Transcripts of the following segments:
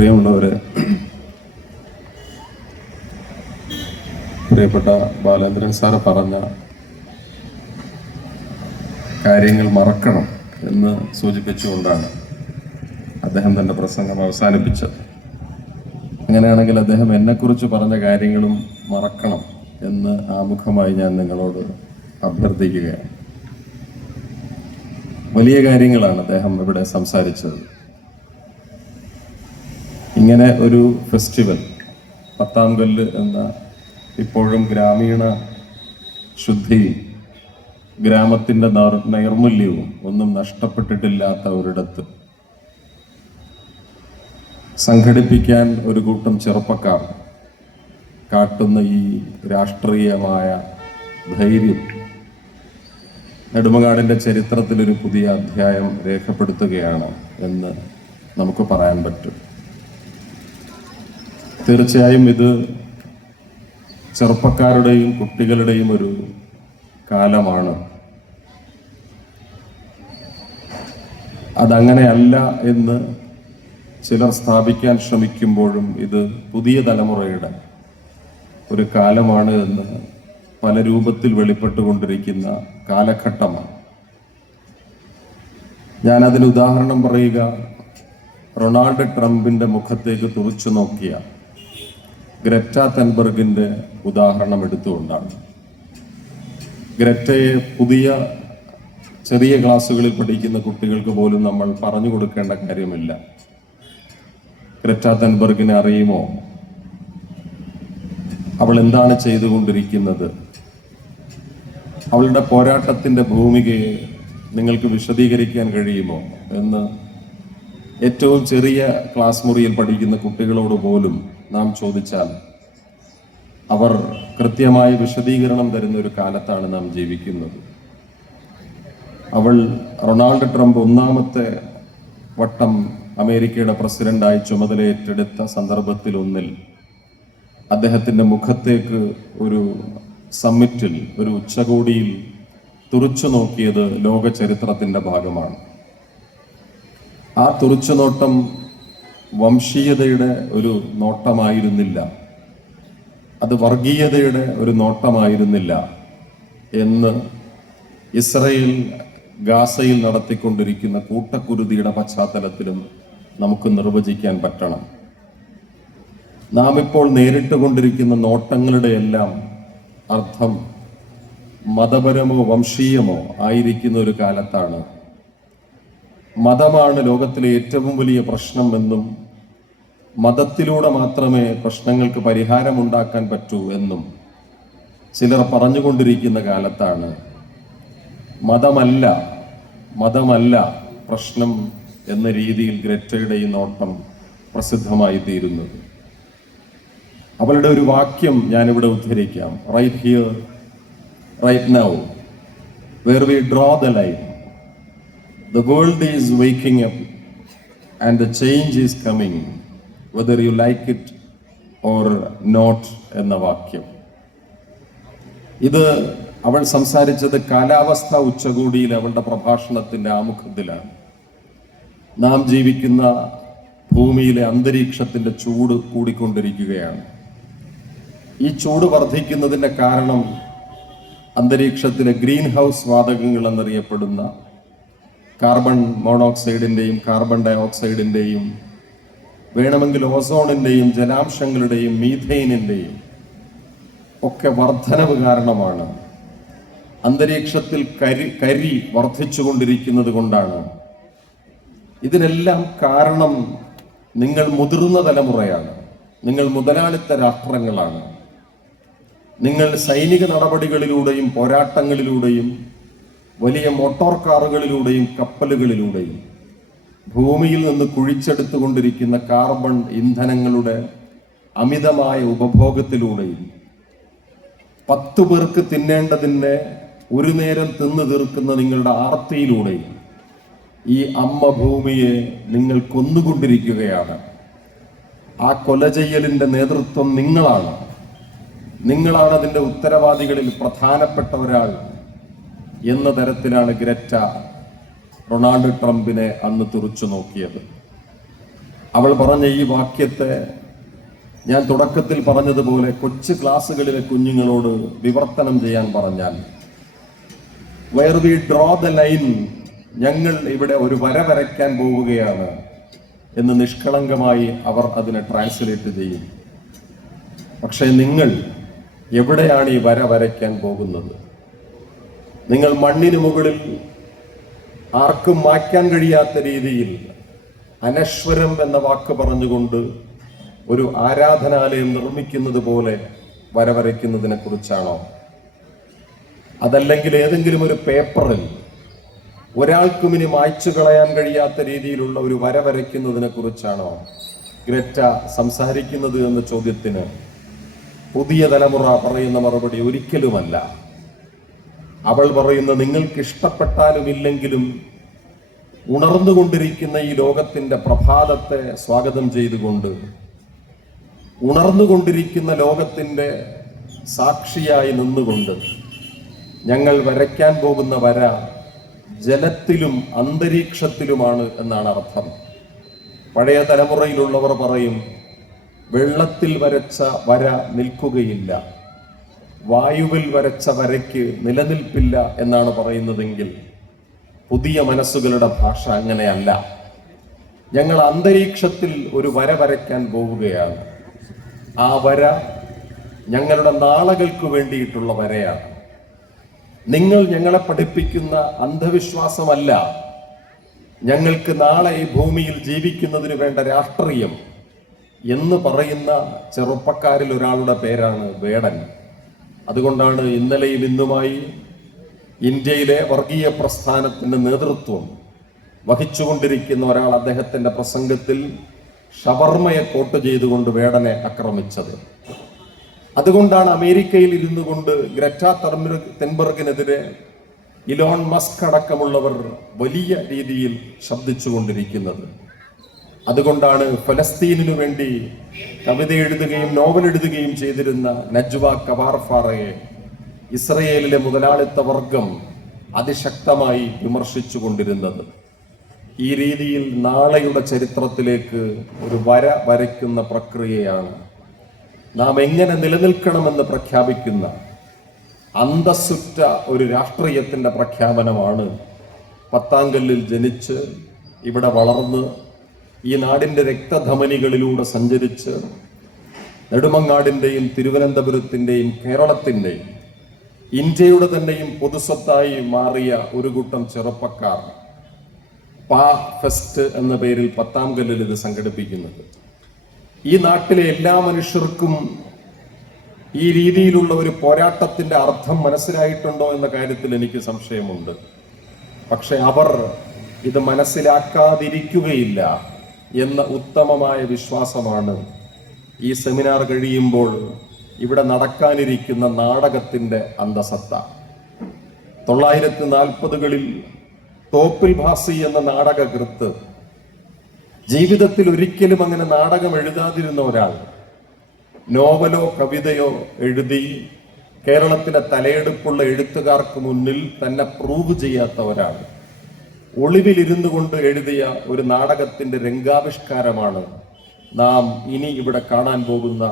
പ്രിയമുള്ളവരെ, പ്രിയപ്പെട്ട ബാലേന്ദ്രൻ സാറ് പറഞ്ഞ കാര്യങ്ങൾ മറക്കണം എന്ന് സൂചിപ്പിച്ചുകൊണ്ടാണ് അദ്ദേഹം തൻ്റെ പ്രസംഗം അവസാനിപ്പിച്ചത്. അങ്ങനെയാണെങ്കിൽ അദ്ദേഹം എന്നെക്കുറിച്ച് പറഞ്ഞ കാര്യങ്ങളും മറക്കണം എന്ന് ആമുഖമായി ഞാൻ നിങ്ങളോട് അഭ്യർത്ഥിക്കുകയാണ്. വലിയ കാര്യങ്ങളാണ് അദ്ദേഹം ഇവിടെ സംസാരിച്ചത്. ഇങ്ങനെ ഒരു ഫെസ്റ്റിവൽ, പത്താംകല്ല് എന്ന ഇപ്പോഴും ഗ്രാമീണ ശുദ്ധിയും ഗ്രാമത്തിൻ്റെ നൈർമല്യവും ഒന്നും നഷ്ടപ്പെട്ടിട്ടില്ലാത്ത ഒരിടത്ത് സംഘടിപ്പിക്കാൻ ഒരു കൂട്ടം ചെറുപ്പക്കാർ കാട്ടുന്ന ഈ രാഷ്ട്രീയമായ ധൈര്യം നെടുമങ്ങാടിൻ്റെ ചരിത്രത്തിലൊരു പുതിയ അധ്യായം രേഖപ്പെടുത്തുകയാണ് എന്ന് നമുക്ക് പറയാൻ പറ്റും. തീർച്ചയായും ഇത് ചെറുപ്പക്കാരുടെയും കുട്ടികളുടെയും ഒരു കാലമാണ്. അതങ്ങനെയല്ല എന്ന് ചിലർ സ്ഥാപിക്കാൻ ശ്രമിക്കുമ്പോഴും ഇത് പുതിയ തലമുറയുടെ ഒരു കാലമാണ് എന്ന് പല രൂപത്തിൽ വെളിപ്പെട്ടുകൊണ്ടിരിക്കുന്ന കാലഘട്ടമാണ്. ഞാനതിന് ഉദാഹരണം പറയുക, റൊണാൾഡ് ട്രംപിൻ്റെ മുഖത്തേക്ക് തുറച്ചു നോക്കിയ ഗ്രെറ്റ തൻബർഗിൻ്റെ ഉദാഹരണം എടുത്തുകൊണ്ടാണ്. ഗ്രെറ്റയെ പുതിയ ചെറിയ ക്ലാസ്സുകളിൽ പഠിക്കുന്ന കുട്ടികൾക്ക് പോലും നമ്മൾ പറഞ്ഞു കൊടുക്കേണ്ട കാര്യമില്ല. ഗ്രെറ്റ തൻബർഗിനെ അറിയുമോ? അവൾ എന്താണ് ചെയ്തുകൊണ്ടിരിക്കുന്നത്? അവളുടെ പോരാട്ടത്തിൻ്റെ ഭൂമികയെ നിങ്ങൾക്ക് വിശദീകരിക്കാൻ കഴിയുമോ എന്ന് ഏറ്റവും ചെറിയ ക്ലാസ് മുറിയിൽ പഠിക്കുന്ന കുട്ടികളോട് പോലും നാം ചോദിച്ചാൽ അവർ കൃത്യമായ വിശദീകരണം തരുന്ന ഒരു കാലത്താണ് നാം ജീവിക്കുന്നത്. അവൾ റൊണാൾഡ് ട്രംപ് ഒന്നാമത്തെ വട്ടം അമേരിക്കയുടെ പ്രസിഡന്റായി ചുമതലയേറ്റെടുത്ത സന്ദർഭത്തിലൊന്നിൽ അദ്ദേഹത്തിൻ്റെ മുഖത്തേക്ക് ഒരു സമ്മിറ്റിൽ, ഒരു ഉച്ചകോടിയിൽ തുറച്ചു നോക്കിയത് ലോക ചരിത്രത്തിൻ്റെ ഭാഗമാണ്. ആ തുറച്ചുനോട്ടം വംശീയതയുടെ ഒരു നോട്ടമായിരുന്നില്ല, അത് വർഗീയതയുടെ ഒരു നോട്ടമായിരുന്നില്ല എന്ന് ഇസ്രയേൽ ഗാസയിൽ നടത്തിക്കൊണ്ടിരിക്കുന്ന കൂട്ടക്കുരുതിയുടെ പശ്ചാത്തലത്തിലും നമുക്ക് നിർവചിക്കാൻ പറ്റണം. നാം ഇപ്പോൾ നേരിട്ട് കൊണ്ടിരിക്കുന്ന നോട്ടങ്ങളുടെ എല്ലാം അർത്ഥം മതപരമോ വംശീയമോ ആയിരിക്കുന്ന ഒരു കാലത്താണ്. മതമാണ് ലോകത്തിലെ ഏറ്റവും വലിയ പ്രശ്നമെന്നും മതത്തിലൂടെ മാത്രമേ പ്രശ്നങ്ങൾക്ക് പരിഹാരമുണ്ടാക്കാൻ പറ്റൂ എന്നും ചിലർ പറഞ്ഞുകൊണ്ടിരിക്കുന്ന കാലത്താണ് മതമല്ല പ്രശ്നം എന്ന രീതിയിൽ ഗ്രെറ്റയുടെ ഈ നോട്ടം പ്രസിദ്ധമായി തീരുന്നത്. അവളുടെ ഒരു വാക്യം ഞാനിവിടെ ഉദ്ധരിക്കാം. Right here, right now, where we draw the line, the world is waking up and the change is coming, whether you like it or not എന്ന വാക്യം. ഇത് അവൾ സംസാരിച്ചത് കാലാവസ്ഥ ഉച്ചകോടിയിൽ അവളുടെ പ്രഭാഷണത്തിൻ്റെ ആമുഖത്തിലാണ്. നാം ജീവിക്കുന്ന ഭൂമിയിലെ അന്തരീക്ഷത്തിൻ്റെ ചൂട് കൂടിക്കൊണ്ടിരിക്കുകയാണ്. ഈ ചൂട് വർദ്ധിക്കുന്നതിൻ്റെ കാരണം അന്തരീക്ഷത്തിലെ ഗ്രീൻ ഹൗസ് വാതകങ്ങൾ എന്നറിയപ്പെടുന്ന കാർബൺ മോണോക്സൈഡിൻ്റെയും കാർബൺ ഡയോക്സൈഡിൻ്റെയും വേണമെങ്കിൽ ഓസോണിൻ്റെയും ജലാംശങ്ങളുടെയും മീഥെയിനിൻ്റെയും ഒക്കെ വർധനവ് കാരണമാണ്. അന്തരീക്ഷത്തിൽ കരി വർദ്ധിച്ചുകൊണ്ടിരിക്കുന്നത് കൊണ്ടാണ്. ഇതിനെല്ലാം കാരണം നിങ്ങൾ മുതിർന്ന തലമുറയാണ്, നിങ്ങൾ മുതലാളിത്ത രാഷ്ട്രങ്ങളാണ്. നിങ്ങൾ സൈനിക നടപടികളിലൂടെയും പോരാട്ടങ്ങളിലൂടെയും വലിയ മോട്ടോർ കാറുകളിലൂടെയും കപ്പലുകളിലൂടെയും ഭൂമിയിൽ നിന്ന് കുഴിച്ചെടുത്തുകൊണ്ടിരിക്കുന്ന കാർബൺ ഇന്ധനങ്ങളുടെ അമിതമായ ഉപഭോഗത്തിലൂടെയും 10 പേർക്ക് തിന്നേണ്ടതിൻ്റെ ഒരു നേരം തിന്നു തീർക്കുന്ന നിങ്ങളുടെ ആർത്തിയിലൂടെയും ഈ അമ്മ ഭൂമിയെ നിങ്ങൾ കൊന്നുകൊണ്ടിരിക്കുകയാണ്. ആ കൊല ചെയ്യലിൻ്റെ നേതൃത്വം നിങ്ങളാണ് അതിൻ്റെ ഉത്തരവാദികളിൽ പ്രധാനപ്പെട്ട ഒരാൾ എന്ന തരത്തിലാണ് ഗ്രെറ്റ റൊണാൾഡ് ട്രംപിനെ അന്ന് തുറച്ചു നോക്കിയത്. അവൾ പറഞ്ഞ ഈ വാക്യത്തെ ഞാൻ തുടക്കത്തിൽ പറഞ്ഞതുപോലെ കൊച്ചു ക്ലാസ്സുകളിലെ കുഞ്ഞുങ്ങളോട് വിവർത്തനം ചെയ്യാൻ പറഞ്ഞാൽ, where we draw the line, ഞങ്ങൾ ഇവിടെ ഒരു വര വരയ്ക്കാൻ പോവുകയാണ് എന്ന് നിഷ്കളങ്കമായി അവർ അതിനെ ട്രാൻസ്ലേറ്റ് ചെയ്യും. പക്ഷേ നിങ്ങൾ എവിടെയാണ് ഈ വര വരയ്ക്കാൻ പോകുന്നത്? നിങ്ങൾ മണ്ണിന് മുകളിൽ ആർക്കും മായ്ക്കാൻ കഴിയാത്ത രീതിയിൽ അനശ്വരം എന്ന വാക്ക് പറഞ്ഞുകൊണ്ട് ഒരു ആരാധനാലയം നിർമ്മിക്കുന്നത് പോലെ വര വരയ്ക്കുന്നതിനെ കുറിച്ചാണോ? അതല്ലെങ്കിൽ ഏതെങ്കിലും ഒരു പേപ്പറിൽ ഒരാൾക്കും ഇനി മായ്ച്ചു കളയാൻ കഴിയാത്ത രീതിയിലുള്ള ഒരു വര വരയ്ക്കുന്നതിനെ കുറിച്ചാണോ ഗ്രറ്റ സംസാരിക്കുന്നത് എന്ന ചോദ്യത്തിന് പുതിയ തലമുറ പറയുന്ന മറുപടി ഒരിക്കലുമല്ല. അവൾ പറയുന്ന, നിങ്ങൾക്ക് ഇഷ്ടപ്പെട്ടാലും ഇല്ലെങ്കിലും ഉണർന്നുകൊണ്ടിരിക്കുന്ന ഈ ലോകത്തിന്റെ പ്രഭാതത്തെ സ്വാഗതം ചെയ്തുകൊണ്ട്, ഉണർന്നുകൊണ്ടിരിക്കുന്ന ലോകത്തിന്റെ സാക്ഷിയായി നിന്നുകൊണ്ട് ഞങ്ങൾ വരയ്ക്കാൻ പോകുന്ന വര ജലത്തിലും അന്തരീക്ഷത്തിലുമാണ് എന്നാണ് അർത്ഥം. പഴയ തലമുറയിലുള്ളവർ പറയും, വെള്ളത്തിൽ വരച്ച വര നിൽക്കുകയില്ല, വായുവിൽ വരച്ച വരയ്ക്ക് നിലനിൽപ്പില്ല എന്നാണ് പറയുന്നതെങ്കിൽ പുതിയ മനസ്സുകളുടെ ഭാഷ അങ്ങനെയല്ല. ഞങ്ങൾ അന്തരീക്ഷത്തിൽ ഒരു വര വരയ്ക്കാൻ പോവുകയാണ്. ആ വര ഞങ്ങളുടെ നാളകൾക്ക് വേണ്ടിയിട്ടുള്ള വരയാണ്. നിങ്ങൾ ഞങ്ങളെ പഠിപ്പിക്കുന്ന അന്ധവിശ്വാസമല്ല ഞങ്ങൾക്ക് നാളെ ഈ ഭൂമിയിൽ ജീവിക്കുന്നതിന് വേണ്ട രാഷ്ട്രീയം എന്ന് പറയുന്ന ചെറുപ്പക്കാരിൽ ഒരാളുടെ പേരാണ് വേടൻ. അതുകൊണ്ടാണ് ഇന്നലെയും ഇന്നുമായി ഇന്ത്യയിലെ വർഗീയ പ്രസ്ഥാനത്തിന്റെ നേതൃത്വം വഹിച്ചുകൊണ്ടിരിക്കുന്ന ഒരാൾ അദ്ദേഹത്തിന്റെ പ്രസംഗത്തിൽ ഷവർമയെ കോട്ട് ചെയ്തുകൊണ്ട് വേടനെ ആക്രമിച്ചത്. അതുകൊണ്ടാണ് അമേരിക്കയിൽ ഇരുന്നു കൊണ്ട് ഗ്രറ്റ തെൻബർഗിനെതിരെ ഇലോൺ മസ്ക് അടക്കമുള്ളവർ വലിയ രീതിയിൽ ശബ്ദിച്ചുകൊണ്ടിരിക്കുന്നത്. അതുകൊണ്ടാണ് ഫലസ്തീനിനു വേണ്ടി കവിത എഴുതുകയും നോവൽ എഴുതുകയും ചെയ്തിരുന്ന നജ്വ കവാർഫാറയെ ഇസ്രയേലിലെ മുതലാളിത്ത വർഗം അതിശക്തമായി വിമർശിച്ചു കൊണ്ടിരുന്നത്. ഈ രീതിയിൽ നാളെയുടെ ചരിത്രത്തിലേക്ക് ഒരു വര വരയ്ക്കുന്ന പ്രക്രിയയാണ് നാം എങ്ങനെ നിലനിൽക്കണമെന്ന് പ്രഖ്യാപിക്കുന്ന അന്തസ്സുറ്റ ഒരു രാഷ്ട്രീയത്തിന്റെ പ്രഖ്യാപനമാണ് പത്താംകല്ലിൽ ജനിച്ച് ഇവിടെ വളർന്ന് ഈ നാടിന്റെ രക്തധമനികളിലൂടെ സഞ്ചരിച്ച് നെടുമങ്ങാടിന്റെയും തിരുവനന്തപുരത്തിന്റെയും കേരളത്തിന്റെയും ഇന്ത്യയുടെ തന്നെയും പൊതുസ്വത്തായി മാറിയ ഒരു കൂട്ടം ചെറുപ്പക്കാർ പാ ഫെസ്റ്റ് എന്ന പേരിൽ പത്താംകല്ലിൽ ഇത് സംഘടിപ്പിക്കുന്നത്. ഈ നാട്ടിലെ എല്ലാ മനുഷ്യർക്കും ഈ രീതിയിലുള്ള ഒരു പോരാട്ടത്തിന്റെ അർത്ഥം മനസ്സിലായിട്ടുണ്ടോ എന്ന കാര്യത്തിൽ എനിക്ക് സംശയമുണ്ട്. പക്ഷെ അവർ ഇത് മനസ്സിലാക്കാതിരിക്കുകയില്ല എന്ന ഉത്തമമായ വിശ്വാസമാണ് ഈ സെമിനാർ കഴിയുമ്പോൾ ഇവിടെ നടക്കാനിരിക്കുന്ന നാടകത്തിന്റെ അന്തസത്ത. 1940കളിൽ തോപ്പിൽ ഭാസി എന്ന നാടകകൃത്ത് ജീവിതത്തിൽ ഒരിക്കലും അങ്ങനെ നാടകം എഴുതാതിരുന്ന ഒരാൾ നോവലോ കവിതയോ എഴുതി കേരളത്തിലെ തലയെടുപ്പുള്ള എഴുത്തുകാർക്ക് മുന്നിൽ തന്നെ പ്രൂവ് ചെയ്യാത്ത ഒരാൾ ഒളിവിലിരുന്നു കൊണ്ട് എഴുതിയ ഒരു നാടകത്തിന്റെ രംഗാവിഷ്കാരമാണ് നാം ഇനി ഇവിടെ കാണാൻ പോകുന്ന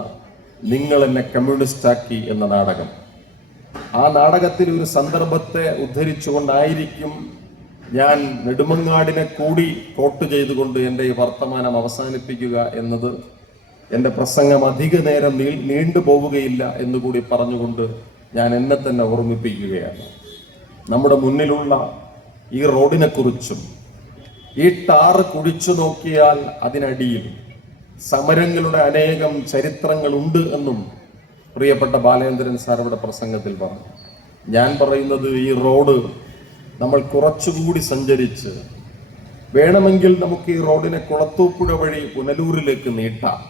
നിങ്ങൾ എന്നെ കമ്മ്യൂണിസ്റ്റാക്കി എന്ന നാടകം. ആ നാടകത്തിൽ ഒരു സന്ദർഭത്തെ ഉദ്ധരിച്ചുകൊണ്ടായിരിക്കും ഞാൻ നെടുമങ്ങാടിനെ കൂടി കോട്ട് ചെയ്തുകൊണ്ട് എൻ്റെ ഈ വർത്തമാനം അവസാനിപ്പിക്കുക എന്നത്. എൻ്റെ പ്രസംഗം അധിക നേരം നീണ്ടുപോവുകയില്ല എന്നുകൂടി പറഞ്ഞുകൊണ്ട് ഞാൻ എന്നെ തന്നെ ഓർമ്മിപ്പിക്കുകയാണ്. നമ്മുടെ മുന്നിലുള്ള ഈ റോഡിനെ കുറിച്ചും ഈ ടാറ് കുഴിച്ചു നോക്കിയാൽ അതിനടിയിൽ സമരങ്ങളുടെ അനേകം ചരിത്രങ്ങളുണ്ട് എന്നും പ്രിയപ്പെട്ട ബാലേന്ദ്രൻ സാർ ഇവിടെ പ്രസംഗത്തിൽ പറഞ്ഞു. ഞാൻ പറയുന്നത് ഈ റോഡ് നമ്മൾ കുറച്ചുകൂടി സഞ്ചരിച്ച് വേണമെങ്കിൽ നമുക്ക് ഈ റോഡിനെ കുളത്തൂപ്പുഴ വഴി പുനലൂരിലേക്ക് നീട്ടാം,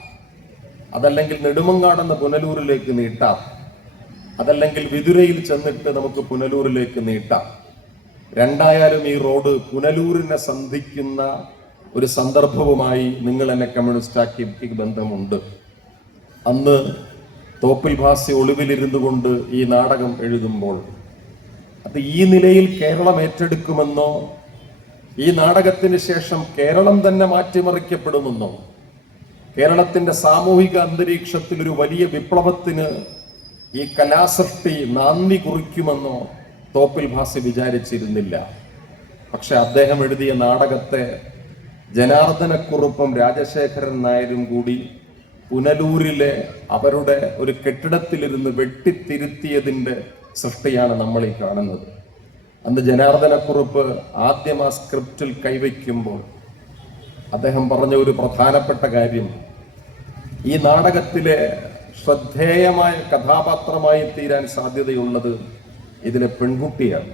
അതല്ലെങ്കിൽ നെടുമങ്ങാടെന്ന പുനലൂരിലേക്ക് നീട്ടാം, അതല്ലെങ്കിൽ വിതുരയിൽ ചെന്നിട്ട് നമുക്ക് പുനലൂരിലേക്ക് നീട്ടാം. രണ്ടായാലും ഈ റോഡ് പുനലൂരിനെ സന്ധിക്കുന്ന ഒരു സന്ദർഭവുമായി നിങ്ങൾ എന്നെ കമ്മ്യൂണിസ്റ്റാക്കി ബന്ധമുണ്ട്. അന്ന് തോപ്പിൽ ഭാസി ഒളിവിലിരുന്നു കൊണ്ട് ഈ നാടകം എഴുതുമ്പോൾ അത് ഈ നിലയിൽ കേരളം ഏറ്റെടുക്കുമെന്നോ ഈ നാടകത്തിന് ശേഷം കേരളം തന്നെ മാറ്റിമറിക്കപ്പെടുമെന്നോ കേരളത്തിന്റെ സാമൂഹിക അന്തരീക്ഷത്തിൽ ഒരു വലിയ വിപ്ലവത്തിന് ഈ കലാസൃഷ്ടി നാന്ദി കുറിക്കുമെന്നോ തോപ്പിൽ ഭാസി വിചാരിച്ചിരുന്നില്ല. പക്ഷെ അദ്ദേഹം എഴുതിയ നാടകത്തെ ജനാർദ്ദനക്കുറുപ്പും രാജശേഖരൻ നായരും കൂടി പുനലൂരിലെ അവരുടെ ഒരു കെട്ടിടത്തിലിരുന്ന് വെട്ടിത്തിരുത്തിയതിൻ്റെ സൃഷ്ടിയാണ് നമ്മൾ ഈ കാണുന്നത്. അന്ന് ജനാർദ്ദനക്കുറുപ്പ് ആദ്യം ആ സ്ക്രിപ്റ്റിൽ കൈവയ്ക്കുമ്പോൾ അദ്ദേഹം പറഞ്ഞ ഒരു പ്രധാനപ്പെട്ട കാര്യം, ഈ നാടകത്തിലെ ശ്രദ്ധേയമായ കഥാപാത്രമായി തീരാൻ സാധ്യതയുള്ളത് ഇതിലെ പെൺകുട്ടിയാണ്.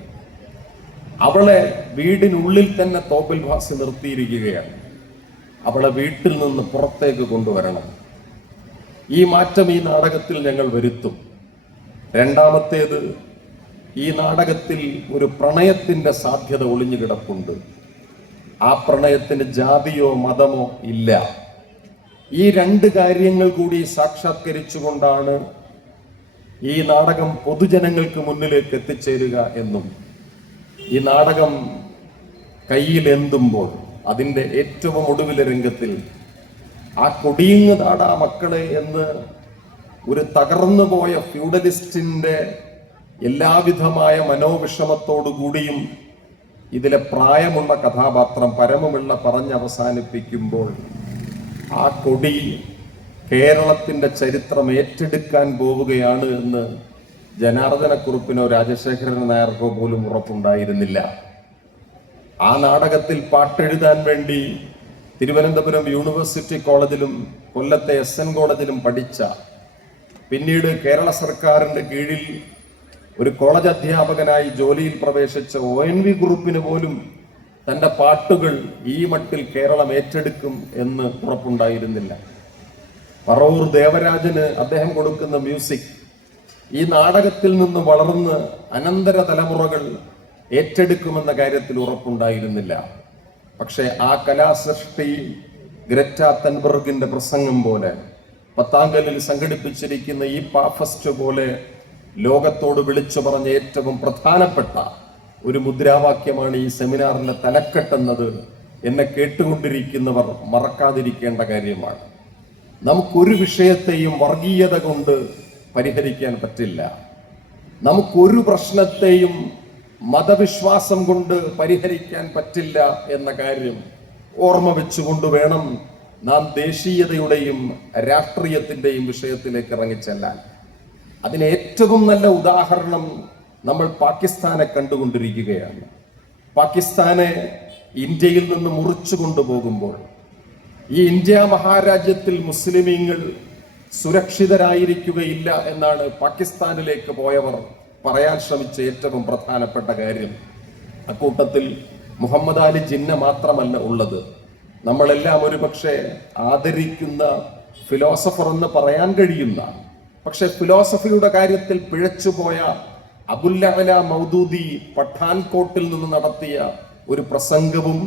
അവളെ വീടിനുള്ളിൽ തന്നെ തോപ്പിൽ ഭാസി നിർത്തിയിരിക്കുകയാണ്. അവളെ വീട്ടിൽ നിന്ന് പുറത്തേക്ക് കൊണ്ടുവരണം. ഈ മാറ്റം ഈ നാടകത്തിൽ ഞങ്ങൾ വരുത്തും. രണ്ടാമത്തേത്, ഈ നാടകത്തിൽ ഒരു പ്രണയത്തിന്റെ സാധ്യത ഒളിഞ്ഞു കിടപ്പുണ്ട്. ആ പ്രണയത്തിന് ജാതിയോ മതമോ ഇല്ല. ഈ രണ്ട് കാര്യങ്ങൾ കൂടി സാക്ഷാത്കരിച്ചുകൊണ്ടാണ് ഈ നാടകം പൊതുജനങ്ങൾക്ക് മുന്നിലേക്ക് എത്തിച്ചേരുക എന്നും ഈ നാടകം കയ്യിലെന്തുമ്പോൾ അതിൻ്റെ ഏറ്റവും ഒടുവിലെ രംഗത്തിൽ ആ കൊടിയുങ്ങ് നാടാ മക്കളെ എന്ന് ഒരു തകർന്നു പോയ ഫ്യൂഡലിസ്റ്റിന്റെ എല്ലാവിധമായ മനോവിഷമത്തോടു കൂടിയും ഇതിലെ പ്രായമുള്ള കഥാപാത്രം പരമപിള്ള പറഞ്ഞവസാനിപ്പിക്കുമ്പോൾ ആ കൊടി കേരളത്തിന്റെ ചരിത്രം ഏറ്റെടുക്കാൻ പോവുകയാണ് എന്ന് ജനാർദ്ദനക്കുറുപ്പിനോ രാജശേഖരൻ നായർക്കോ പോലും ഉറപ്പുണ്ടായിരുന്നില്ല. ആ നാടകത്തിൽ പാട്ടെഴുതാൻ വേണ്ടി തിരുവനന്തപുരം യൂണിവേഴ്സിറ്റി കോളേജിലും കൊല്ലത്തെ SN കോളേജിലും പഠിച്ച, പിന്നീട് കേരള സർക്കാരിന്റെ കീഴിൽ ഒരു കോളേജ് അധ്യാപകനായി ജോലിയിൽ പ്രവേശിച്ച ONV കുറുപ്പിന് പോലും തന്റെ പാട്ടുകൾ ഈ മട്ടിൽ കേരളം ഏറ്റെടുക്കും എന്ന് ഉറപ്പുണ്ടായിരുന്നില്ല. പറവൂർ ദേവരാജന് അദ്ദേഹം കൊടുക്കുന്ന മ്യൂസിക് ഈ നാടകത്തിൽ നിന്ന് വളർന്ന് അനന്തര തലമുറകൾ ഏറ്റെടുക്കുമെന്ന കാര്യത്തിൽ ഉറപ്പുണ്ടായിരുന്നില്ല. പക്ഷെ ആ കലാസൃഷ്ടി ഗ്രറ്റ തൻബർഗിന്റെ പ്രസംഗം പോലെ, പത്താങ്കലിൽ സംഘടിപ്പിച്ചിരിക്കുന്ന ഈ പാഫസ്റ്റ് പോലെ ലോകത്തോട് വിളിച്ചു പറഞ്ഞ ഏറ്റവും പ്രധാനപ്പെട്ട ഒരു മുദ്രാവാക്യമാണ് ഈ സെമിനാറിന്റെ തലക്കെട്ടെന്നത് എന്നെ കേട്ടുകൊണ്ടിരിക്കുന്നവർ മറക്കാതിരിക്കേണ്ട കാര്യമാണ്. നമുക്കൊരു വിഷയത്തെയും വർഗീയത കൊണ്ട് പരിഹരിക്കാൻ പറ്റില്ല. നമുക്കൊരു പ്രശ്നത്തെയും മതവിശ്വാസം കൊണ്ട് പരിഹരിക്കാൻ പറ്റില്ല എന്ന കാര്യം ഓർമ്മ വെച്ചുകൊണ്ട് വേണം നാം ദേശീയതയുടെയും രാഷ്ട്രീയത്തിന്റെയും വിഷയത്തിലേക്ക് ഇറങ്ങിച്ചെല്ലാൻ. അതിന് ഏറ്റവും നല്ല ഉദാഹരണം നമ്മൾ പാകിസ്ഥാനെ കണ്ടുകൊണ്ടിരിക്കുകയാണ്. പാകിസ്ഥാനെ ഇന്ത്യയിൽ നിന്ന് മുറിച്ചു കൊണ്ടുപോകുമ്പോൾ ഈ ഇന്ത്യ മഹാരാജ്യത്തിൽ മുസ്ലിമീങ്ങൾ സുരക്ഷിതരായിരിക്കുകയില്ല എന്നാണ് പാകിസ്ഥാനിലേക്ക് പോയവർ പറയാൻ ശ്രമിച്ച ഏറ്റവും പ്രധാനപ്പെട്ട കാര്യം. അക്കൂട്ടത്തിൽ മുഹമ്മദ് അലി ജിന്ന മാത്രമല്ല ഉള്ളത്. നമ്മളെല്ലാം ഒരു പക്ഷേ ആദരിക്കുന്ന ഫിലോസഫർ എന്ന് പറയാൻ കഴിയുന്ന, പക്ഷെ ഫിലോസഫിയുടെ കാര്യത്തിൽ പിഴച്ചുപോയ അബുൽ അഅല മൗദൂദി പഠാൻകോട്ടിൽ നിന്ന് നടത്തിയ ഒരു പ്രസംഗവും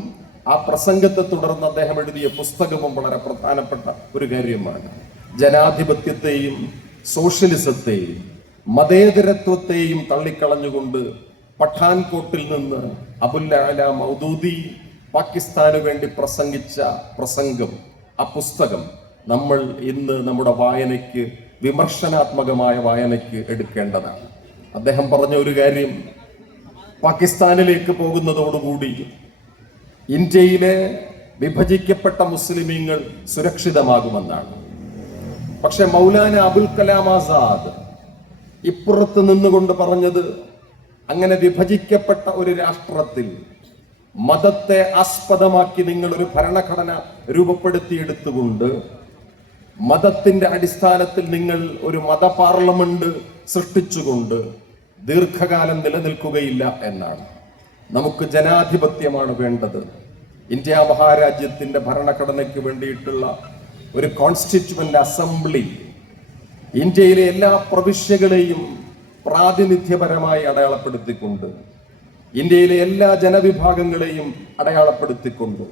ആ പ്രസംഗത്തെ തുടർന്ന് അദ്ദേഹം എഴുതിയ പുസ്തകവും വളരെ പ്രധാനപ്പെട്ട ഒരു കാര്യമാണ്. ജനാധിപത്യത്തെയും സോഷ്യലിസത്തെയും മതേതരത്വത്തെയും തള്ളിക്കളഞ്ഞുകൊണ്ട് പഠാൻകോട്ടിൽ നിന്ന് അബുൽ അഅല മൗദൂദി പാകിസ്ഥാന് വേണ്ടി പ്രസംഗിച്ച പ്രസംഗം, ആ പുസ്തകം നമ്മൾ ഇന്ന് നമ്മുടെ വായനയ്ക്ക്, വിമർശനാത്മകമായ വായനയ്ക്ക് എടുക്കേണ്ടതാണ്. അദ്ദേഹം പറഞ്ഞ ഒരു കാര്യം, പാകിസ്ഥാനിലേക്ക് പോകുന്നതോടുകൂടി ഇന്ത്യയിലെ വിഭജിക്കപ്പെട്ട മുസ്ലിമീങ്ങൾ സുരക്ഷിതമാകുമെന്നാണ്. പക്ഷെ മൗലാന അബുൽ കലാം ആസാദ് ഇപ്പുറത്ത് നിന്നുകൊണ്ട് പറഞ്ഞത്, അങ്ങനെ വിഭജിക്കപ്പെട്ട ഒരു രാഷ്ട്രത്തിൽ മതത്തെ ആസ്പദമാക്കി നിങ്ങൾ ഒരു ഭരണഘടന രൂപപ്പെടുത്തിയെടുത്തുകൊണ്ട് മതത്തിന്റെ അടിസ്ഥാനത്തിൽ നിങ്ങൾ ഒരു മത പാർലമെന്റ് സൃഷ്ടിച്ചുകൊണ്ട് ദീർഘകാലം നിലനിൽക്കുകയില്ല എന്നാണ്. നമുക്ക് ജനാധിപത്യമാണ് വേണ്ടത്. ഇന്ത്യ മഹാരാജ്യത്തിന്റെ ഭരണഘടനയ്ക്ക് വേണ്ടിയിട്ടുള്ള ഒരു കോൺസ്റ്റിറ്റ്യൂവന്റ് അസംബ്ലി ഇന്ത്യയിലെ എല്ലാ പ്രവിശ്യകളെയും പ്രാതിനിധ്യപരമായി അടയാളപ്പെടുത്തിക്കൊണ്ട്, ഇന്ത്യയിലെ എല്ലാ ജനവിഭാഗങ്ങളെയും അടയാളപ്പെടുത്തിക്കൊണ്ട്,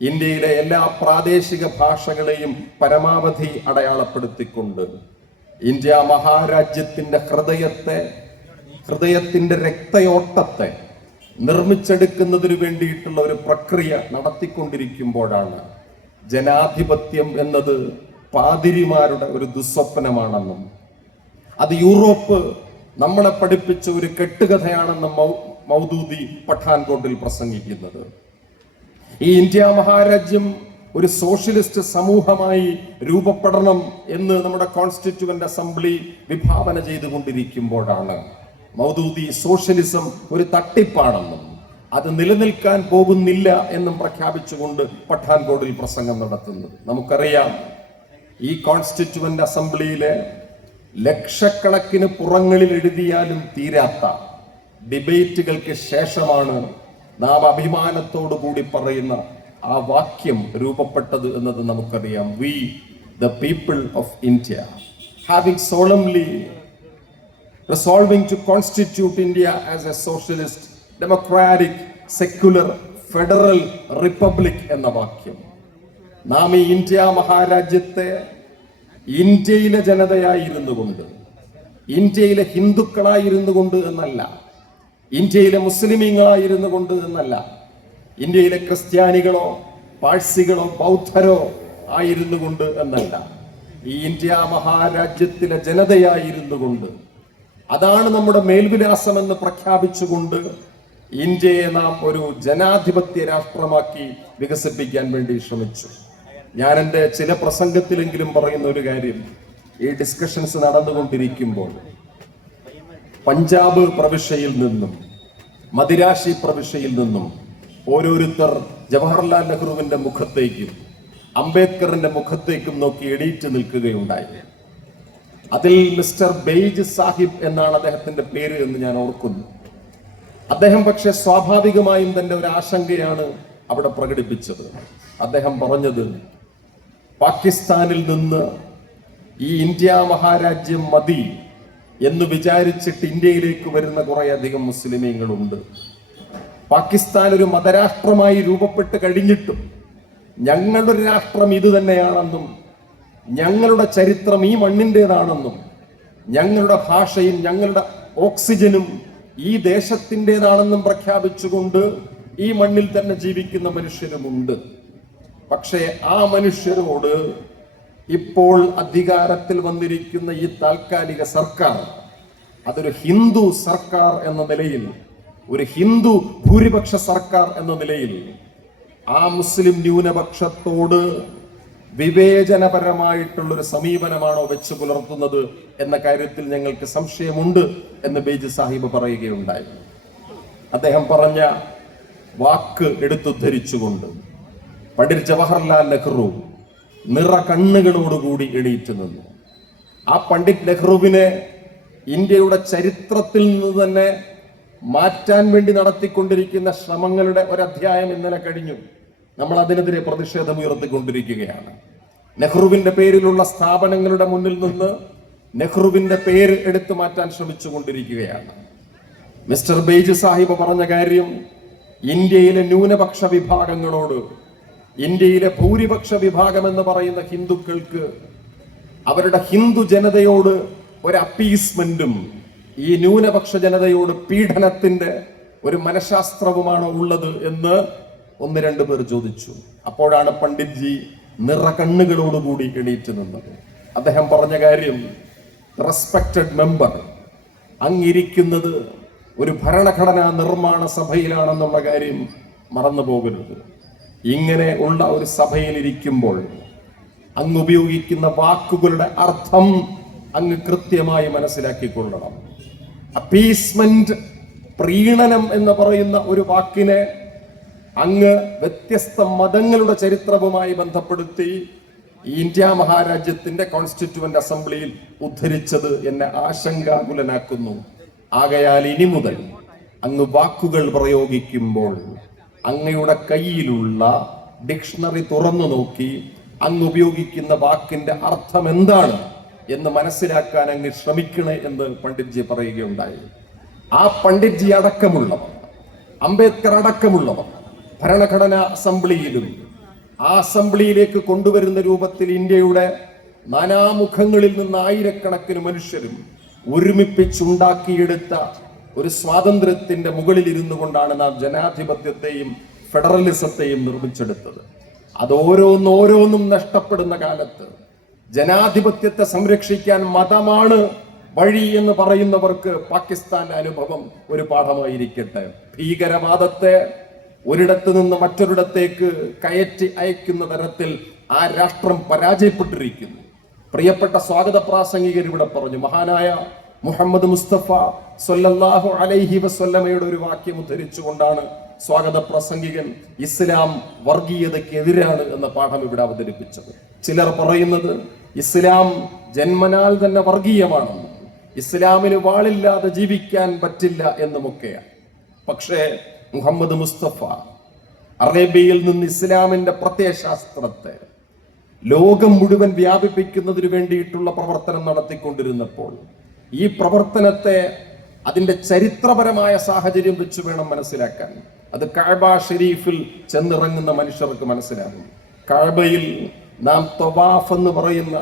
ഇന്ത്യയിലെ എല്ലാ പ്രാദേശിക ഭാഷകളെയും പരമാവധി അടയാളപ്പെടുത്തിക്കൊണ്ട് ഇന്ത്യ മഹാരാജ്യത്തിന്റെ ഹൃദയത്തിന്റെ രക്തയോട്ടത്തെ നിർമ്മിച്ചെടുക്കുന്നതിന് വേണ്ടിയിട്ടുള്ള ഒരു പ്രക്രിയ നടത്തിക്കൊണ്ടിരിക്കുമ്പോഴാണ് ജനാധിപത്യം എന്നത് പാതിരിമാരുടെ ഒരു ദുസ്വപ്നമാണെന്നും അത് യൂറോപ്പ് നമ്മളെ പഠിപ്പിച്ച ഒരു കെട്ടുകഥയാണെന്നും മൗദൂദി പഠാൻകോട്ടിൽ പ്രസംഗിക്കുന്നത്. ഈ ഇന്ത്യ മഹാരാജ്യം ഒരു സോഷ്യലിസ്റ്റ് സമൂഹമായി രൂപപ്പെടണം എന്ന് നമ്മുടെ കോൺസ്റ്റിറ്റ്യൂവന്റ് അസംബ്ലി വിഭാവന ചെയ്തുകൊണ്ടിരിക്കുമ്പോഴാണ് മൗദൂദി സോഷ്യലിസം ഒരു തട്ടിപ്പാണെന്നും അത് നിലനിൽക്കാൻ പോകുന്നില്ല എന്നും പ്രഖ്യാപിച്ചുകൊണ്ട് പഠാൻകോട്ടിൽ പ്രസംഗം നടത്തുന്നത്. നമുക്കറിയാം, ഈ കോൺസ്റ്റിറ്റ്യൂവന്റ് അസംബ്ലിയിലെ ലക്ഷക്കണക്കിന് പുറങ്ങളിൽ എഴുതിയാലും തീരാത്ത ഡിബേറ്റുകൾക്ക് ശേഷമാണ് നാം അഭിമാനത്തോടു കൂടി പറയുന്ന ആ വാക്യം രൂപപ്പെട്ടത് എന്നത് നമുക്കറിയാം. We the people of India having solemnly resolving to constitute India as a socialist, democratic, secular, federal republic എന്ന വാക്യം നാം ഈ ഇന്ത്യ മഹാരാജ്യത്തെ ഇന്ത്യയിലെ ജനതയായിരുന്നു കൊണ്ട്, ഇന്ത്യയിലെ ഹിന്ദുക്കളായിരുന്നു കൊണ്ട് എന്നല്ല, ഇന്ത്യയിലെ മുസ്ലിമീങ്ങളായിരുന്നു കൊണ്ട് എന്നല്ല, ഇന്ത്യയിലെ ക്രിസ്ത്യാനികളോ പാഴ്സികളോ ബൗദ്ധരോ ആയിരുന്നു കൊണ്ട് എന്നല്ല, ഈ ഇന്ത്യ മഹാരാജ്യത്തിലെ ജനതയായിരുന്നു കൊണ്ട്, അതാണ് നമ്മുടെ മേൽവിലാസമെന്ന് പ്രഖ്യാപിച്ചുകൊണ്ട് ഇന്ത്യയെ നാം ഒരു ജനാധിപത്യ രാഷ്ട്രമാക്കി വികസിപ്പിക്കാൻ വേണ്ടി ശ്രമിച്ചു. ഞാൻ എൻ്റെ ചില പ്രസംഗത്തിലെങ്കിലും പറയുന്ന ഒരു കാര്യം, ഈ ഡിസ്കഷൻസ് നടന്നുകൊണ്ടിരിക്കുമ്പോൾ പഞ്ചാബ് പ്രവിശ്യയിൽ നിന്നും മദിരാശി പ്രവിശ്യയിൽ നിന്നും ഓരോരുത്തർ ജവഹർലാൽ നെഹ്റുവിന്റെ മുഖത്തേക്കും അംബേദ്കറിന്റെ മുഖത്തേക്കും നോക്കി എണീറ്റ് നിൽക്കുകയുണ്ടായി. അതിൽ മിസ്റ്റർ ബെയ്ജ് സാഹിബ് എന്നാണ് അദ്ദേഹത്തിന്റെ പേര് എന്ന് ഞാൻ ഓർക്കുന്നു. അദ്ദേഹം പക്ഷെ സ്വാഭാവികമായും തന്റെ ഒരു ആശങ്കയാണ് അവിടെ പ്രകടിപ്പിച്ചത്. അദ്ദേഹം പറഞ്ഞത്, പാകിസ്ഥാനിൽ നിന്ന് ഈ ഇന്ത്യ മഹാരാജ്യം മതി എന്ന് വിചാരിച്ചിട്ട് ഇന്ത്യയിലേക്ക് വരുന്ന കുറേയധികം മുസ്ലിമീങ്ങളുണ്ട്. പാകിസ്ഥാൻ ഒരു മതരാഷ്ട്രമായി രൂപപ്പെട്ട് കഴിഞ്ഞിട്ടും ഞങ്ങളുടെ രാഷ്ട്രം ഇത് തന്നെയാണെന്നും ഞങ്ങളുടെ ചരിത്രം ഈ മണ്ണിൻ്റെതാണെന്നും ഞങ്ങളുടെ ഭാഷയും ഞങ്ങളുടെ ഓക്സിജനും ഈ ദേശത്തിൻ്റെതാണെന്നും പ്രഖ്യാപിച്ചുകൊണ്ട് ഈ മണ്ണിൽ തന്നെ ജീവിക്കുന്ന മനുഷ്യരുമുണ്ട്. പക്ഷേ ആ മനുഷ്യരോട് ഇപ്പോൾ അധികാരത്തിൽ വന്നിരിക്കുന്ന ഈ താൽക്കാലിക സർക്കാർ അതൊരു ഹിന്ദു സർക്കാർ എന്ന നിലയിൽ, ഒരു ഹിന്ദു ഭൂരിപക്ഷ സർക്കാർ എന്ന നിലയിൽ ആ മുസ്ലിം ന്യൂനപക്ഷത്തോട് വിവേചനപരമായിട്ടുള്ളൊരു സമീപനമാണോ വെച്ച് പുലർത്തുന്നത് എന്ന കാര്യത്തിൽ ഞങ്ങൾക്ക് സംശയമുണ്ട് എന്ന് ബെയ്ജ് സാഹിബ് പറയുകയുണ്ടായി. അദ്ദേഹം പറഞ്ഞ വാക്ക് എടുത്തുദ്ധരിച്ചുകൊണ്ട് പണ്ഡിറ്റ് ജവഹർലാൽ നെഹ്റു നിറ കണ്ണുകളോടുകൂടി എണീറ്റ് നിന്നു. ആ പണ്ഡിറ്റ് നെഹ്റുവിനെ ഇന്ത്യയുടെ ചരിത്രത്തിൽ നിന്ന് തന്നെ മാറ്റാൻ വേണ്ടി നടത്തിക്കൊണ്ടിരിക്കുന്ന ശ്രമങ്ങളുടെ ഒരധ്യായം ഇന്നലെ കഴിഞ്ഞു. നമ്മൾ അതിനെതിരെ പ്രതിഷേധം ഉയർത്തിക്കൊണ്ടിരിക്കുകയാണ്. നെഹ്റുവിന്റെ പേരിലുള്ള സ്ഥാപനങ്ങളുടെ മുന്നിൽ നിന്ന് നെഹ്റുവിന്റെ പേര് എടുത്തു മാറ്റാൻ ശ്രമിച്ചുകൊണ്ടിരിക്കുകയാണ്. മിസ്റ്റർ ബെയ്ജ് സാഹിബ് പറഞ്ഞ കാര്യം, ഇന്ത്യയിലെ ന്യൂനപക്ഷ വിഭാഗങ്ങളോട്, ഇന്ത്യയിലെ ഭൂരിപക്ഷ വിഭാഗം എന്ന് പറയുന്ന ഹിന്ദുക്കൾക്ക് അവരുടെ ഹിന്ദു ജനതയോട് ഒരു അപ്പീസ്മെന്റും ഈ ന്യൂനപക്ഷ ജനതയോട് പീഡനത്തിന്റെ ഒരു മനഃശാസ്ത്രവുമാണോ ഉള്ളത് എന്ന് ഒന്ന് രണ്ടു പേർ ചോദിച്ചു. അപ്പോഴാണ് പണ്ഡിറ്റ് ജി നിറ കണ്ണുകളോടുകൂടി എണീറ്റ് നിന്നത്. അദ്ദേഹം പറഞ്ഞ കാര്യം, റെസ്പെക്റ്റഡ് മെമ്പർ, അങ്ങിരിക്കുന്നത് ഒരു ഭരണഘടനാ നിർമ്മാണ സഭയിലാണെന്നുള്ള കാര്യം മറന്നു പോകരുത്. ഇങ്ങനെ ഉള്ള ഒരു സഭയിൽ ഇരിക്കുമ്പോൾ അങ്ങ് ഉപയോഗിക്കുന്ന വാക്കുകളുടെ അർത്ഥം അങ്ങ് കൃത്യമായി മനസ്സിലാക്കിക്കൊള്ളണം. അപ്പീസ്മെന്റ്, പ്രീണനം എന്ന് പറയുന്ന ഒരു വാക്കിനെ അങ്ങ് വ്യത്യസ്ത മതങ്ങളുടെ ചരിത്രവുമായി ബന്ധപ്പെടുത്തി ഈ ഇന്ത്യ മഹാരാജ്യത്തിന്റെ കോൺസ്റ്റിറ്റ്യൂവന്റ് അസംബ്ലിയിൽ ഉദ്ധരിച്ചത് എന്നെ ആശങ്കാകുലനാക്കുന്നു. ആകയാൽ ഇനി മുതൽ അങ്ങ് വാക്കുകൾ പ്രയോഗിക്കുമ്പോൾ അങ്ങയുടെ കയ്യിലുള്ള ഡിക്ഷണറി തുറന്നു നോക്കി അങ്ങ് ഉപയോഗിക്കുന്ന വാക്കിന്റെ അർത്ഥം എന്താണ് എന്ന് മനസ്സിലാക്കാൻ അങ്ങ് ശ്രമിക്കണേ എന്ന് പണ്ഡിറ്റ് ജി പറയുകയുണ്ടായി. ആ പണ്ഡിറ്റ് ജി അടക്കമുള്ളവർ, അംബേദ്കർ അടക്കമുള്ളവർ ഭരണഘടനാ അസംബ്ലിയിലും ആ അസംബ്ലിയിലേക്ക് കൊണ്ടുവരുന്ന രൂപത്തിൽ ഇന്ത്യയുടെ നാനാമുഖങ്ങളിൽ നിന്ന് ആയിരക്കണക്കിന് മനുഷ്യരും ഒരുമിപ്പിച്ചുണ്ടാക്കിയെടുത്ത ഒരു സ്വാതന്ത്ര്യത്തിന്റെ മുകളിൽ ഇരുന്നു കൊണ്ടാണ് നാം ജനാധിപത്യത്തെയും ഫെഡറലിസത്തെയും നിർമ്മിച്ചെടുത്തത്. അത് ഓരോന്നോരോന്നും നഷ്ടപ്പെടുന്ന കാലത്ത് ജനാധിപത്യത്തെ സംരക്ഷിക്കാൻ മതമാണ് വഴി എന്ന് പറയുന്നവർക്ക് പാകിസ്ഥാന്റെ അനുഭവം ഒരു പാഠമായിരിക്കട്ടെ. ഭീകരവാദത്തെ ഒരിടത്ത് നിന്ന് മറ്റൊരിടത്തേക്ക് കയറ്റി അയക്കുന്ന തരത്തിൽ ആ രാഷ്ട്രം പരാജയപ്പെട്ടിരിക്കുന്നു. പ്രിയപ്പെട്ട സ്വാഗത പ്രാസംഗികർ ഇവിടെ പറഞ്ഞു, മഹാനായ മുഹമ്മദ് മുസ്തഫ സ്വല്ലല്ലാഹു അലൈഹി വസല്ലമയുടെ ഒരു വാക്യം ഉദ്ധരിച്ചുകൊണ്ടാണ് സ്വാഗത പ്രസംഗികൻ ഇസ്ലാം വർഗീയതയ്ക്കെതിരാണ് എന്ന പാഠം ഇവിടെ അവതരിപ്പിച്ചത്. ചിലർ പറയുന്നത് ഇസ്ലാം ജന്മനാൽ തന്നെ വർഗീയമാണെന്നും ഇസ്ലാമിന് വാളില്ലാതെ ജീവിക്കാൻ പറ്റില്ല എന്നുമൊക്കെയാണ്. പക്ഷേ മുഹമ്മദ് മുസ്തഫ അറേബ്യയിൽ നിന്ന് ഇസ്ലാമിന്റെ പ്രത്യയശാസ്ത്രത്തെ ലോകം മുഴുവൻ വ്യാപിപ്പിക്കുന്നതിന് വേണ്ടിയിട്ടുള്ള പ്രവർത്തനം നടത്തിക്കൊണ്ടിരുന്നപ്പോൾ ഈ പ്രവർത്തനത്തെ അതിന്റെ ചരിത്രപരമായ സാഹചര്യം വെച്ച് വേണം മനസ്സിലാക്കാൻ. അത് കഅബ ഷരീഫിൽ ചെന്നിറങ്ങുന്ന മനുഷ്യർക്ക് മനസ്സിലാകും. കഅബയിൽ നാം തവാഫ് എന്ന് പറയുന്ന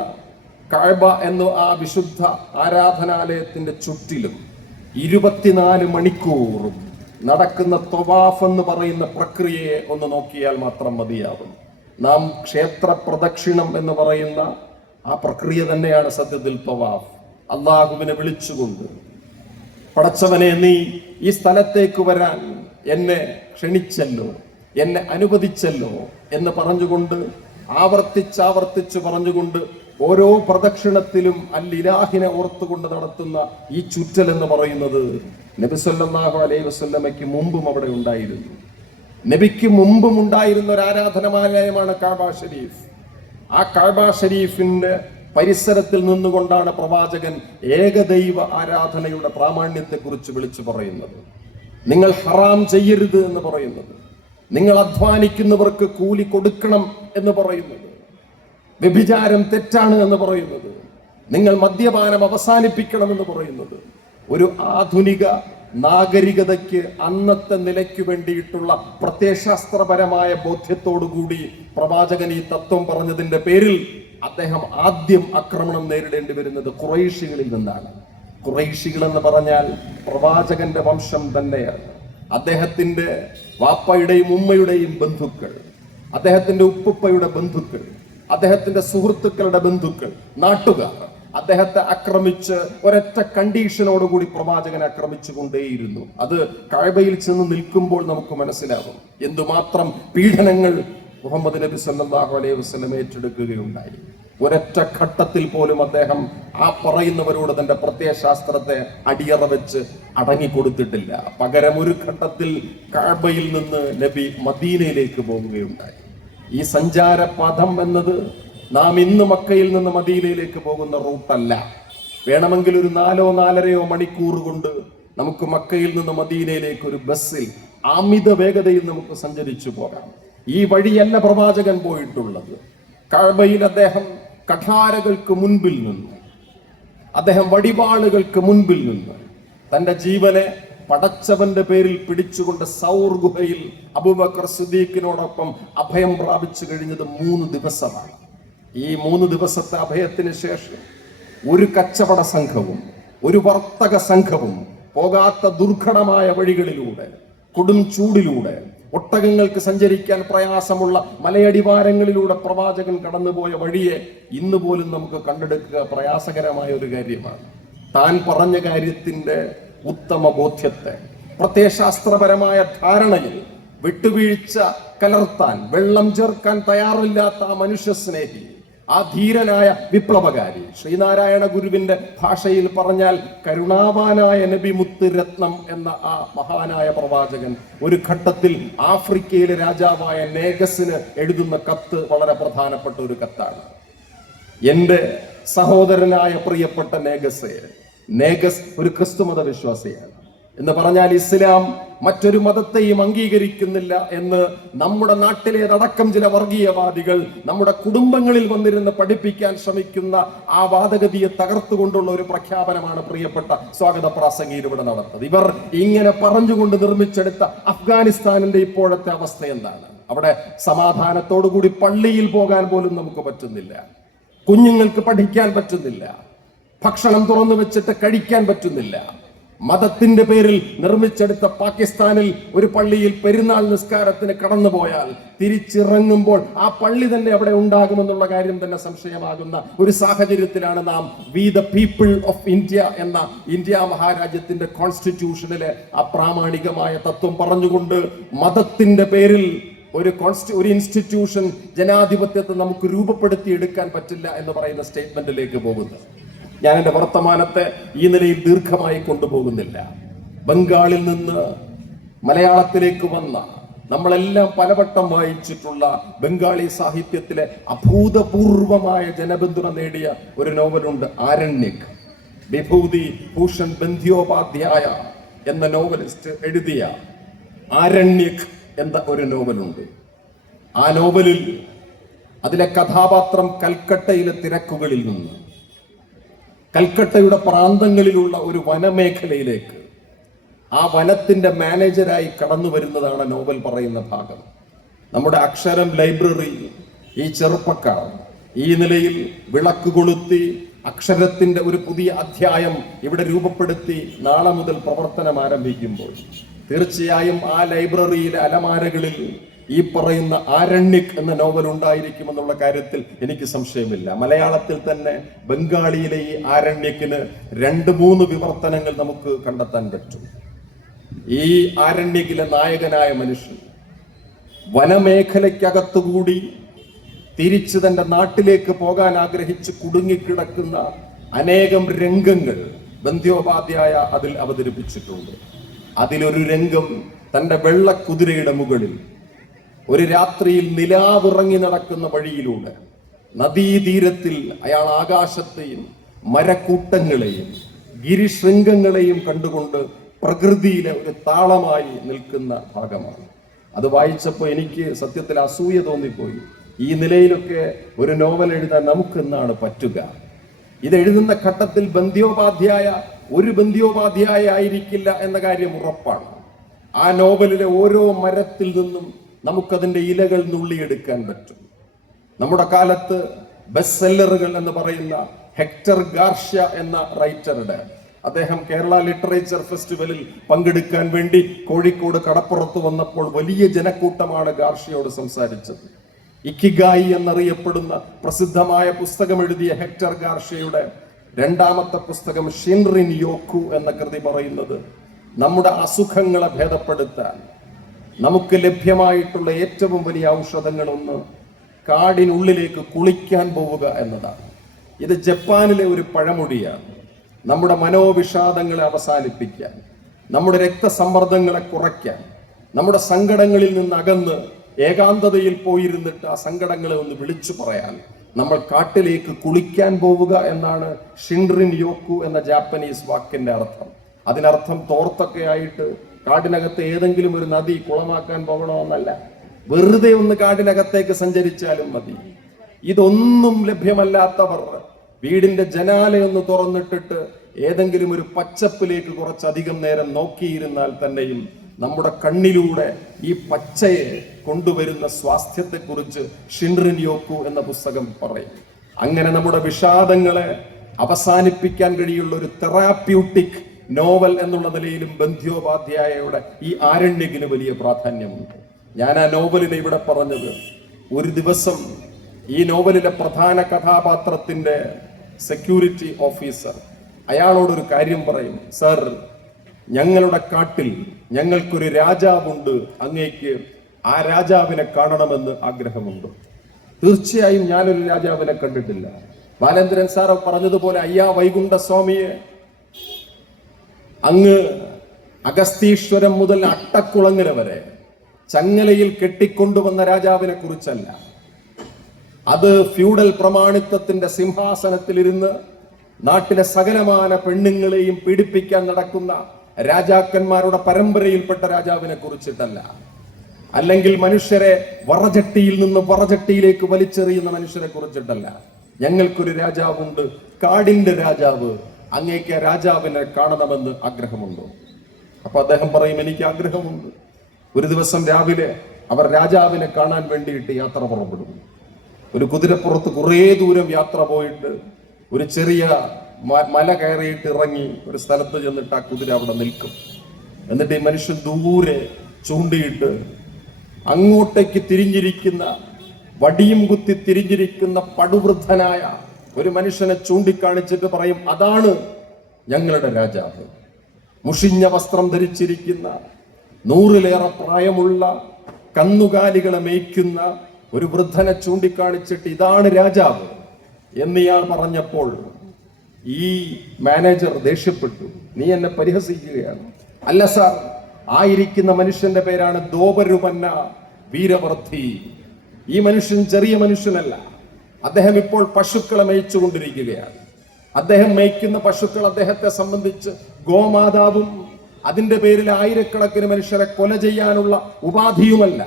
കഅബ എന്ന ആ വിശുദ്ധ ആരാധനാലയത്തിന്റെ ചുറ്റിലും 24 മണിക്കൂറും നടക്കുന്ന തവാഫ് എന്ന് പറയുന്ന പ്രക്രിയയെ ഒന്ന് നോക്കിയാൽ മാത്രം മതിയാകും. നാം ക്ഷേത്ര പ്രദക്ഷിണം എന്ന് പറയുന്ന ആ പ്രക്രിയ തന്നെയാണ് സത്യത്തിൽ തവാഫ്. അള്ളാഹുവിനെ വിളിച്ചുകൊണ്ട്, പടച്ചവനെ നീ ഈ സ്ഥലത്തേക്ക് വരാൻ എന്നെ ക്ഷണിച്ചല്ലോ, എന്നെ അനുവദിച്ചല്ലോ എന്ന് പറഞ്ഞുകൊണ്ട് ആവർത്തിച്ചാവർത്തിച്ച് പറഞ്ഞുകൊണ്ട് ഓരോ പ്രദക്ഷിണത്തിലും അൽ-ഇലാഹിനെ ഓർത്തുകൊണ്ട് നടത്തുന്ന ഈ ചുറ്റൽ എന്ന് പറയുന്നത് നബി സല്ലല്ലാഹു അലൈഹി വസല്ലമയ്ക്ക് മുമ്പും അവിടെ ഉണ്ടായിരുന്നു. നബിക്ക് മുമ്പും ഉണ്ടായിരുന്ന ഒരു ആരാധനാലയമാണ് കഅബ ഷരീഫ്. ആ കഅബ ഷരീഫിന്റെ പരിസരത്തിൽ നിന്നുകൊണ്ടാണ് പ്രവാചകൻ ഏകദൈവ ആരാധനയുടെ പ്രാമാണ്യത്തെക്കുറിച്ച് വിളിച്ചു പറയുന്നത്. നിങ്ങൾ ഹറാം ചെയ്യരുത് എന്ന് പറയുന്നത്, നിങ്ങൾ അധ്വാനിക്കുന്നവർക്ക് കൂലി കൊടുക്കണം എന്ന് പറയുന്നത്, വ്യഭിചാരം തെറ്റാണ് എന്ന് പറയുന്നത്, നിങ്ങൾ മദ്യപാനം അവസാനിപ്പിക്കണം എന്ന് പറയുന്നത്, ഒരു ആധുനിക നാഗരികതയ്ക്ക് അന്നത്തെ നിലയ്ക്ക് വേണ്ടിയിട്ടുള്ള പ്രത്യയശാസ്ത്രപരമായ ബോധ്യത്തോടുകൂടി പ്രവാചകൻ ഈ തത്വം പറഞ്ഞതിന്റെ പേരിൽ അദ്ദേഹം ആദ്യം ആക്രമണം നേരിടേണ്ടി വരുന്നത് ഖുറൈശികളിൽ നിന്നാണ്. ഖുറൈശികൾ എന്ന് പറഞ്ഞാൽ പ്രവാചകന്റെ വംശം തന്നെയാണ്. അദ്ദേഹത്തിന്റെ വാപ്പയുടെയും ഉമ്മയുടെയും ബന്ധുക്കൾ, അദ്ദേഹത്തിന്റെ ഉപ്പുപ്പയുടെ ബന്ധുക്കൾ, അദ്ദേഹത്തിന്റെ സുഹൃത്തുക്കളുടെ ബന്ധുക്കൾ, നാട്ടുകാർ അദ്ദേഹത്തെ ആക്രമിച്ച് ഒരൊറ്റ കണ്ടീഷനോടുകൂടി പ്രവാചകൻ ആക്രമിച്ചു കൊണ്ടേയിരുന്നു. അത് കഅബയിൽ ചെന്ന് നിൽക്കുമ്പോൾ നമുക്ക് മനസ്സിലാകും എന്തുമാത്രം പീഡനങ്ങൾ മുഹമ്മദ് നബി സല്ലല്ലാഹു അലൈഹി വസല്ലം ഏറ്റെടുക്കുകയുണ്ടായി. ഒരൊറ്റ ഘട്ടത്തിൽ പോലും അദ്ദേഹം ആ പറയുന്നവരോട് തന്റെ പ്രത്യയശാസ്ത്രത്തെ അടിയറ വെച്ച് അടങ്ങിക്കൊടുത്തിട്ടില്ല. പകരം ഒരു ഘട്ടത്തിൽ കഅബയിൽ നിന്ന് നബി മദീനയിലേക്ക് പോവുകയുണ്ടായി. ഈ സഞ്ചാരപഥം എന്നത് നാം ഇന്ന് മക്കയിൽ നിന്ന് മദീനയിലേക്ക് പോകുന്ന റൂട്ടല്ല. വേണമെങ്കിൽ ഒരു 4-4.5 മണിക്കൂർ കൊണ്ട് നമുക്ക് മക്കയിൽ നിന്ന് മദീനയിലേക്ക് ഒരു ബസ്സിൽ അമിത വേഗതയിൽ നമുക്ക് സഞ്ചരിച്ചു പോകാം. ഈ വഴിയല്ല പ്രവാചകൻ പോയിട്ടുള്ളത്. കഅബയിൽ അദ്ദേഹം കഠാരകൾക്ക് മുൻപിൽ നിന്ന്, അദ്ദേഹം വടിവാളുകൾക്ക് മുൻപിൽ നിന്ന് തന്റെ ജീവനെ പടച്ചവന്റെ പേരിൽ പിടിച്ചുകൊണ്ട് സൗർ ഗുഹയിൽ അബൂബക്കർ സിദ്ദീഖിനോടൊപ്പം അഭയം പ്രാപിച്ചു കഴിഞ്ഞത് 3 ദിവസമാണ്. ഈ 3 ദിവസത്തെ അഭയത്തിന് ശേഷം ഒരു കച്ചവട സംഘവും ഒരു വർത്തക സംഘവും പോകാത്ത ദുർഘടമായ വഴികളിലൂടെ, കൊടും ചൂടിലൂടെ, ഒട്ടകങ്ങൾക്ക് സഞ്ചരിക്കാൻ പ്രയാസമുള്ള മലയടിവാരങ്ങളിലൂടെ പ്രവാചകൻ കടന്നുപോയ വഴിയെ ഇന്ന് പോലും നമുക്ക് കണ്ടെടുക്കുക പ്രയാസകരമായ ഒരു കാര്യമാണ്. താൻ പറഞ്ഞ കാര്യത്തിന്റെ ഉത്തമ ബോധ്യത്തെ പ്രത്യയശാസ്ത്രപരമായ ധാരണയിൽ വിട്ടുവീഴ്ച കലർത്താൻ, വെള്ളം ചേർക്കാൻ തയ്യാറില്ലാത്ത ആ മനുഷ്യ സ്നേഹി, ആ ധീരനായ വിപ്ലവകാരി, ശ്രീനാരായണ ഗുരുവിന്റെ ഭാഷയിൽ പറഞ്ഞാൽ കരുണാവാനായ നബി മുത്ത് രത്നം എന്ന ആ മഹാനായ പ്രവാചകൻ ഒരു ഘട്ടത്തിൽ ആഫ്രിക്കയിലെ രാജാവായ നേഗസിന് എഴുതുന്ന കത്ത് വളരെ പ്രധാനപ്പെട്ട ഒരു കത്താണ്. എന്റെ സഹോദരനായ പ്രിയപ്പെട്ട നേഗസ് ഒരു ക്രിസ്തുമത വിശ്വാസിയാണ് എന്ന് പറഞ്ഞാൽ ഇസ്ലാം മറ്റൊരു മതത്തെയും അംഗീകരിക്കുന്നില്ല എന്ന് നമ്മുടെ നാട്ടിലേതടക്കം ചില വർഗീയവാദികൾ നമ്മുടെ കുടുംബങ്ങളിൽ വന്നിരുന്ന് പഠിപ്പിക്കാൻ ശ്രമിക്കുന്ന ആ വാദഗതിയെ തകർത്തുകൊണ്ടുള്ള ഒരു പ്രഖ്യാപനമാണ് പ്രിയപ്പെട്ട സ്വാഗത പ്രാസംഗികർ ഇവിടെ നടത്തുന്നത്. ഇവർ ഇങ്ങനെ പറഞ്ഞുകൊണ്ട് നിർമ്മിച്ചെടുത്ത അഫ്ഗാനിസ്ഥാനിന്റെ ഇപ്പോഴത്തെ അവസ്ഥ എന്താണ്? അവിടെ സമാധാനത്തോടുകൂടി പള്ളിയിൽ പോകാൻ പോലും നമുക്ക് പറ്റുന്നില്ല, കുഞ്ഞുങ്ങൾക്ക് പഠിക്കാൻ പറ്റുന്നില്ല, ഭക്ഷണം തുറന്നു വെച്ചിട്ട് കഴിക്കാൻ പറ്റുന്നില്ല, മതത്തിന്റെ പേരിൽ നിർമ്മിച്ചെടുത്ത പാകിസ്ഥാനിൽ ഒരു പള്ളിയിൽ പെരുന്നാൾ നിസ്കാരത്തിന് കടന്നുപോയാൽ തിരിച്ചിറങ്ങുമ്പോൾ ആ പള്ളി തന്നെ അവിടെ ഉണ്ടാകുമെന്നുള്ള കാര്യം തന്നെ സംശയമാകുന്ന ഒരു സാഹചര്യത്തിലാണ് നാം we the people of India എന്ന ഇന്ത്യ മഹാരാജ്യത്തിന്റെ കോൺസ്റ്റിറ്റ്യൂഷനിലെ അപ്രാമാണികമായ തത്വം പറഞ്ഞുകൊണ്ട് മതത്തിന്റെ പേരിൽ ഒരു ഇൻസ്റ്റിറ്റ്യൂഷൻ ജനാധിപത്യത്തെ നമുക്ക് രൂപപ്പെടുത്തിയെടുക്കാൻ പറ്റില്ല എന്ന് പറയുന്ന സ്റ്റേറ്റ്മെന്റിലേക്ക് പോകുന്നത്. ഞാൻ എന്റെ വർത്തമാനത്തെ ഈ നിലയിൽ ദീർഘമായി കൊണ്ടുപോകുന്നില്ല. ബംഗാളിൽ നിന്ന് മലയാളത്തിലേക്ക് വന്ന നമ്മളെല്ലാം പലവട്ടം വായിച്ചിട്ടുള്ള ബംഗാളി സാഹിത്യത്തിലെ അഭൂതപൂർവമായ ജനപിന്തുണ നേടിയ ഒരു നോവലുണ്ട്, ആരണ്യക്. വിഭൂതി ഭൂഷൺ ബന്ധ്യോപാധ്യായ എന്ന നോവലിസ്റ്റ് എഴുതിയ ആരണ്യക് എന്ന ഒരു നോവലുണ്ട്. ആ നോവലിൽ അതിലെ കഥാപാത്രം കൽക്കട്ടയിലെ തിരക്കുകളിൽ നിന്ന് കൽക്കട്ടയുടെ പ്രാന്തങ്ങളിലുള്ള ഒരു വനമേഖലയിലേക്ക് ആ വനത്തിന്റെ മാനേജരായി കടന്നു വരുന്നതാണ് നോവൽ പറയുന്ന ഭാഗം. നമ്മുടെ അക്ഷരം ലൈബ്രറി ഈ ചെറുപ്പക്കാർ ഈ നിലയിൽ വിളക്ക് കൊളുത്തി അക്ഷരത്തിന്റെ ഒരു പുതിയ അധ്യായം ഇവിടെ രൂപപ്പെടുത്തി നാളെ മുതൽ പ്രവർത്തനം ആരംഭിക്കുമ്പോൾ തീർച്ചയായും ആ ലൈബ്രറിയിലെ അലമാരകളിൽ ഈ പറയുന്ന ആരണ്യക് എന്ന നോവൽ ഉണ്ടായിരിക്കുമെന്നുള്ള കാര്യത്തിൽ എനിക്ക് സംശയമില്ല. മലയാളത്തിൽ തന്നെ ബംഗാളിയിലെ ഈ ആരണ്യക്കിന് 2-3 വിവർത്തനങ്ങൾ നമുക്ക് കണ്ടെത്താൻ പറ്റും. ഈ ആരണ്യക്കിലെ നായകനായ മനുഷ്യൻ വനമേഖലയ്ക്കകത്തുകൂടി തിരിച്ചു തന്റെ നാട്ടിലേക്ക് പോകാൻ ആഗ്രഹിച്ച് കുടുങ്ങിക്കിടക്കുന്ന അനേകം രംഗങ്ങൾ ബന്ധ്യോപാധ്യായ അതിൽ അവതരിപ്പിച്ചിട്ടുണ്ട്. അതിലൊരു രംഗം തന്റെ വെള്ളക്കുതിരയുടെ മുകളിൽ ഒരു രാത്രിയിൽ നിലാവിറങ്ങി നടക്കുന്ന വഴിയിലൂടെ നദീതീരത്തിൽ അയാൾ ആകാശത്തെയും മരക്കൂട്ടങ്ങളെയും ഗിരിശൃംഗങ്ങളെയും കണ്ടുകൊണ്ട് പ്രകൃതിയിലെ ഒരു താളമായി നിൽക്കുന്ന ഭാഗമാണ്. അത് വായിച്ചപ്പോൾ എനിക്ക് സത്യത്തിൽ അസൂയ തോന്നിപ്പോയി. ഈ നിലയിലൊക്കെ ഒരു നോവൽ എഴുതാൻ നമുക്കെന്നാണ് പറ്റുക? ഇത് എഴുതുന്ന ഘട്ടത്തിൽ ഒരു ബന്ധ്യോപാധ്യായ ആയിരിക്കില്ല എന്ന കാര്യം ഉറപ്പാണ്. ആ നോവലിലെ ഓരോ മരത്തിൽ നിന്നും നമുക്കതിന്റെ ഇലകൾ നുള്ളിയെടുക്കാൻ പറ്റും. നമ്മുടെ കാലത്ത് ബെസ്റ്റ് സെല്ലറുകൾ എന്ന് പറയുന്ന ഹെക്ടർ ഗാർഷ്യ എന്ന റൈറ്ററുടെ അദ്ദേഹം കേരള ലിറ്ററേച്ചർ ഫെസ്റ്റിവലിൽ പങ്കെടുക്കാൻ വേണ്ടി കോഴിക്കോട് കടപ്പുറത്ത് വന്നപ്പോൾ വലിയ ജനക്കൂട്ടമാണ് ഗാർഷ്യയോട് സംസാരിച്ചത്. ഇക്കിഗായി എന്നറിയപ്പെടുന്ന പ്രസിദ്ധമായ പുസ്തകം എഴുതിയ ഹെക്ടർ ഗാർഷ്യയുടെ 2ാമത്തെ പുസ്തകം ഷിൻറിൻ യോക്കു എന്ന കൃതി പറയുന്നത് നമ്മുടെ അസുഖങ്ങളെ ഭേദപ്പെടുത്താൻ നമുക്ക് ലഭ്യമായിട്ടുള്ള ഏറ്റവും വലിയ ഔഷധങ്ങളൊന്ന് കാടിനുള്ളിലേക്ക് കുളിക്കാൻ പോവുക എന്നതാണ്. ഇത് ജപ്പാനിലെ ഒരു പഴമൊഴിയാണ്. നമ്മുടെ മനോവിഷാദങ്ങളെ അവസാനിപ്പിക്കാൻ, നമ്മുടെ രക്തസമ്മർദ്ദങ്ങളെ കുറയ്ക്കാൻ, നമ്മുടെ സങ്കടങ്ങളിൽ നിന്ന് അകന്ന് ഏകാന്തതയിൽ പോയിരുന്നിട്ട് ആ സങ്കടങ്ങളെ ഒന്ന് വിളിച്ചു പറയാൻ നമ്മൾ കാട്ടിലേക്ക് കുളിക്കാൻ പോവുക എന്നാണ് ഷിൻറിൻ യോക്കു എന്ന ജാപ്പനീസ് വാക്കിന്റെ അർത്ഥം. അതിനർത്ഥം തോർത്തൊക്കെ ആയിട്ട് കാടിനകത്ത് ഏതെങ്കിലും ഒരു നദി കുളമാക്കാൻ പോകണമെന്നല്ല, വെറുതെ ഒന്ന് കാടിനകത്തേക്ക് സഞ്ചരിച്ചാലും മതി. ഇതൊന്നും ലഭ്യമല്ലാത്തവർ വീടിന്റെ ജനാലയൊന്ന് തുറന്നിട്ടിട്ട് ഏതെങ്കിലും ഒരു പച്ചപ്പിലേക്ക് കുറച്ചധികം നേരം നോക്കിയിരുന്നാൽ തന്നെയും നമ്മുടെ കണ്ണിലൂടെ ഈ പച്ചയെ കൊണ്ടുവരുന്ന സ്വാസ്ഥ്യത്തെക്കുറിച്ച് ഷിൻറിൻ യോക്കു എന്ന പുസ്തകം പറയും. അങ്ങനെ നമ്മുടെ വിഷാദങ്ങളെ അവസാനിപ്പിക്കാൻ കഴിയുള്ള ഒരു തെറാപ്യൂട്ടിക് നോവൽ എന്നുള്ള നിലയിലും ബന്ധ്യോപാധ്യായയുടെ ഈ ആരണ്യകിന് വലിയ പ്രാധാന്യമുണ്ട്. ഞാൻ ആ നോവലിനെ ഇവിടെ പറഞ്ഞത്, ഒരു ദിവസം ഈ നോവലിലെ പ്രധാന കഥാപാത്രത്തിന്റെ സെക്യൂരിറ്റി ഓഫീസർ അയാളോടൊരു കാര്യം പറയും. സർ, ഞങ്ങളുടെ കാട്ടിൽ ഞങ്ങൾക്കൊരു രാജാവുണ്ട്, അങ്ങേക്ക് ആ രാജാവിനെ കാണണമെന്ന് ആഗ്രഹമുണ്ട്. തീർച്ചയായും ഞാനൊരു രാജാവിനെ കണ്ടിട്ടില്ല. ബാലേന്ദ്രൻ സാർ പറഞ്ഞതുപോലെ അയ്യാ വൈകുണ്ഠസ്വാമിയെ അങ്ങ് അഗസ്തീശ്വരം മുതൽ അട്ടക്കുളങ്ങര വരെ ചങ്ങലയിൽ കെട്ടിക്കൊണ്ടുവന്ന രാജാവിനെ കുറിച്ചല്ല. അത് ഫ്യൂഡൽ പ്രമാണിത്വത്തിന്റെ സിംഹാസനത്തിലിരുന്ന് നാട്ടിലെ സകലമാന പെണ്ണുങ്ങളെയും പീഡിപ്പിക്കാൻ നടക്കുന്ന രാജാക്കന്മാരുടെ പരമ്പരയിൽപ്പെട്ട രാജാവിനെ കുറിച്ചിട്ടല്ല. അല്ലെങ്കിൽ മനുഷ്യരെ വറചട്ടിയിൽ നിന്ന് വറചട്ടിയിലേക്ക് വലിച്ചെറിയുന്ന മനുഷ്യരെ കുറിച്ചിട്ടല്ല. ഞങ്ങൾക്കൊരു രാജാവുണ്ട്, കാടിന്റെ രാജാവ്, അങ്ങേക്ക് രാജാവിനെ കാണണമെന്ന് ആഗ്രഹമുണ്ടോ? അപ്പൊ അദ്ദേഹം പറയും, എനിക്ക് ആഗ്രഹമുണ്ട്. ഒരു ദിവസം രാവിലെ അവർ രാജാവിനെ കാണാൻ വേണ്ടിയിട്ട് യാത്ര പുറപ്പെടും. ഒരു കുതിരപ്പുറത്ത് കുറേ ദൂരം യാത്ര പോയിട്ട് ഒരു ചെറിയ മല കയറിയിട്ട് ഇറങ്ങി ഒരു സ്ഥലത്ത് ചെന്നിട്ട് ആ കുതിര അവിടെ നിൽക്കും. എന്നിട്ട് ഈ മനുഷ്യൻ ദൂരെ ചൂണ്ടിയിട്ട് അങ്ങോട്ടേക്ക് തിരിഞ്ഞിരിക്കുന്ന, വടിയും കുത്തി തിരിഞ്ഞിരിക്കുന്ന പടുവൃദ്ധനായ ഒരു മനുഷ്യനെ ചൂണ്ടിക്കാണിച്ചിട്ട് പറയും, അതാണ് ഞങ്ങളുടെ രാജാവ്. മുഷിഞ്ഞ വസ്ത്രം ധരിച്ചിരിക്കുന്ന, 100-ലേറെ പ്രായമുള്ള, കന്നുകാലികളെ മേയ്ക്കുന്ന ഒരു വൃദ്ധനെ ചൂണ്ടിക്കാണിച്ചിട്ട് ഇതാണ് രാജാവ് എന്നിയാൾ പറഞ്ഞപ്പോൾ ഈ മാനേജർ ദേഷ്യപ്പെട്ടു. നീ എന്നെ പരിഹസിക്കുകയാണ്? അല്ല സാർ, ആയിരിക്കുന്ന മനുഷ്യന്റെ പേരാണ് ദോബരുമന്ന വീരവർദ്ധി. ഈ മനുഷ്യൻ ചെറിയ മനുഷ്യനല്ല. അദ്ദേഹം ഇപ്പോൾ പശുക്കളെ മേയിച്ചുകൊണ്ടിരിക്കുകയാണ്. അദ്ദേഹം മേയ്ക്കുന്ന പശുക്കൾ അദ്ദേഹത്തെ സംബന്ധിച്ച് ഗോമാതാവും അതിന്റെ പേരിൽ ആയിരക്കണക്കിന് മനുഷ്യരെ കൊല ചെയ്യാനുള്ള ഉപാധിയുമല്ല.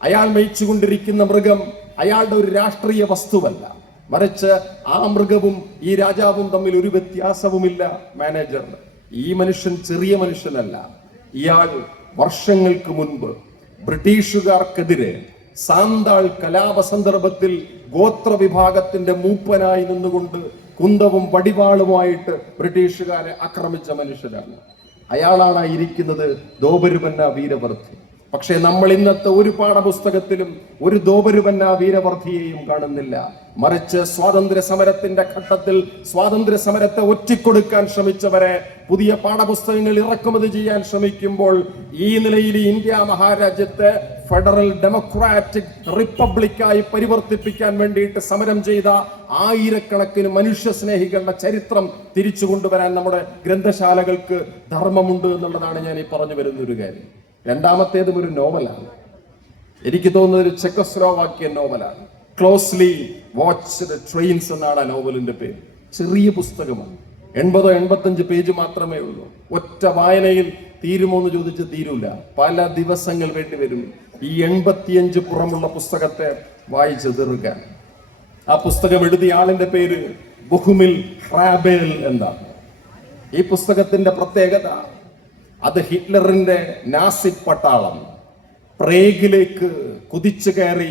അയാൾ മേയിച്ചുകൊണ്ടിരിക്കുന്ന മൃഗം അയാളുടെ ഒരു രാഷ്ട്രീയ വസ്തുവല്ല, മറിച്ച് ആ മൃഗവും ഈ രാജാവും തമ്മിൽ ഒരു വ്യത്യാസവുമില്ല. മാനേജർ, ഈ മനുഷ്യൻ ചെറിയ മനുഷ്യനല്ല. ഇയാൾ വർഷങ്ങൾക്ക് മുൻപ് ബ്രിട്ടീഷുകാർക്കെതിരെ സാന്താൾ കലാപ സന്ദർഭത്തിൽ ഗോത്ര വിഭാഗത്തിന്റെ മൂപ്പനായി നിന്നുകൊണ്ട് കുന്തവും വടിവാളുമായിട്ട് ബ്രിട്ടീഷുകാരെ ആക്രമിച്ച മനുഷ്യനാണ്. അയാളാണ് ഇരിക്കുന്നത് ദോബരുമന്ന വീരവർദ്ധി. പക്ഷെ നമ്മൾ ഇന്നത്തെ ഒരു പാഠപുസ്തകത്തിലും ഒരു ദോബരുമന്ന വീരവർദ്ധിയെയും കാണുന്നില്ല. മറിച്ച് സ്വാതന്ത്ര്യ സമരത്തിന്റെ ഘട്ടത്തിൽ സ്വാതന്ത്ര്യ സമരത്തെ ഒറ്റിക്കൊടുക്കാൻ ശ്രമിച്ചവരെ പുതിയ പാഠപുസ്തകങ്ങൾ ഇറക്കുമതി ചെയ്യാൻ ശ്രമിക്കുമ്പോൾ ഈ നിലയിൽ ഇന്ത്യ മഹാരാജ്യത്തെ ഫെഡറൽ ഡെമോക്രാറ്റിക് റിപ്പബ്ലിക്കായി പരിവർത്തിപ്പിക്കാൻ വേണ്ടിയിട്ട് സമരം ചെയ്ത ആയിരക്കണക്കിന് മനുഷ്യ സ്നേഹികളുടെ ചരിത്രം തിരിച്ചു കൊണ്ടുവരാൻ നമ്മുടെ ഗ്രന്ഥശാലകൾക്ക് ധർമ്മമുണ്ട് എന്നുള്ളതാണ് ഞാൻ ഈ പറഞ്ഞു വരുന്ന ഒരു കാര്യം. രണ്ടാമത്തേതും ഒരു നോവലാണ്. എനിക്ക് തോന്നുന്നത് ഒരു ചെക്കോസ്ലോവാക്യൻ നോവലാണ്. ക്ലോസ്ലി വാച്ച്ഡ് ട്രെയിൻസ് എന്നാണ് ആ നോവലിന്റെ പേര്. ചെറിയ പുസ്തകമാണ്, 80-85 പേജ് മാത്രമേ ഉള്ളൂ. ഒറ്റ വായനയിൽ തീരുമോ എന്ന് ചോദിച്ച് തീരൂല. പല ദിവസങ്ങൾ വേണ്ടി വരും ഈ 85 പുറമുള്ള പുസ്തകത്തെ വായിച്ചു തീർക്കാൻ. ആ പുസ്തകം എഴുതിയ ആളിന്റെ പേര് ബൊഹുമിൽ ഖ്രാബേൽ എന്നാണ്. ഈ പുസ്തകത്തിന്റെ പ്രത്യേകത, അത് ഹിറ്റ്ലറിന്റെ നാസി പട്ടാളം പ്രേഗിലേക്ക് കുതിച്ചു കയറി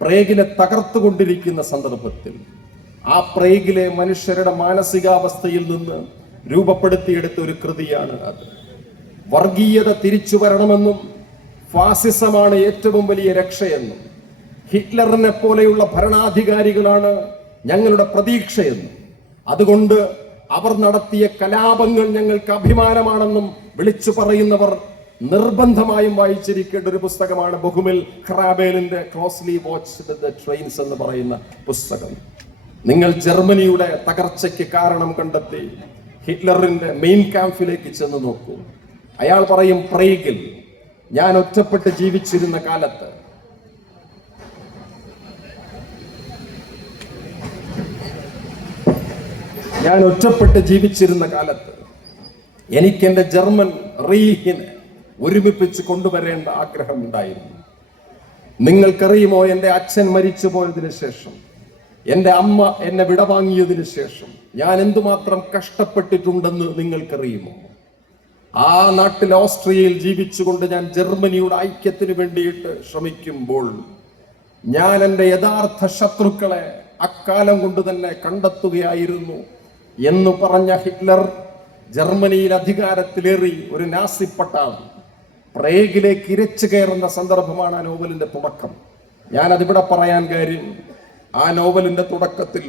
പ്രേഗിനെ തകർത്തുകൊണ്ടിരിക്കുന്ന സന്ദർഭത്തിൽ ആ പ്രേഗിലെ മനുഷ്യരുടെ മാനസികാവസ്ഥയിൽ നിന്ന് രൂപപ്പെടുത്തിയെടുത്ത ഒരു കൃതിയാണ് അത്. വർഗീയത തിരിച്ചു വരണമെന്നും ഫാസിസമാണ് ഏറ്റവും വലിയ രക്ഷയെന്നും ഹിറ്റ്ലറിനെ പോലെയുള്ള ഭരണാധികാരികളാണ് ഞങ്ങളുടെ പ്രതീക്ഷയെന്നും അതുകൊണ്ട് അവർ നടത്തിയ കലാപങ്ങൾ ഞങ്ങൾക്ക് അഭിമാനമാണെന്നും വിളിച്ചു പറയുന്നവർ നിർബന്ധമായും വായിച്ചിരിക്കേണ്ട ഒരു പുസ്തകമാണ് ബൊഹുമിൽ ഖ്രാബേലിന്റെ ക്ലോസ്ലി വാച്ച്ഡ് ട്രെയിൻസ് എന്ന് പറയുന്ന പുസ്തകം. നിങ്ങൾ ജർമ്മനിയുടെ തകർച്ചയ്ക്ക് കാരണം കണ്ടെത്തി ഹിറ്റ്ലറിന്റെ മെയിൻ ക്യാമ്പിലേക്ക് ചെന്ന് നോക്കൂ. അയാൾ പറയും, പ്രേഗിൽ ഞാൻ ഒറ്റപ്പെട്ട് ജീവിച്ചിരുന്ന കാലത്ത് എനിക്ക് എന്റെ ജർമ്മൻ റീഹിനെ ഒരുമിപ്പിച്ച് കൊണ്ടുവരേണ്ട ആഗ്രഹമുണ്ടായിരുന്നു. നിങ്ങൾക്കറിയുമോ, എന്റെ അച്ഛൻ മരിച്ചു പോയതിനു ശേഷം, എന്റെ അമ്മ എന്നെ വിടവാങ്ങിയതിനു ശേഷം ഞാൻ എന്തുമാത്രം കഷ്ടപ്പെട്ടിട്ടുണ്ടെന്ന് നിങ്ങൾക്കറിയുമോ? ആ നാട്ടിൽ ഓസ്ട്രിയയിൽ ജീവിച്ചുകൊണ്ട് ഞാൻ ജർമ്മനിയുടെ ഐക്യത്തിന് വേണ്ടിയിട്ട് ശ്രമിക്കുമ്പോൾ ഞാൻ എൻ്റെ യഥാർത്ഥ ശത്രുക്കളെ അക്കാലം കൊണ്ട് തന്നെ കണ്ടെത്തുകയായിരുന്നു എന്ന് പറഞ്ഞ ഹിറ്റ്ലർ ജർമ്മനിയിൽ അധികാരത്തിലേറി ഒരു നാസി പട്ടാളം പ്രേഗിലേക്ക് ഇരച്ചു കയറുന്ന സന്ദർഭമാണ് ആ നോവലിന്റെ തുടക്കം. ഞാനതിവിടെ പറയാൻ കാര്യം, ആ നോവലിന്റെ തുടക്കത്തിൽ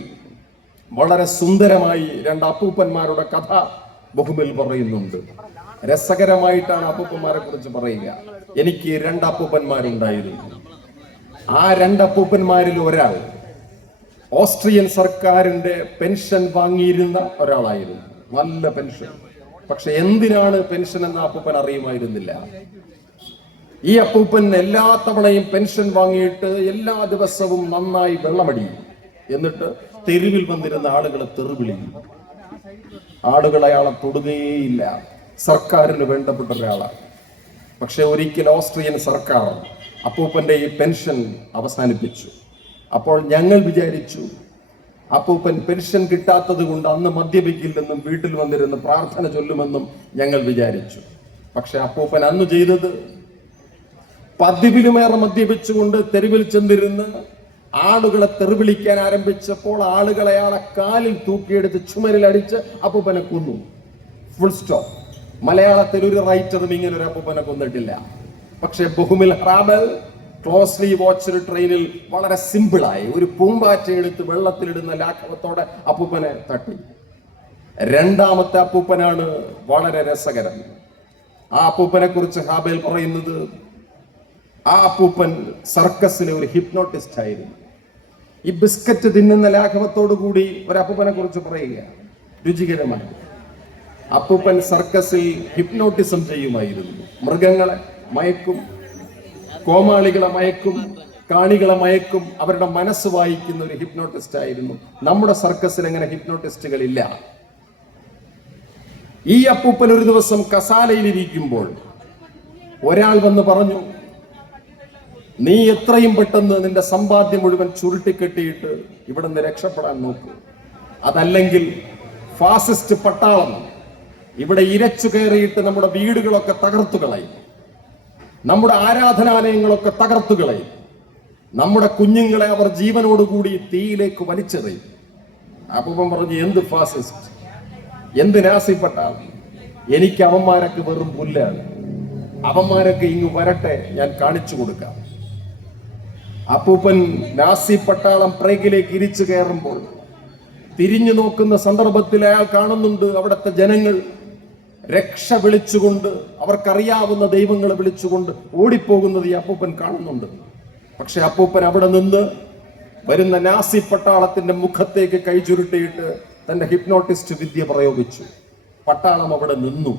വളരെ സുന്ദരമായി 2 അപ്പൂപ്പന്മാരുടെ കഥ ബൊഹുമിൽ പറയുന്നുണ്ട്. രസകരമായിട്ടാണ് അപ്പൂപ്പന്മാരെ കുറിച്ച് പറയുക. എനിക്ക് 2 അപ്പൂപ്പന്മാരുണ്ടായിരുന്നു. ആ 2 അപ്പൂപ്പന്മാരിൽ ഒരാൾ ഓസ്ട്രിയൻ സർക്കാരിന്റെ പെൻഷൻ വാങ്ങിയിരുന്ന ഒരാളായിരുന്നു. നല്ല പെൻഷൻ. പക്ഷെ എന്തിനാണ് പെൻഷൻ എന്ന അപ്പൂപ്പൻ അറിയുമായിരുന്നില്ല. ഈ അപ്പൂപ്പൻ എല്ലാ തവണയും പെൻഷൻ വാങ്ങിയിട്ട് എല്ലാ ദിവസവും നന്നായി വെള്ളമടിയും. എന്നിട്ട് തെരുവിൽ വന്നിരുന്ന ആളുകളെ തെറിവിളിയും. ആളുകൾ അയാളെ തൊടുകയേയില്ല. സർക്കാരിന് വേണ്ടപ്പെട്ട ഒരാളാണ്. പക്ഷെ ഒരിക്കൽ ഓസ്ട്രിയൻ സർക്കാർ അപ്പൂപ്പന്റെ ഈ പെൻഷൻ അവസാനിപ്പിച്ചു. അപ്പോൾ ഞങ്ങൾ വിചാരിച്ചു അപ്പൂപ്പൻ പെൻഷൻ കിട്ടാത്തത് കൊണ്ട് അന്ന് മദ്യപിക്കില്ലെന്നും വീട്ടിൽ വന്നിരുന്ന് പ്രാർത്ഥന ചൊല്ലുമെന്നും ഞങ്ങൾ വിചാരിച്ചു. പക്ഷെ അപ്പൂപ്പൻ അന്ന് ചെയ്തത് പതിവിലുമേറെ മദ്യപിച്ചുകൊണ്ട് തെരുവിൽ ചെന്നിരുന്ന് ആളുകളെ തെറിവിളിക്കാൻ ആരംഭിച്ചപ്പോൾ ആളുകൾ അയാളെ കാലിൽ തൂക്കിയെടുത്ത് ചുമരിലടിച്ച് അപ്പൂപ്പനെ കൊന്നു. Full stop. മലയാളത്തിൽ ഒരു റൈറ്ററും ഇങ്ങനെ ഒരു അപ്പൂപ്പനെ കൊന്നിട്ടില്ല. പക്ഷെ ബഹുമിൽ ഹറാബൽ ക്ലോസ്ലി വാച്ച്ഡ് ട്രെയിനിൽ വളരെ സിമ്പിളായി ഒരു പൂമ്പാറ്റ എടുത്ത് വെള്ളത്തിലിടുന്ന ലാഘവത്തോടെ അപ്പൂപ്പനെ തട്ടി. രണ്ടാമത്തെ അപ്പൂപ്പനാണ് വളരെ രസകരം. ആ അപ്പൂപ്പനെ കുറിച്ച് ഹാബേൽ പറയുന്നത്, ആ അപ്പൂപ്പൻ സർക്കസിലെ ഒരു ഹിപ്നോട്ടിസ്റ്റ് ആയിരുന്നു. ഈ ബിസ്ക്കറ്റ് തിന്നുന്ന ലാഘവത്തോടു കൂടി ഒരു അപ്പൂപ്പനെ കുറിച്ച് പറയുകയാണ്, രുചികരമായി. അപ്പൂപ്പൻ സർക്കസിൽ ഹിപ്നോട്ടിസം ചെയ്യുമായിരുന്നു. മൃഗങ്ങളെ മയക്കും, കോമാളികളെ മയക്കും, കാണികളെ മയക്കും, അവരുടെ മനസ്സ് വായിക്കുന്ന ഒരു ഹിപ്നോട്ടിസ്റ്റ് ആയിരുന്നു. നമ്മുടെ സർക്കസിൽ അങ്ങനെ ഹിപ്നോട്ടിസ്റ്റുകളില്ല. ഈ അപ്പൂപ്പൻ ഒരു ദിവസം കസാലയിലിരിക്കുമ്പോൾ ഒരാൾ വന്ന് പറഞ്ഞു, നീ എത്രയും പെട്ടെന്ന് നിന്റെ സമ്പാദ്യം മുഴുവൻ ചുരുട്ടിക്കെട്ടിയിട്ട് ഇവിടെ നിന്ന് രക്ഷപ്പെടാൻ നോക്കൂ, അതല്ലെങ്കിൽ ഫാസിസ്റ്റ് പട്ടാളം ഇവിടെ ഇരച്ചു കയറിയിട്ട് നമ്മുടെ വീടുകളൊക്കെ തകർത്തു കളയും, നമ്മുടെ ആരാധനാലയങ്ങളൊക്കെ തകർത്തു കളയും, നമ്മുടെ കുഞ്ഞുങ്ങളെ അവർ ജീവനോടുകൂടി തീയിലേക്ക് വലിച്ചെറിയും. അപ്പൂപ്പൻ പറഞ്ഞു, എന്ത് ഫാസിസ്റ്റ്, എന്ത് നാസി പട്ടാളം, എനിക്ക് അവന്മാരൊക്കെ വെറും പുല്ലാണ്, അവന്മാരൊക്കെ ഇങ്ങ് വരട്ടെ, ഞാൻ കാണിച്ചു കൊടുക്കാം. അപ്പൂപ്പൻ നാസി പട്ടാളം പ്രേഗിലേക്ക് ഇരിച്ചു കയറുമ്പോൾ തിരിഞ്ഞു നോക്കുന്ന സന്ദർഭത്തിൽ അയാൾ കാണുന്നുണ്ട് അവിടുത്തെ ജനങ്ങൾ രക്ഷ വിളിച്ചുകൊണ്ട്, അവർക്കറിയാവുന്ന ദൈവങ്ങളെ വിളിച്ചുകൊണ്ട് ഓടിപ്പോകുന്നത് ഈ അപ്പൂപ്പൻ കാണുന്നുണ്ട്. പക്ഷെ അപ്പൂപ്പൻ അവിടെ നിന്ന് വരുന്ന നാസി പട്ടാളത്തിന്റെ മുഖത്തേക്ക് കൈ ചുരുട്ടിയിട്ട് തന്റെ ഹിപ്നോട്ടിസ്റ്റ് വിദ്യ പ്രയോഗിച്ചു. പട്ടാളം അവിടെ നിന്നു.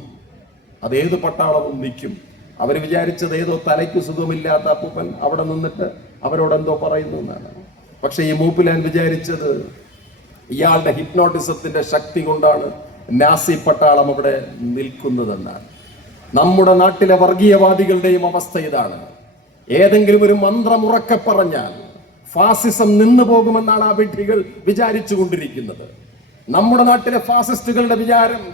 അതേത് പട്ടാളവും നിൽക്കും. അവർ വിചാരിച്ചത് ഏതോ തലയ്ക്ക് സുഖമില്ലാത്ത അപ്പൂപ്പൻ അവിടെ നിന്നിട്ട് അവരോട് എന്തോ പറയുന്നു എന്നാണ്. പക്ഷെ ഈ മൂപ്പിലാൻ വിചാരിച്ചത് ഇയാളുടെ ഹിപ്നോട്ടിസത്തിന്റെ ശക്തി കൊണ്ടാണ് നാസി പട്ടാളം അവിടെ നിൽക്കുന്നതെന്നാണ്. നമ്മുടെ നാട്ടിലെ വർഗീയവാദികളുടെയും അവസ്ഥ ഇതാണ്. ഏതെങ്കിലും ഒരു മന്ത്രം ഉറക്കെ പറഞ്ഞാൽ ഫാസിസം നിന്നു പോകുമെന്നാണ് ആ വിഡ്ഢികൾ വിചാരിച്ചു കൊണ്ടിരിക്കുന്നത്. നമ്മുടെ നാട്ടിലെ ഫാസിസ്റ്റുകളുടെ വിചാരം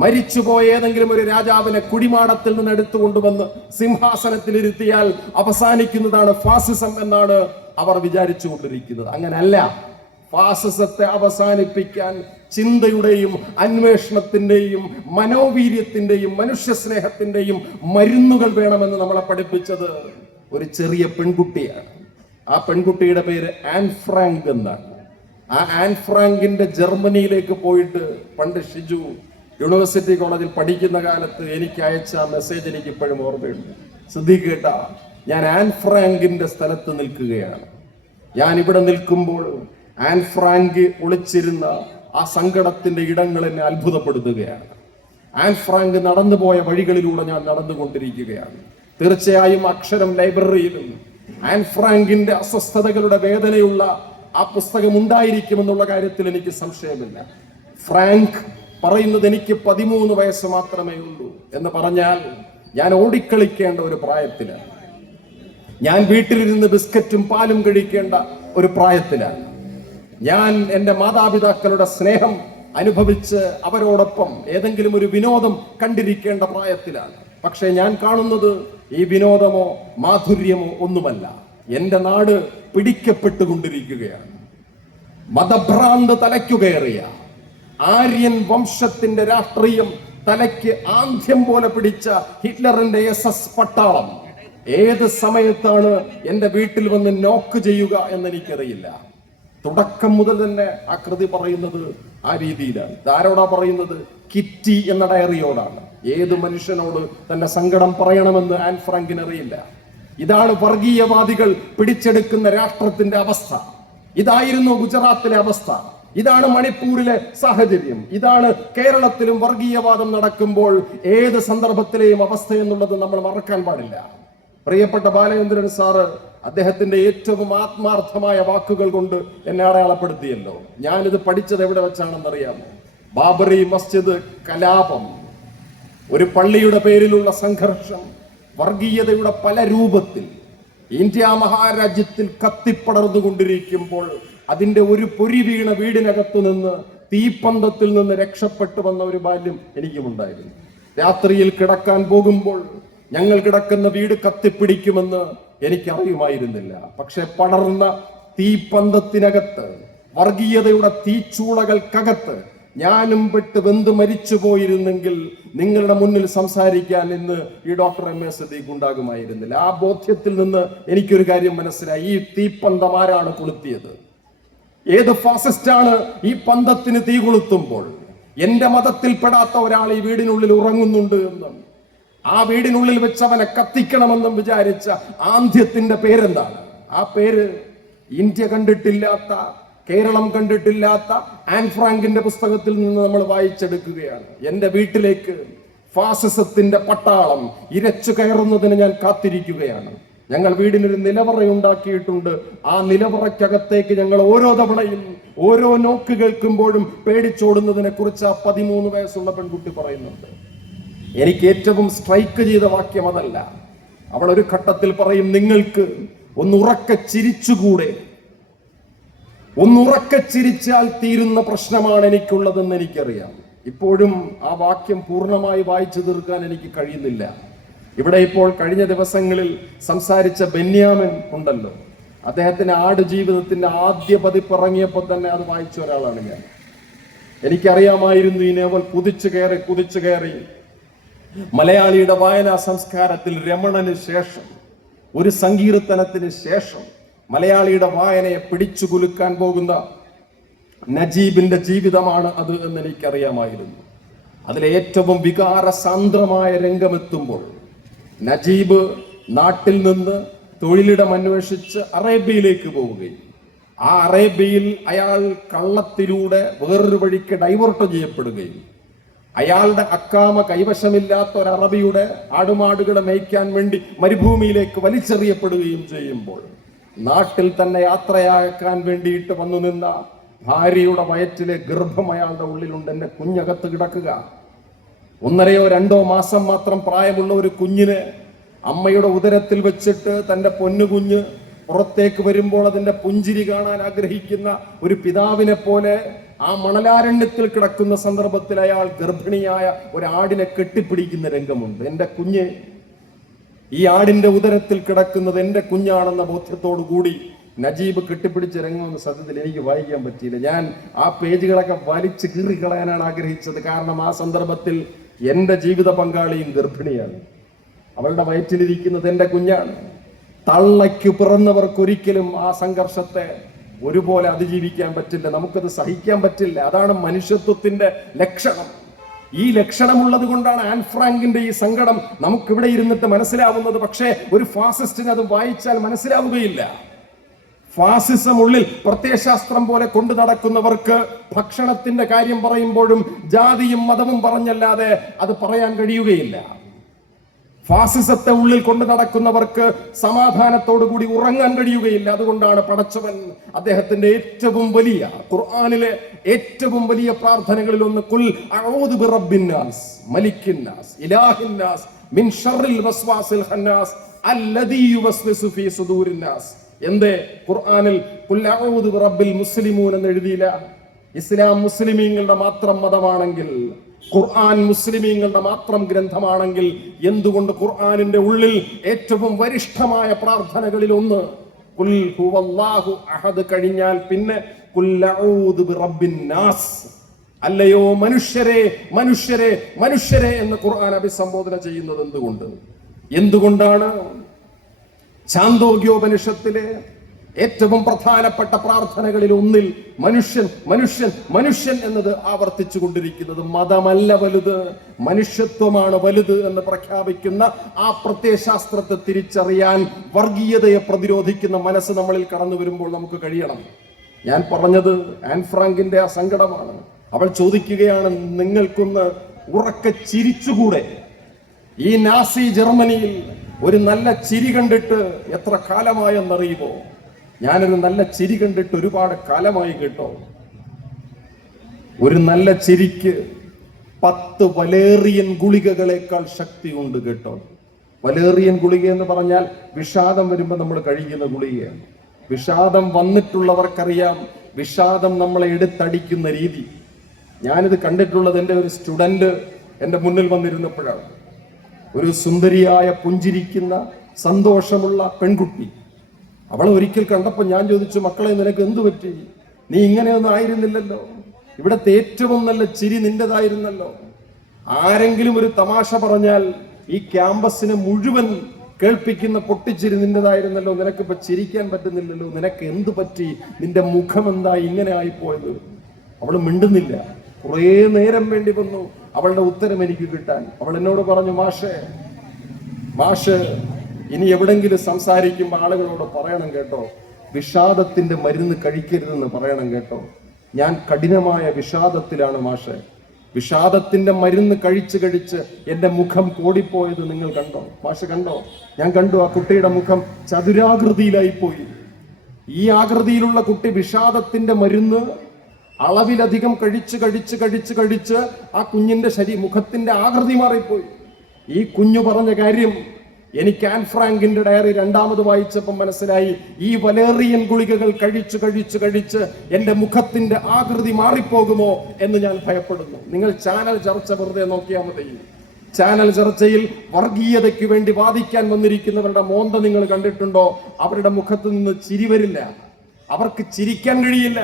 മരിച്ചുപോയ ഏതെങ്കിലും ഒരു രാജാവിനെ കുടിമാടത്തിൽ നിന്ന് എടുത്തുകൊണ്ടുവന്ന് സിംഹാസനത്തിലിരുത്തിയാൽ അവസാനിക്കുന്നതാണ് ഫാസിസം എന്നാണ് അവർ വിചാരിച്ചു കൊണ്ടിരിക്കുന്നത്. അങ്ങനല്ല. ഫാസിസത്തെ അവസാനിപ്പിക്കാൻ ചിന്തയുടെയും അന്വേഷണത്തിന്റെയും മനോവീര്യത്തിന്റെയും മനുഷ്യ സ്നേഹത്തിന്റെയും മരുന്നുകൾ വേണമെന്ന് നമ്മളെ പഠിപ്പിച്ചത് ഒരു ചെറിയ പെൺകുട്ടിയാണ്. ആ പെൺകുട്ടിയുടെ പേര് ആൻ ഫ്രാങ്ക് എന്നാണ്. ആ ആൻ ഫ്രാങ്കിന്റെ ജർമ്മനിയിലേക്ക് പോയിട്ട് പണ്ട് ഷിജു യൂണിവേഴ്സിറ്റി കോളേജിൽ പഠിക്കുന്ന കാലത്ത് എനിക്ക് അയച്ച മെസ്സേജ് എനിക്ക് ഇപ്പോഴും ഓർമ്മയുണ്ട്. ശ്രദ്ധിക്കേട്ട, ഞാൻ ആൻ ഫ്രാങ്കിന്റെ സ്ഥലത്ത് നിൽക്കുകയാണ്. ഞാൻ ഇവിടെ നിൽക്കുമ്പോൾ ആൻ ഫ്രാങ്ക് ഒളിച്ചിരുന്ന ആ സങ്കടത്തിന്റെ ഇടങ്ങൾ എന്നെ അത്ഭുതപ്പെടുത്തുകയാണ്. ആൻ ഫ്രാങ്ക് നടന്നുപോയ വഴികളിലൂടെ ഞാൻ നടന്നുകൊണ്ടിരിക്കുകയാണ്. തീർച്ചയായും അക്ഷരം ലൈബ്രറിയിലും ആൻ ഫ്രാങ്കിന്റെ അസ്വസ്ഥതകളുടെ വേദനയുള്ള ആ പുസ്തകം ഉണ്ടായിരിക്കുമെന്നുള്ള കാര്യത്തിൽ എനിക്ക് സംശയമില്ല. ഫ്രാങ്ക് പറയുന്നത് എനിക്ക് 13 വയസ്സ് മാത്രമേ ഉള്ളൂ എന്ന് പറഞ്ഞാൽ ഞാൻ ഓടിക്കളിക്കേണ്ട ഒരു പ്രായത്തിലാണ്. ഞാൻ വീട്ടിലിരുന്ന് ബിസ്ക്കറ്റും പാലും കഴിക്കേണ്ട ഒരു പ്രായത്തിലാണ്. ഞാൻ എൻ്റെ മാതാപിതാക്കളുടെ സ്നേഹം അനുഭവിച്ച് അവരോടൊപ്പം ഏതെങ്കിലും ഒരു വിനോദം കണ്ടിരിക്കേണ്ട പ്രായത്തിലാണ്. പക്ഷെ ഞാൻ കാണുന്നത് ഈ വിനോദമോ മാധുര്യമോ ഒന്നുമല്ല. എൻ്റെ നാട് പിടിക്കപ്പെട്ടുകൊണ്ടിരിക്കുകയാണ്. മതഭ്രാന്ത് തലയ്ക്കു കയറിയ ആര്യൻ വംശത്തിന്റെ രാഷ്ട്രീയം തലയ്ക്ക് ആന്ധ്യം പോലെ പിടിച്ച ഹിറ്റ്ലറിന്റെ SS പട്ടാളം ഏത് സമയത്താണ് എൻ്റെ വീട്ടിൽ വന്ന് നോക്ക് ചെയ്യുക എന്നെനിക്കറിയില്ല. തുടക്കം മുതൽ തന്നെ ആ കൃതി പറയുന്നത് ആ രീതിയിലാണ്. ആരോടാ പറയുന്നത്? കിറ്റി എന്ന ഡയറിയോടാണ്. ഏത് മനുഷ്യനോട് തന്റെ സങ്കടം പറയണമെന്ന് ആൻ ഫ്രാങ്കിന് അറിയില്ല. ഇതാണ് വർഗീയവാദികൾ പിടിച്ചെടുക്കുന്ന രാഷ്ട്രത്തിന്റെ അവസ്ഥ. ഇതായിരുന്നു ഗുജറാത്തിലെ അവസ്ഥ. ഇതാണ് മണിപ്പൂരിലെ സാഹചര്യം. ഇതാണ് കേരളത്തിലും വർഗീയവാദം നടക്കുമ്പോൾ ഏത് സന്ദർഭത്തിലെയും അവസ്ഥ എന്നുള്ളത് നമ്മൾ മറക്കാൻ പാടില്ല. പ്രിയപ്പെട്ട ബാലചന്ദ്രൻ സാറ് അദ്ദേഹത്തിന്റെ ഏറ്റവും ആത്മാർത്ഥമായ വാക്കുകൾ കൊണ്ട് എന്നെ അടയാളപ്പെടുത്തിയല്ലോ. ഞാനിത് പഠിച്ചത് എവിടെ വെച്ചാണെന്നറിയാമോ? ബാബറി മസ്ജിദ് കലാപം, ഒരു പള്ളിയുടെ പേരിലുള്ള സംഘർഷം, വർഗീയതയുടെ പല രൂപത്തിൽ ഇന്ത്യ മഹാരാജ്യത്തിൽ കത്തിപ്പടർന്നുകൊണ്ടിരിക്കുമ്പോൾ അതിന്റെ ഒരു പൊരി വീണ വീടിനകത്തു നിന്ന് തീപ്പന്തത്തിൽ നിന്ന് രക്ഷപ്പെട്ടു വന്ന ഒരു ബാല്യം എനിക്കുമുണ്ടായിരുന്നു. രാത്രിയിൽ കിടക്കാൻ പോകുമ്പോൾ ഞങ്ങൾ കിടക്കുന്ന വീട് കത്തിപ്പിടിക്കുമെന്ന് എനിക്കറിയുമായിരുന്നില്ല. പക്ഷെ പടർന്ന തീപ്പന്തത്തിനകത്ത്, വർഗീയതയുടെ തീച്ചൂളകൾക്കകത്ത് ഞാനും പെട്ട് വെന്ത് മരിച്ചു പോയിരുന്നെങ്കിൽ നിങ്ങളുടെ മുന്നിൽ സംസാരിക്കാൻ ഇന്ന് ഈ ഡോക്ടർ എം.എ. സിദ്ദീഖ് ഉണ്ടാകുമായിരുന്നില്ല. ആ ബോധ്യത്തിൽ നിന്ന് എനിക്കൊരു കാര്യം മനസ്സിലായി. ഈ തീപ്പന്തം ആരാണ് കൊളുത്തിയത്? ഏത് ഫാസിസ്റ്റാണ് ഈ പന്തത്തിന് തീ കൊളുത്തുമ്പോൾ? എന്റെ മതത്തിൽപ്പെടാത്ത ഒരാൾ ഈ വീടിനുള്ളിൽ ഉറങ്ങുന്നുണ്ട് എന്നും ആ വീടിനുള്ളിൽ വെച്ച് അവനെ കത്തിക്കണമെന്നും വിചാരിച്ച ആന്ധ്യത്തിന്റെ പേരെന്താണ്? ആ പേര് ഇന്ത്യ കണ്ടിട്ടില്ലാത്ത, കേരളം കണ്ടിട്ടില്ലാത്ത ആൻ ഫ്രാങ്കിന്റെ പുസ്തകത്തിൽ നിന്ന് നമ്മൾ വായിച്ചെടുക്കുകയാണ്. എന്റെ വീട്ടിലേക്ക് ഫാസിസത്തിന്റെ പട്ടാളം ഇരച്ചു കയറുന്നതിന് ഞാൻ കാത്തിരിക്കുകയാണ്. ഞങ്ങൾ വീടിനൊരു നിലവറയുണ്ടാക്കിയിട്ടുണ്ട്. ആ നിലവറയ്ക്കകത്തേക്ക് ഞങ്ങൾ ഓരോ തവണയും ഓരോ നോക്ക് കേൾക്കുമ്പോഴും പേടിച്ചോടുന്നതിനെ കുറിച്ച് ആ 13 വയസ്സുള്ള പെൺകുട്ടി പറയുന്നുണ്ട്. എനിക്ക് ഏറ്റവും സ്ട്രൈക്ക് ചെയ്ത വാക്യം അതല്ല. അവൾ ഒരു ഘട്ടത്തിൽ പറയും, നിങ്ങൾക്ക് ഒന്നുറക്കെ ചിരിച്ചുകൂടെ? ഒന്നുറക്കെ ചിരിച്ചാൽ തീരുന്ന പ്രശ്നമാണ് എനിക്കുള്ളതെന്ന് എനിക്കറിയാം. ഇപ്പോഴും ആ വാക്യം പൂർണ്ണമായി വായിച്ചു തീർക്കാൻ എനിക്ക് കഴിയുന്നില്ല. ഇവിടെ ഇപ്പോൾ കഴിഞ്ഞ ദിവസങ്ങളിൽ സംസാരിച്ച ബെന്യാമിൻ ഉണ്ടല്ലോ, അദ്ദേഹത്തിന്റെ ആടുജീവിതത്തിന്റെ ആദ്യ പതിപ്പ് ഇറങ്ങിയപ്പോൾ തന്നെ അത് വായിച്ച ഒരാളാണ് ഞാൻ. എനിക്കറിയാമായിരുന്നു ഈ നോവൽ കുതിച്ചു കയറി മലയാളിയുടെ വായനാ സംസ്കാരത്തിൽ രമണന് ശേഷം, ഒരു സങ്കീർത്തനത്തിന് ശേഷം മലയാളിയുടെ വായനയെ പിടിച്ചു കുലുക്കാൻ പോകുന്ന നജീബിന്റെ ജീവിതമാണ് അത് എന്ന് എനിക്കറിയാമായിരുന്നു. അതിലെ ഏറ്റവും വികാരസാന്ദ്രമായ രംഗമെത്തുമ്പോൾ നജീബ് നാട്ടിൽ നിന്ന് തൊഴിലിടം അന്വേഷിച്ച് അറേബ്യയിലേക്ക് പോവുകയും ആ അറേബ്യയിൽ അയാൾ കള്ളത്തിലൂടെ വേറൊരു വഴിക്ക് ഡൈവേർട്ട് ചെയ്യപ്പെടുകയും അയാളുടെ അക്കാമ കൈവശമില്ലാത്ത ഒരു അറബിയുടെ ആടുമാടുകളെ മേയ്ക്കാൻ വേണ്ടി മരുഭൂമിയിലേക്ക് വലിച്ചെറിയപ്പെടുകയും ചെയ്യുമ്പോൾ നാട്ടിൽ തന്നെ യാത്രയാക്കാൻ വേണ്ടിയിട്ട് വന്നു നിന്ന ഭാര്യയുടെ വയറ്റിലെ ഗർഭം അയാളുടെ ഉള്ളിലുണ്ട്. എന്റെ കുഞ്ഞകത്ത് കിടക്കുക. 1.5 or 2 മാസം മാത്രം പ്രായമുള്ള ഒരു കുഞ്ഞിനെ അമ്മയുടെ ഉദരത്തിൽ വെച്ചിട്ട് തന്റെ പൊന്നുകുഞ്ഞ് പുറത്തേക്ക് വരുമ്പോൾ അതിന്റെ പുഞ്ചിരി കാണാൻ ആഗ്രഹിക്കുന്ന ഒരു പിതാവിനെ പോലെ ആ മണലാരണ്യത്തിൽ കിടക്കുന്ന സന്ദർഭത്തിൽ അയാൾ ഗർഭിണിയായ ഒരാടിനെ കെട്ടിപ്പിടിക്കുന്ന രംഗമുണ്ട്. എന്റെ കുഞ്ഞ്, ഈ ആടിന്റെ ഉദരത്തിൽ കിടക്കുന്നത് എന്റെ കുഞ്ഞാണെന്ന ബോധ്യത്തോടു കൂടി നജീബ് കെട്ടിപ്പിടിച്ച രംഗമെന്ന് സത്യത്തിൽ എനിക്ക് വായിക്കാൻ പറ്റിയില്ല. ഞാൻ ആ പേജുകളൊക്കെ വലിച്ചു കീറിക്കളയാനാണ് ആഗ്രഹിച്ചത്. കാരണം ആ സന്ദർഭത്തിൽ എന്റെ ജീവിത പങ്കാളിയും ഗർഭിണിയാണ്. അവളുടെ വയറ്റിലിരിക്കുന്നത് എന്റെ കുഞ്ഞാണ്. തള്ളയ്ക്ക് പിറന്നവർക്കൊരിക്കലും ആ സംഘർഷത്തെ ഒരുപോലെ അതിജീവിക്കാൻ പറ്റില്ല. നമുക്കത് സഹിക്കാൻ പറ്റില്ല. അതാണ് മനുഷ്യത്വത്തിന്റെ ലക്ഷണം. ഈ ലക്ഷണമുള്ളത് കൊണ്ടാണ് ആൻ ഫ്രാങ്കിന്റെ ഈ സങ്കടം നമുക്കിവിടെ ഇരുന്നിട്ട് മനസ്സിലാവുന്നത്. പക്ഷേ ഒരു ഫാസിസ്റ്റിന് അത് വായിച്ചാൽ മനസ്സിലാവുകയില്ല. ഫാസിസം ഉള്ളിൽ പ്രത്യയശാസ്ത്രം പോലെ കൊണ്ടു നടക്കുന്നവർക്ക് ഭക്ഷണത്തിന്റെ കാര്യം പറയുമ്പോഴും ജാതിയും മതവും പറഞ്ഞല്ലാതെ അത് പറയാൻ കഴിയുകയില്ല. ഫാസിസത്തെ ഉള്ളിൽ കൊണ്ടു നടക്കുന്നവർക്ക് സമാധാനത്തോടുകൂടി ഉറങ്ങാൻ കഴിയുകയില്ല. അതുകൊണ്ടാണ് പടച്ചവൻ അദ്ദേഹത്തിന്റെ ഏറ്റവും വലിയ, ഖുർആനിലെ ഏറ്റവും വലിയ പ്രാർത്ഥനകളിൽ ഒന്ന്, ഖുൽ അഊദു ബിറബ്ബിന്നാസ് മലിക്കിന്നാസ് ഇലാഹിന്നാസ് മിൻ ശർറിൽ വസ്വാസിൽ ഖന്നാസ് അല്ലദീ യുവസ്വിസു ഫീ സുദൂരിന്നാസ്. എന്തേ ഖുർആനിൽ ഖുൽ അഊദു ബിറബ്ബിൽ മുസ്ലിമൂൻ എന്ന് എഴുതിയില്ല? ഇസ്ലാം മുസ്ലിമീങ്ങളുടെ മാത്രം മതമാണെങ്കിൽ, ഖുർആൻ മുസ്ലിമീങ്ങളുടെ മാത്രം ഗ്രന്ഥമാണെങ്കിൽ, എന്തുകൊണ്ട് ഖുർആനിന്റെ ഉള്ളിൽ ഏറ്റവും വരിഷ്ഠമായ പ്രാർത്ഥനകളിൽ ഒന്ന് ഖുൽ ഹുവല്ലാഹു അഹദ് കഴിഞ്ഞാൽ പിന്നെ ഖുൽ അഊദു ബിറബ്ബിൻ നാസ്? അല്ലയോ മനുഷ്യരെ മനുഷ്യരെ മനുഷ്യരെ എന്ന് ഖുർആൻ അഭിസംബോധന ചെയ്യുന്നത് എന്തുകൊണ്ടാണ്? ഛാന്തോഗ്യോപനിഷത്തിലെ ഏറ്റവും പ്രധാനപ്പെട്ട പ്രാർത്ഥനകളിൽ ഒന്നിൽ മനുഷ്യൻ മനുഷ്യൻ മനുഷ്യൻ എന്നത് ആവർത്തിച്ചു കൊണ്ടിരിക്കുന്നത്. മതമല്ല വലുത്, മനുഷ്യത്വമാണ് വലുത് എന്ന് പ്രഖ്യാപിക്കുന്ന ആ പ്രത്യയശാസ്ത്രത്തെ തിരിച്ചറിയാൻ വർഗീയതയെ പ്രതിരോധിക്കുന്ന മനസ്സ് നമ്മളിൽ കടന്നു വരുമ്പോൾ നമുക്ക് കഴിയണം. ഞാൻ പറഞ്ഞത് ആൻ ഫ്രാങ്കിന്റെ ആ സങ്കടമാണ്. അവൾ ചോദിക്കുകയാണ്, നിങ്ങൾക്കൊന്ന് ഉറക്കെ ചിരിച്ചുകൂടെ? ഈ നാസി ജർമ്മനിയിൽ ഒരു നല്ല ചിരി കണ്ടിട്ട് എത്ര കാലമായെന്നറിയുമോ? ഞാനൊരു നല്ല ചിരി കണ്ടിട്ട് ഒരുപാട് കാലമായി കേട്ടോ. ഒരു നല്ല ചിരിക്ക് 10 വലേറിയൻ ഗുളികകളെക്കാൾ ശക്തിയുണ്ട് കേട്ടോ. വലേറിയൻ ഗുളിക എന്ന് പറഞ്ഞാൽ വിഷാദം വരുമ്പോൾ നമ്മൾ കഴിക്കുന്ന ഗുളികയാണ്. വിഷാദം വന്നിട്ടുള്ളവർക്കറിയാം വിഷാദം നമ്മളെ എടുത്തടിക്കുന്ന രീതി. ഞാനിത് കണ്ടിട്ടുള്ളത് എൻ്റെ ഒരു സ്റ്റുഡന്റ് എൻ്റെ മുന്നിൽ വന്നിരുന്നപ്പോഴാണ്. ഒരു സുന്ദരിയായ പുഞ്ചിരിക്കുന്ന സന്തോഷമുള്ള പെൺകുട്ടി അവളെ ഒരിക്കൽ കണ്ടപ്പോൾ ഞാൻ ചോദിച്ചു, മക്കളെ നിനക്ക് എന്തു പറ്റി? നീ ഇങ്ങനെയൊന്നും ആയിരുന്നില്ലല്ലോ, ഇവിടത്തെ ഏറ്റവും നല്ല ചിരി നിന്റേതായിരുന്നല്ലോ. ആരെങ്കിലും ഒരു തമാശ പറഞ്ഞാൽ ഈ ക്യാമ്പസിനെ മുഴുവൻ കേൾപ്പിക്കുന്ന പൊട്ടിച്ചിരി നിന്റേതായിരുന്നല്ലോ, നിനക്കിപ്പോ ചിരിക്കാൻ പറ്റുന്നില്ലല്ലോ, നിനക്ക് എന്തു പറ്റി? നിന്റെ മുഖം എന്താ ഇങ്ങനെ ആയിപ്പോയത്? അവള് മിണ്ടുന്നില്ല. കുറേ നേരം വേണ്ടി വന്നു അവളുടെ ഉത്തരം എനിക്ക് കിട്ടാൻ. അവൾ എന്നോട് പറഞ്ഞു, മാഷ് ഇനി എവിടെങ്കിലും സംസാരിക്കുമ്പോൾ ആളുകളോട് പറയണം കേട്ടോ, വിഷാദത്തിന്റെ മരുന്ന് കഴിക്കരുതെന്ന് പറയണം കേട്ടോ. ഞാൻ കഠിനമായ വിഷാദത്തിലാണ് മാഷെ. വിഷാദത്തിന്റെ മരുന്ന് കഴിച്ച് എന്റെ മുഖം കോടിപ്പോയത് നിങ്ങൾ കണ്ടോ? മാഷ് കണ്ടോ? ഞാൻ കണ്ടു. ആ കുട്ടിയുടെ മുഖം ചതുരാകൃതിയിലായി പോയി. ഈ ആകൃതിയിലുള്ള കുട്ടി വിഷാദത്തിന്റെ മരുന്ന് അളവിലധികം കഴിച്ച് ആ കുഞ്ഞിന്റെ മുഖത്തിന്റെ ആകൃതി മാറിപ്പോയി. ഈ കുഞ്ഞു പറഞ്ഞ കാര്യം എനിക്ക് ആൻ ഫ്രാങ്കിന്റെ ഡയറി രണ്ടാമത് വായിച്ചപ്പോൾ മനസ്സിലായി. ഈ വലേറിയൻ ഗുളികകൾ കഴിച്ച് എന്റെ മുഖത്തിന്റെ ആകൃതി മാറിപ്പോകുമോ എന്ന് ഞാൻ ഭയപ്പെടുന്നു. നിങ്ങൾ ചാനൽ ചർച്ച വെറുതെ നോക്കിയാൽ മതി. ചാനൽ ചർച്ചയിൽ വർഗീയതയ്ക്ക് വേണ്ടി വാദിക്കാൻ വന്നിരിക്കുന്നവരുടെ മോന്ത നിങ്ങൾ കണ്ടിട്ടുണ്ടോ? അവരുടെ മുഖത്ത് നിന്ന് ചിരി വരില്ല. അവർക്ക് ചിരിക്കാൻ കഴിയില്ല.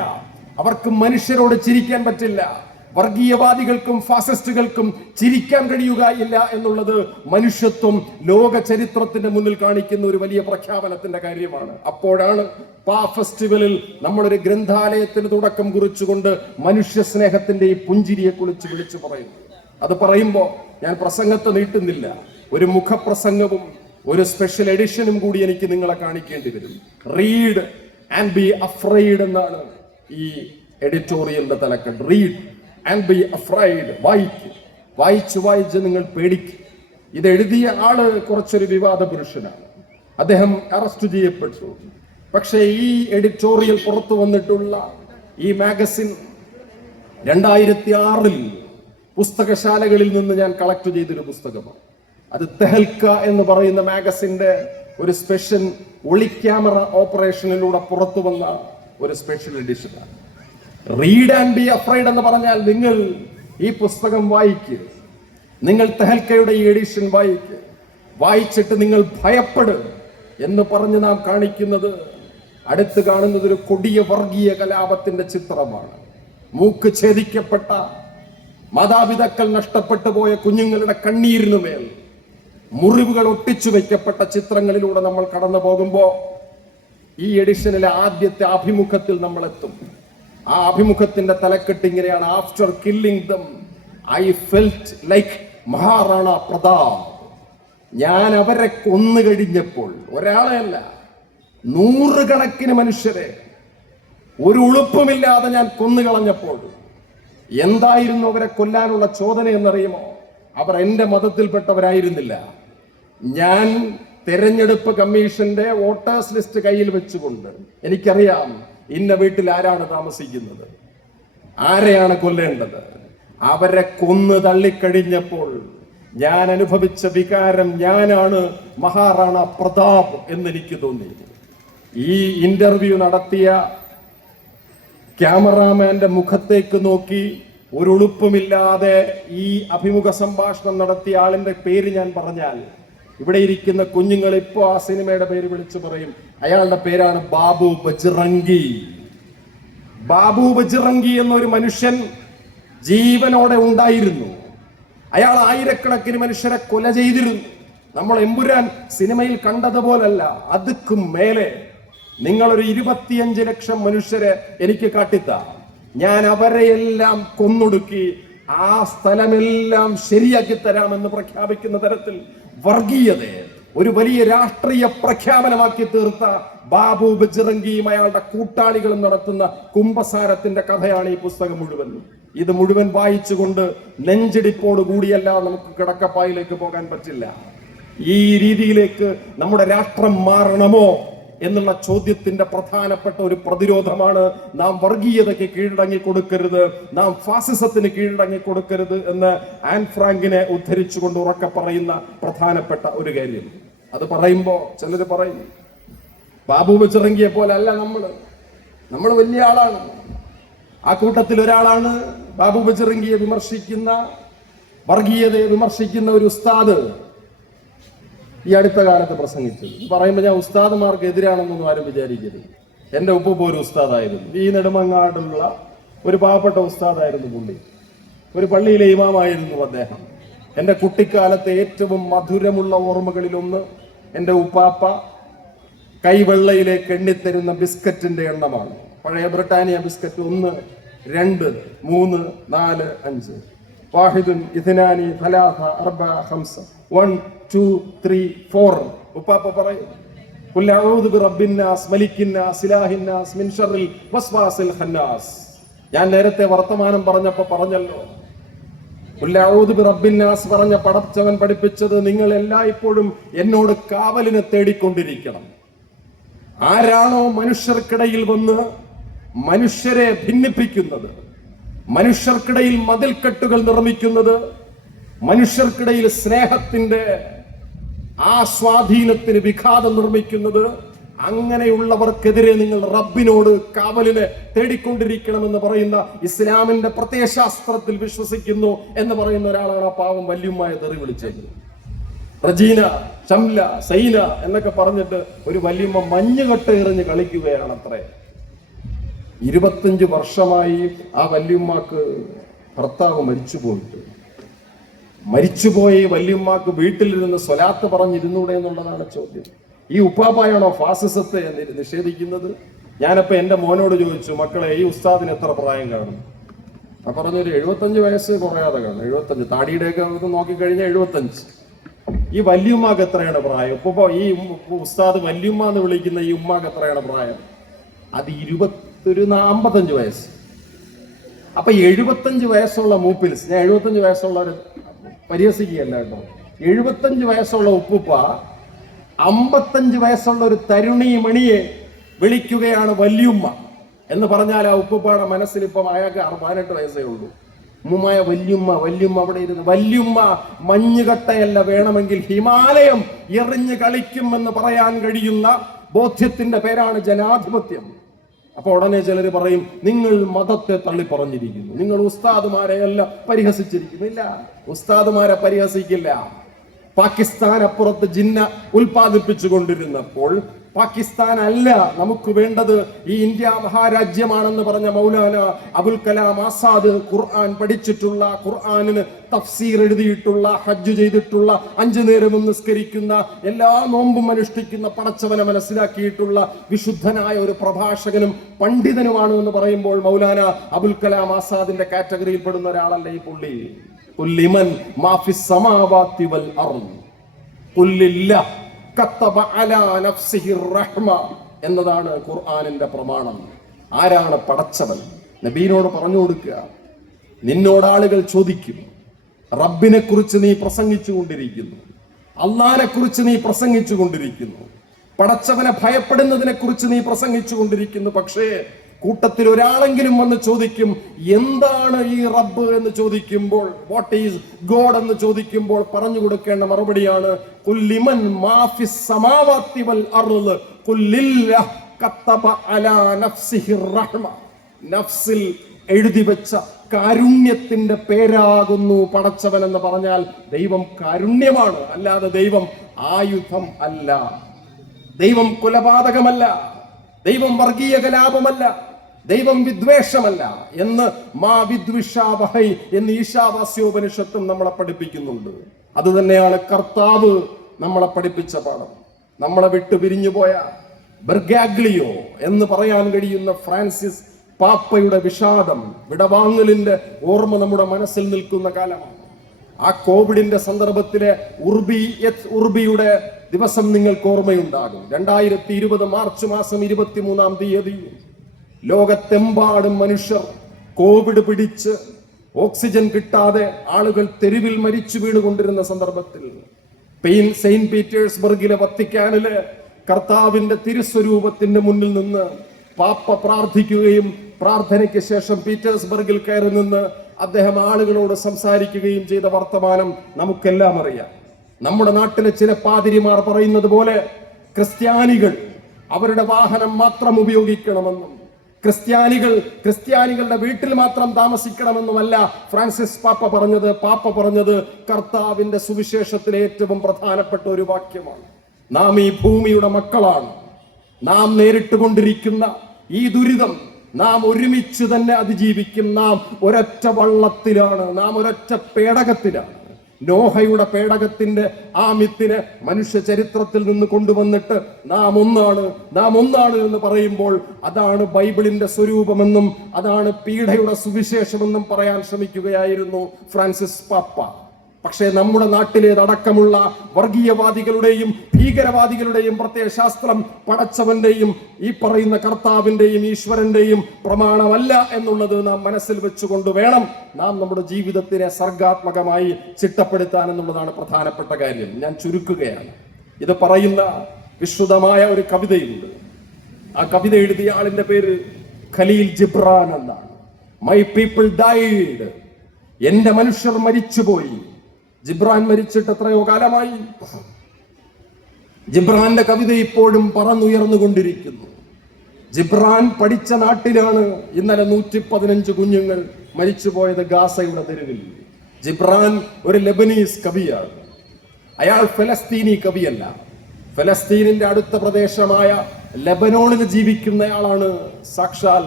അവർക്ക് മനുഷ്യരോട് ചിരിക്കാൻ പറ്റില്ല. വർഗീയവാദികൾക്കും ഫാസിസ്റ്റുകൾക്കും ചിരിക്കാൻ കഴിയുകയില്ല എന്നുള്ളത് മനുഷ്യത്വം ലോക ചരിത്രത്തിന്റെ മുന്നിൽ കാണിക്കുന്ന ഒരു വലിയ പ്രഖ്യാപനത്തിന്റെ കാര്യമാണ്. അപ്പോഴാണ് പാ ഫെസ്റ്റിവലിൽ നമ്മളൊരു ഗ്രന്ഥാലയത്തിന് തുടക്കം കുറിച്ചുകൊണ്ട് മനുഷ്യ സ്നേഹത്തിന്റെ ഈ പുഞ്ചിരിയെ കുറിച്ച് വിളിച്ചു പറയുന്നത്. അത് പറയുമ്പോൾ ഞാൻ പ്രസംഗത്തെ നീട്ടുന്നില്ല. ഒരു മുഖപ്രസംഗവും ഒരു സ്പെഷ്യൽ എഡിഷനും കൂടി എനിക്ക് നിങ്ങളെ കാണിക്കേണ്ടി വരും. റീഡ് ആൻഡ് ബി അഫ്രൈഡ് എന്നാണ് ഈ എഡിറ്റോറിയലിന്റെ തലക്കെട്ട്. Read and be afraid. വായിച്ച് നിങ്ങൾ പേടിക്കും. ഇത് എഴുതിയ ആള് കുറച്ചൊരു വിവാദ പുരുഷനാണ്. അദ്ദേഹം അറസ്റ്റ് ചെയ്യപ്പെട്ടു. പക്ഷേ ഈ എഡിറ്റോറിയൽ പുറത്തു വന്നിട്ടുള്ള ഈ മാഗസിൻ 2006 പുസ്തകശാലകളിൽ നിന്ന് ഞാൻ കളക്ട് ചെയ്തൊരു പുസ്തകമാണ്. അത് തെഹൽക്ക എന്ന് പറയുന്ന മാഗസിന്റെ ഒരു സ്പെഷ്യൽ ഒളിക്യാമറ ഓപ്പറേഷനിലൂടെ പുറത്തു വന്ന ഒരു സ്പെഷ്യൽ എഡിഷനാണ്. റീഡ് ആൻഡ് ബി അഫ്രൈഡ് എന്ന് പറഞ്ഞാൽ നിങ്ങൾ ഈ പുസ്തകം വായിക്കുക. നിങ്ങൾ തെഹൽക്കയുടെ ഈ എഡിഷൻ വായിച്ചിട്ട് നിങ്ങൾ ഭയപ്പെടുക എന്ന് പറഞ്ഞ് നാം കാണിക്കുന്നത്, അടുത്ത് കാണുന്നത് ഒരു കൊടിയ വർഗീയ കലാപത്തിന്റെ ചിത്രമാണ്. മൂക്ക് ഛേദിക്കപ്പെട്ട, മാതാപിതാക്കൾ നഷ്ടപ്പെട്ടു പോയ കുഞ്ഞുങ്ങളുടെ കണ്ണീരിനു മേൽ മുറിവുകൾ ഒട്ടിച്ചു വെക്കപ്പെട്ട ചിത്രങ്ങളിലൂടെ നമ്മൾ കടന്നു പോകുമ്പോൾ ഈ എഡിഷനിലെ ആദ്യത്തെ അഭിമുഖത്തിൽ നമ്മൾ എത്തും. ആ അഭിമുഖത്തിന്റെ തലക്കെട്ട് ഇങ്ങനെയാണ്: after killing them I felt like Maharana Pratap. ഞാൻ അവരെ കൊന്നു കഴിഞ്ഞപ്പോൾ, ഒരാളെ അല്ല, 100 കണക്കിന് മനുഷ്യരെ ഒരു ഉളുപ്പുമില്ലാതെ ഞാൻ കൊന്നുകളഞ്ഞപ്പോൾ എന്തായിരുന്നു അവരെ കൊല്ലാനുള്ള ചോദന എന്നറിയുമോ? അവർ എന്റെ മതത്തിൽപ്പെട്ടവരായിരുന്നില്ല. ഞാൻ തെരഞ്ഞെടുപ്പ് കമ്മീഷന്റെ വോട്ടേഴ്സ് ലിസ്റ്റ് കയ്യിൽ വെച്ചുകൊണ്ട് എനിക്കറിയാം ഇന്ന വീട്ടിൽ ആരാണ് താമസിക്കുന്നത്, ആരെയാണ് കൊല്ലേണ്ടത്. അവരെ കൊന്നു തള്ളിക്കഴിഞ്ഞപ്പോൾ ഞാൻ അനുഭവിച്ച വികാരം, ഞാനാണ് മഹാറാണ പ്രതാപ് എന്നെനിക്ക് തോന്നി. ഈ ഇന്റർവ്യൂ നടത്തിയ ക്യാമറാമാന്റെ മുഖത്തേക്ക് നോക്കി ഒരു ഉളുപ്പുമില്ലാതെ ഈ അഭിമുഖ സംഭാഷണം നടത്തിയ ആളിന്റെ പേര് ഞാൻ പറഞ്ഞാൽ ഇവിടെ ഇരിക്കുന്ന കുഞ്ഞുങ്ങൾ ഇപ്പോ ആ സിനിമയുടെ പേര് വിളിച്ചു പറയും. അയാളുടെ പേരാണ് ബാബു ബജ്റംഗി. ബാബു ബജ്റംഗി എന്നൊരു മനുഷ്യൻ ജീവനോടെ ഉണ്ടായിരുന്നു. അയാൾ ആയിരക്കണക്കിന് മനുഷ്യരെ കൊല ചെയ്തിരുന്നു. നമ്മൾ എമ്പുരാൻ സിനിമയിൽ കണ്ടതുപോലല്ല, അതുക്കും മേലെ. നിങ്ങളൊരു 25 ലക്ഷം മനുഷ്യരെ എനിക്ക് കാട്ടിത്താ, ഞാൻ അവരെയെല്ലാം കൊന്നൊടുക്കി ആ സ്ഥലമെല്ലാം ശരിയാക്കി തരാമെന്ന് പ്രഖ്യാപിക്കുന്ന തരത്തിൽ വർഗീയതയെ ഒരു വലിയ രാഷ്ട്രീയ പ്രഖ്യാപനമാക്കി തീർത്ത ബാബു ബജ്റംഗിയും അയാളുടെ കൂട്ടാളികളും നടത്തുന്ന കുംഭസാരത്തിന്റെ കഥയാണ് ഈ പുസ്തകം മുഴുവൻ. ഇത് മുഴുവൻ വായിച്ചുകൊണ്ട് നെഞ്ചിടിപ്പോട് കൂടിയല്ല നമുക്ക് കിടക്കപ്പായിലേക്ക് പോകാൻ പറ്റില്ല. ഈ രീതിയിലേക്ക് നമ്മുടെ രാഷ്ട്രം മാറണമോ എന്നുള്ള ചോദ്യത്തിന്റെ പ്രധാനപ്പെട്ട ഒരു പ്രതിരോധമാണ് നാം വർഗീയതയ്ക്ക് കീഴടങ്ങി കൊടുക്കരുത്, നാം ഫാസിസത്തിന് കീഴടങ്ങി കൊടുക്കരുത് എന്ന് ആൻ ഫ്രാങ്കിനെ ഉദ്ധരിച്ചുകൊണ്ട് ഉറക്കെ പറയുന്ന പ്രധാനപ്പെട്ട ഒരു കാര്യം. അത് പറയുമ്പോ ചിലര് പറയും, ബാബു ബജ്റംഗിയെ പോലെ അല്ല നമ്മൾ വലിയ ആളാണ്. ആ കൂട്ടത്തിൽ ഒരാളാണ് ബാബു ബജ്റംഗിയെ വിമർശിക്കുന്ന, വർഗീയതയെ വിമർശിക്കുന്ന ഒരു ഉസ്താദ്. ഈ അടുത്ത കാലത്ത് പ്രസംഗിച്ചത്. പറയുമ്പോൾ ഞാൻ ഉസ്താദുമാർക്ക് എതിരാണെന്നൊന്നും ആരും വിചാരിക്കരുത്. എൻ്റെ ഉപ്പ ഒരു ഉസ്താദായിരുന്നു. ഈ നെടുമങ്ങാടുള്ള ഒരു പാവപ്പെട്ട ഉസ്താദായിരുന്നു പുള്ളി. ഒരു പള്ളിയിലെ ഇമാമായിരുന്നു അദ്ദേഹം. എൻ്റെ കുട്ടിക്കാലത്തെ ഏറ്റവും മധുരമുള്ള ഓർമ്മകളിലൊന്ന് എൻ്റെ ഉപ്പാപ്പ കൈവെള്ളയിലേക്ക് എണ്ണിത്തരുന്ന ബിസ്ക്കറ്റിന്റെ എണ്ണമാണ്. പഴയ ബ്രിട്ടാനിയ ബിസ്ക്കറ്റ് 1, 2, 3, 4, 5. വാഹിദുൻ ഇഥ്നാനി ഥലാഥ അർബ ഖംസ 1, 2, 3, 4. ഉപ്പാപ്പ പറയും ഖുൽ അഊദു ബിറബ്ബിന്നാസ് മലിക്കിന്നാസ് ഇലാഹിന്നാസ് മിൻ ശർറിൽ വസ്വാസിൽ ഖന്നാസ്. ഞാൻ നേരത്തെ വർത്തമാനം പറഞ്ഞപ്പോൾ പറഞ്ഞല്ലോ, ഖുൽ അഊദു ബിറബ്ബിന്നാസ് പറഞ്ഞ പടച്ചവൻ പഠിപ്പിച്ചത് നിങ്ങൾ എല്ലായ്പ്പോഴും എന്നോട് കാവലിനെ തേടിക്കൊണ്ടിരിക്കണം. ആരാണോ മനുഷ്യർക്കിടയിൽ വന്ന് മനുഷ്യരെ ഭിന്നിപ്പിക്കുന്നത്, മനുഷ്യർക്കിടയിൽ മതിൽക്കെട്ടുകൾ നിർമ്മിക്കുന്നത്, മനുഷ്യർക്കിടയിൽ സ്നേഹത്തിന്റെ ആ സ്വാധീനത്തിന് വിഘാതം നിർമ്മിക്കുന്നത്, അങ്ങനെയുള്ളവർക്കെതിരെ നിങ്ങൾ റബ്ബിനോട് കാവലിനെ തേടിക്കൊണ്ടിരിക്കണമെന്ന് പറയുന്ന ഇസ്ലാമിന്റെ പ്രത്യയശാസ്ത്രത്തിൽ വിശ്വസിക്കുന്നു എന്ന് പറയുന്ന ഒരാളാണ് ആ പാവം വല്യമായ തെറി വിളിച്ചത്. റജീന, ഷംല, സൈന എന്നൊക്കെ പറഞ്ഞിട്ട് ഒരു വല്യമ്മ മഞ്ഞുകട്ട എറിഞ്ഞ് കളിക്കുകയാണ് അത്രേ. 25 വർഷമായി ആ വല്യമ്മക്ക് ഭർത്താവ് മരിച്ചുപോയി വല്യമ്മക്ക് വീട്ടിലിരുന്ന് സ്വലാത്ത് പറഞ്ഞിരുന്നൂടെ എന്നുള്ളതാണ് ചോദ്യം. ഈ ഉപ്പാപ്പായാണോ ഫാസിസത്തെ നിഷേധിക്കുന്നത്? ഞാനപ്പോ എന്റെ മോനോട് ചോദിച്ചു, മക്കളെ ഈ ഉസ്താദിന് എത്ര പ്രായം കാണും? ആ പറഞ്ഞൊരു 75 വയസ്സ് കുറയാതെ കാണും. 75, താടിയുടെയൊക്കെ നോക്കിക്കഴിഞ്ഞാൽ 75. ഈ വല്യുമ്മാക്ക് എത്രയാണ് പ്രായം? ഇപ്പൊ ഈ ഉസ്താദ് വല്യുമ്മ എന്ന് വിളിക്കുന്ന ഈ ഉമ്മാക്ക് എത്രയാണ് പ്രായം? അത് 55 വയസ്സ്. അപ്പൊ 75 വയസ്സുള്ള മൂപ്പിൽസ്, ഞാൻ 75 വയസ്സുള്ള ഒരു പരിഹസിക്കുകയല്ല കേട്ടോ, 75 വയസ്സുള്ള ഉപ്പുപ്പ 55 വയസ്സുള്ള ഒരു തരുണി മണിയെ വിളിക്കുകയാണ് വല്യുമ്മ എന്ന് പറഞ്ഞാൽ ആ ഉപ്പുപ്പയുടെ മനസ്സിൽ ഇപ്പം അയാൾക്ക് 18 വയസ്സേ ഉള്ളൂ. ഉമ്മായ വല്യുമ്മ അവിടെ ഇരുന്ന്, വല്യുമ്മ മഞ്ഞുകട്ടയല്ല, വേണമെങ്കിൽ ഹിമാലയം എറിഞ്ഞ് കളിക്കുമെന്ന് പറയാൻ കഴിയുന്ന ബോധ്യത്തിന്റെ പേരാണ് ജനാധിപത്യം. അപ്പൊ ഉടനെ ചിലർ പറയും, നിങ്ങൾ മതത്തെ തള്ളി പറഞ്ഞിരിക്കുന്നു, നിങ്ങൾ ഉസ്താദുമാരെ എല്ലാം പരിഹസിച്ചിരിക്കുന്നു. ഇല്ല, ഉസ്താദുമാരെ പരിഹസിക്കില്ല. പാകിസ്ഥാൻ അപ്പുറത്ത് ജിന്ന ഉൽപ്പാദിപ്പിച്ചു കൊണ്ടിരുന്നപ്പോൾ പാകിസ്ഥാൻ അല്ല നമുക്ക് വേണ്ടത്, ഈ ഇന്ത്യ മഹാരാജ്യമാണെന്ന് പറഞ്ഞ മൗലാന അബുൽ കലാം ആസാദ് ഖുർആൻ പഠിച്ചിട്ടുള്ള, ഖുർആനിന് തഫ്സീർ എഴുതിയിട്ടുള്ള, ഹജ്ജ് ചെയ്തിട്ടുള്ള, 5 നേരവും നിസ്കരിക്കുന്ന, എല്ലാ നോമ്പും അനുഷ്ഠിക്കുന്ന, പടച്ചവനെ മനസ്സിലാക്കിയിട്ടുള്ള വിശുദ്ധനായ ഒരു പ്രഭാഷകനും പണ്ഡിതനുമാണ് എന്ന് പറയുമ്പോൾ മൗലാന അബുൽ കലാം ആസാദിന്റെ കാറ്റഗറിയിൽ പെടുന്ന ഒരാളല്ല ഈ പുള്ളി. ലിമൻ മാഫിസ് സമാവാതി വൽ അർദ് ഖുല്ലില്ലാഹ് കതബ അലാ നഫ്സിഹിർ റഹ്മ എന്നതാണ് ഖുർആനിന്റെ പ്രമാണം. ആരാണ് പടച്ചവൻ? നബീനോട് പറഞ്ഞു കൊടുക്കുക. നിന്നോട് ആളുകൾ ചോദിക്കും, റബ്ബിനെ കുറിച്ച് നീ പ്രസംഗിച്ചു കൊണ്ടിരിക്കുന്നു, അള്ളാഹിനെ കുറിച്ച് നീ പ്രസംഗിച്ചു കൊണ്ടിരിക്കുന്നു, പടച്ചവനെ ഭയപ്പെടുന്നതിനെ കുറിച്ച് നീ പ്രസംഗിച്ചു കൊണ്ടിരിക്കുന്നു. പക്ഷേ കൂട്ടത്തിൽ ഒരാളെങ്കിലും വന്ന് ചോദിക്കും, എന്താണ് ഈ റബ്ബ് എന്ന് ചോദിക്കുമ്പോൾ, വാട്ട് ഈസ് ഗോഡ് എന്ന് ചോദിക്കുമ്പോൾ പറഞ്ഞു കൊടുക്കേണ്ട മറുപടിയാണ് ഖുല്ലിമൻ മാഫിസ് സമാവാതി വൽ അർദ് ഖുല്ലില്ലാഹ് കതബ അലാ നഫ്സിഹിർ റഹ്മ. നഫ്സിൽ എഴുതി വെച്ച കാരുണ്യത്തിന്റെ പേരാകുന്നു പടച്ചവൻ എന്ന് പറഞ്ഞാൽ ദൈവം കാരുണ്യമാണ്, അല്ലാതെ ദൈവം ആയുധം അല്ല, ദൈവം കൊലപാതകമല്ല, ദൈവം വർഗീയ കലാപമല്ല, ദൈവം വിദ്വേഷമല്ല എന്ന് മാ വിദ്വിഷാവഹൈ എന്ന് ഈശാവാസ്യോപനിഷത്തും നമ്മളെ പഠിപ്പിക്കുന്നുണ്ട്. അത് തന്നെയാണ് കർത്താവ് നമ്മളെ പഠിപ്പിച്ച പാഠം. നമ്മളെ വിട്ടു പിരിഞ്ഞുപോയ ബെർഗാഗ്ലിയോ എന്ന് പറയാൻ കഴിയുന്ന ഫ്രാൻസിസ് പാപ്പയുടെ വിഷാദം, വിടവാങ്ങലിന്റെ ഓർമ്മ നമ്മുടെ മനസ്സിൽ നിൽക്കുന്ന കാലമാണ്. ആ കോവിഡിന്റെ സന്ദർഭത്തിലെ ഉർബിയുടെ ദിവസം നിങ്ങൾക്ക് ഓർമ്മയുണ്ടാകും. 2020 മാർച്ച് മാസം 23-ാം തീയതി ലോകത്തെമ്പാടും മനുഷ്യർ കോവിഡ് പിടിച്ച് ഓക്സിജൻ കിട്ടാതെ ആളുകൾ തെരുവിൽ മരിച്ചു വീണുകൊണ്ടിരുന്ന സന്ദർഭത്തിൽ സെയിന്റ് പീറ്റേഴ്സ്ബർഗിലെ വത്തിക്കാനിലെ കർത്താവിന്റെ തിരുസ്വരൂപത്തിന്റെ മുന്നിൽ നിന്ന് പാപ്പ പ്രാർത്ഥിക്കുകയും പ്രാർത്ഥനയ്ക്ക് ശേഷം പീറ്റേഴ്സ്ബർഗിൽ കയറി നിന്ന് അദ്ദേഹം ആളുകളോട് സംസാരിക്കുകയും ചെയ്ത വർത്തമാനം നമുക്കെല്ലാം അറിയാം. നമ്മുടെ നാട്ടിലെ ചില പാതിരിമാർ പറയുന്നത് പോലെ ക്രിസ്ത്യാനികൾ അവരുടെ വാഹനം മാത്രം ഉപയോഗിക്കണമെന്നും, ക്രിസ്ത്യാനികളുടെ വീട്ടിൽ മാത്രം താമസിക്കണമെന്നുമല്ല ഫ്രാൻസിസ് പാപ്പ പറഞ്ഞത് കർത്താവിന്റെ സുവിശേഷത്തിലെ ഏറ്റവും പ്രധാനപ്പെട്ട ഒരു വാക്യമാണ്. നാം ഈ ഭൂമിയുടെ മക്കളാണ്. നാം നേരിട്ടുകൊണ്ടിരിക്കുന്ന ഈ ദുരിതം നാം ഒരുമിച്ച് തന്നെ അതിജീവിക്കും. നാം ഒരൊറ്റ വള്ളത്തിലാണ്, നാം ഒരൊറ്റ പേടകത്തിലാണ്. നോഹയുടെ പേടകത്തിന്റെ ആ മിത്തിനെ മനുഷ്യ ചരിത്രത്തിൽ നിന്ന് കൊണ്ടുവന്നിട്ട് നാം ഒന്നാണ് എന്ന് പറയുമ്പോൾ അതാണ് ബൈബിളിന്റെ സ്വരൂപമെന്നും അതാണ് പീഡയുടെ സുവിശേഷമെന്നും പറയാൻ ശ്രമിക്കുകയായിരുന്നു ഫ്രാൻസിസ് പാപ്പ. പക്ഷേ നമ്മുടെ നാട്ടിലേതടക്കമുള്ള വർഗീയവാദികളുടെയും ഭീകരവാദികളുടെയും പ്രത്യയശാസ്ത്രം പടച്ചവന്റെയും ഈ പറയുന്ന കർത്താവിന്റെയും ഈശ്വരന്റെയും പ്രമാണമല്ല എന്നുള്ളത് നാം മനസ്സിൽ വെച്ചുകൊണ്ട് വേണം നാം നമ്മുടെ ജീവിതത്തിനെ സർഗാത്മകമായി ചിട്ടപ്പെടുത്താൻ എന്നുള്ളതാണ് പ്രധാനപ്പെട്ട കാര്യം. ഞാൻ ചുരുക്കുകയാണ്. ഇത് പറയുന്ന വിശ്രുതമായ ഒരു കവിതയുണ്ട്. ആ കവിത എഴുതിയ ആളിന്റെ പേര് ഖലീൽ ജിബ്രാൻ എന്നാണ്. മൈ പീപ്പിൾ ഡൈഡ്, എന്റെ മനുഷ്യർ മരിച്ചുപോയി. ജിബ്രാൻ മരിച്ചിട്ട് എത്രയോ കാലമായി. ജിബ്രാന്റെ കവിത ഇപ്പോഴും പറന്നുയർന്നുകൊണ്ടിരിക്കുന്നു. ജിബ്രാൻ പഠിച്ച നാട്ടിലാണ് ഇന്നലെ 115 കുഞ്ഞുങ്ങൾ മരിച്ചുപോയത് ഗാസയുടെ തെരുവിൽ. ജിബ്രാൻ ഒരു ലെബനീസ് കവിയാണ്. അയാൾ ഫലസ്തീനി കവിയല്ല. ഫലസ്തീനിന്റെ അടുത്ത പ്രദേശമായ ലെബനോണിൽ ജീവിക്കുന്നയാളാണ് സാക്ഷാൽ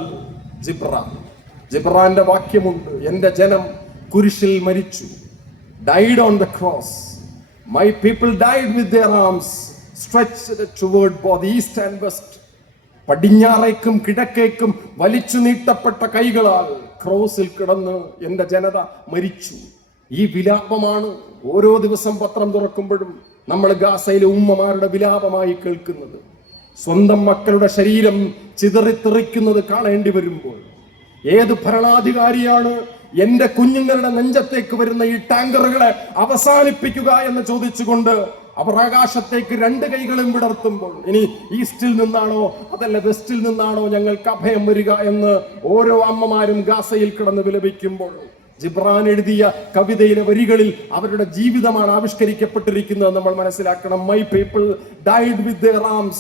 ജിബ്രാൻ. ജിബ്രാന്റെ വാക്യമുണ്ട്, എന്റെ ജനം കുരിശിൽ മരിച്ചു. Died on the cross. My people died with their arms stretched toward both east and west. പടിഞ്ഞാറേക്കും കിഴക്കേക്കും വലിച്ചു നീട്ടപ്പെട്ട കൈകളാൽ ക്രോസിൽ കിടന്ന് എന്റെ ജനത മരിച്ചു. ഈ വിലാപമാണ് ഓരോ ദിവസം പത്രം തുറക്കുമ്പോഴും നമ്മൾ ഗാസയിലെ ഉമ്മമാരുടെ വിലാപമായി കേൾക്കുന്നത്. സ്വന്തം മക്കളുടെ ശരീരം ചിതറിത്തെറിക്കുന്നത് കാണേണ്ടി വരുമ്പോൾ ഏത് ഭരണാധികാരിയാണ് എന്റെ കുഞ്ഞുങ്ങളുടെ നെഞ്ചത്തേക്ക് വരുന്ന ഈ ടാങ്കറുകളെ അവസാനിപ്പിക്കുക എന്ന് ചോദിച്ചുകൊണ്ട് അവർ ആകാശത്തേക്ക് 2 കൈകളും വിടർത്തുമ്പോൾ ഇനി ഈസ്റ്റിൽ നിന്നാണോ അതല്ല വെസ്റ്റിൽ നിന്നാണോ ഞങ്ങൾക്ക് അഭയം വരിക എന്ന് ഓരോ അമ്മമാരും ഗാസയിൽ കിടന്ന് വിലപിക്കുമ്പോൾ ജിബ്രാൻ എഴുതിയ കവിതയിലെ വരികളിൽ അവരുടെ ജീവിതമാണ് ആവിഷ്കരിക്കപ്പെട്ടിരിക്കുന്നത് നമ്മൾ മനസ്സിലാക്കണം. My people died with their arms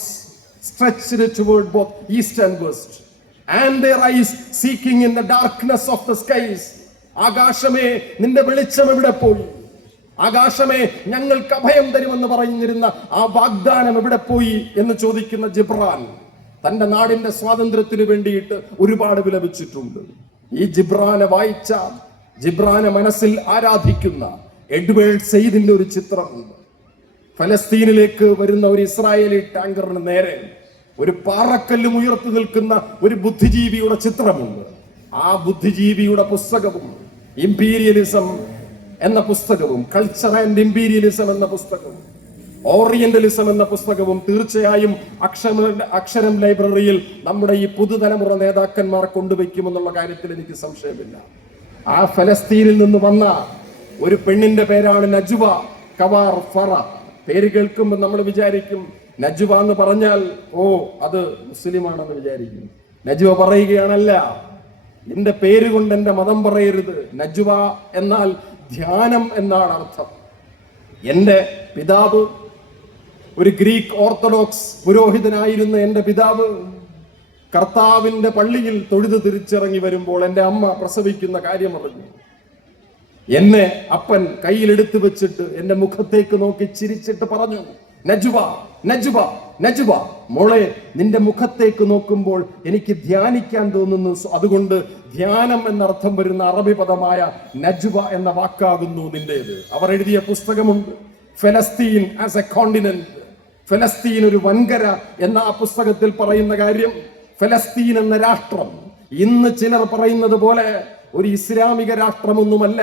stretched toward both east and west and their eyes seeking in the darkness of the skies. ആകാശമേ നിന്റെ വെളിച്ചം എവിടെ പോയി? ആകാശമേ ഞങ്ങൾക്ക് അഭയം തരുമെന്ന് പറഞ്ഞിരുന്ന ആ വാഗ്ദാനം എവിടെ പോയി എന്ന് ചോദിക്കുന്ന ജിബ്രാൻ തന്റെ നാടിന്റെ സ്വാതന്ത്ര്യത്തിന് വേണ്ടിയിട്ട് ഒരുപാട് വിലപിച്ചിട്ടുണ്ട്. ഈ ജിബ്രാനെ വായിച്ച, ജിബ്രാനെ മനസ്സിൽ ആരാധിക്കുന്ന എഡ്വേർഡ് സെയ്ദിന്റെ ഒരു ചിത്രമുണ്ട്. ഫലസ്തീനിലേക്ക് വരുന്ന ഒരു ഇസ്രായേലി ടാങ്കറിന് നേരെ ഒരു പാറക്കല്ലും ഉയർത്തി നിൽക്കുന്ന ഒരു ബുദ്ധിജീവിയുടെ ചിത്രമുണ്ട്. ആ ബുദ്ധിജീവിയുടെ പുസ്തകവും ഇംപീരിയലിസം എന്ന പുസ്തകവും കൾച്ചർ ആൻഡ് ഇംപീരിയലിസം എന്ന പുസ്തകവും ഓറിയന്റലിസം എന്ന പുസ്തകവും തീർച്ചയായും അക്ഷരം ലൈബ്രറിയിൽ നമ്മുടെ ഈ പുതുതലമുറ നേതാക്കന്മാർ കൊണ്ടുവയ്ക്കുമെന്നുള്ള കാര്യത്തിൽ എനിക്ക് സംശയമില്ല. ആ ഫലസ്തീനിൽ നിന്ന് വന്ന ഒരു പെണ്ണിന്റെ പേരാണ് നജുവ കവാർ ഫറ. പേര് കേൾക്കുമ്പോൾ നമ്മൾ വിചാരിക്കും നജുവ എന്ന് പറഞ്ഞാൽ അത് മുസ്ലിമാണെന്ന് വിചാരിക്കും. നജുവ പറയുകയാണല്ല, എന്റെ പേര് കൊണ്ട് എന്റെ മതം പറയരുത്. നജുവ എന്നാൽ ധ്യാനം എന്നാണ് അർത്ഥം. എന്റെ പിതാവ് ഒരു ഗ്രീക്ക് ഓർത്തഡോക്സ് പുരോഹിതനായിരുന്ന എന്റെ പിതാവ് കർത്താവിന്റെ പള്ളിയിൽ തൊഴുത് തിരിച്ചിറങ്ങി വരുമ്പോൾ എന്റെ അമ്മ പ്രസവിക്കുന്ന കാര്യം അറിഞ്ഞു. എന്നെ അപ്പൻ കയ്യിലെടുത്തു വെച്ചിട്ട് എന്റെ മുഖത്തേക്ക് നോക്കി ചിരിച്ചിട്ട് പറഞ്ഞു, നജുവ നജുവ നജുവ, മോളെ നിന്റെ മുഖത്തേക്ക് നോക്കുമ്പോൾ എനിക്ക് ധ്യാനിക്കാൻ തോന്നുന്നു. അതുകൊണ്ട് ധ്യാനം എന്നർത്ഥം വരുന്ന അറബി പദമായ നജുവ എന്ന വാക്കാകുന്നു നിന്റേത്. അവർ എഴുതിയ പുസ്തകമുണ്ട്, ഫലസ്തീൻ ആസ് എ കോണ്ടിനെന്റ്. ഫലസ്തീൻ ഒരു വൻകര എന്ന ആ പുസ്തകത്തിൽ പറയുന്ന കാര്യം, ഫലസ്തീൻ എന്ന രാഷ്ട്രം ഇന്ന് ചിലർ പറയുന്നത് പോലെ ഒരു ഇസ്ലാമിക രാഷ്ട്രമൊന്നുമല്ല.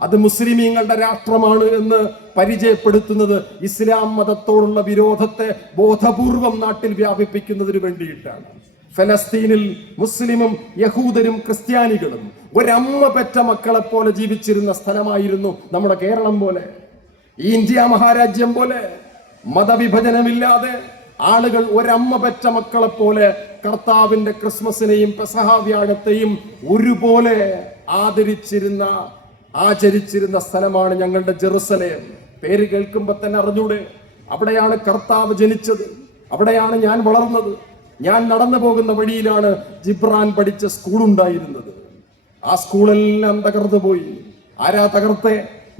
അത് മുസ്ലിമീങ്ങളുടെ രാഷ്ട്രമാണ് എന്ന് പരിചയപ്പെടുത്തുന്നത് ഇസ്ലാം മതത്തോടുള്ള വിരോധത്തെ ബോധപൂർവം നാട്ടിൽ വ്യാപിപ്പിക്കുന്നതിന് വേണ്ടിയിട്ടാണ്. ഫലസ്തീനിൽ മുസ്ലിമും യഹൂദരും ക്രിസ്ത്യാനികളും ഒരമ്മ പെറ്റ മക്കളെ പോലെ ജീവിച്ചിരുന്ന സ്ഥലമായിരുന്നു നമ്മുടെ കേരളം പോലെ, ഈ ഇന്ത്യ മഹാരാജ്യം പോലെ. മതവിഭജനമില്ലാതെ ആളുകൾ ഒരമ്മ പെറ്റ മക്കളെ പോലെ കർത്താവിന്റെ ക്രിസ്മസിനെയും പെസഹ വ്യാഴത്തെയും ഒരുപോലെ ആചരിച്ചിരുന്ന സ്ഥലമാണ് ഞങ്ങളുടെ ജെറുസലേം. പേര് കേൾക്കുമ്പോ തന്നെ അറിഞ്ഞൂടെ, അവിടെയാണ് കർത്താവ് ജനിച്ചത്, അവിടെയാണ് ഞാൻ വളർന്നത്. ഞാൻ നടന്നു പോകുന്ന വഴിയിലാണ് ജിബ്രാൻ പഠിച്ച സ്കൂളുണ്ടായിരുന്നത്. ആ സ്കൂളെല്ലാം തകർന്നു പോയി. ആരാ തകർത്തെ?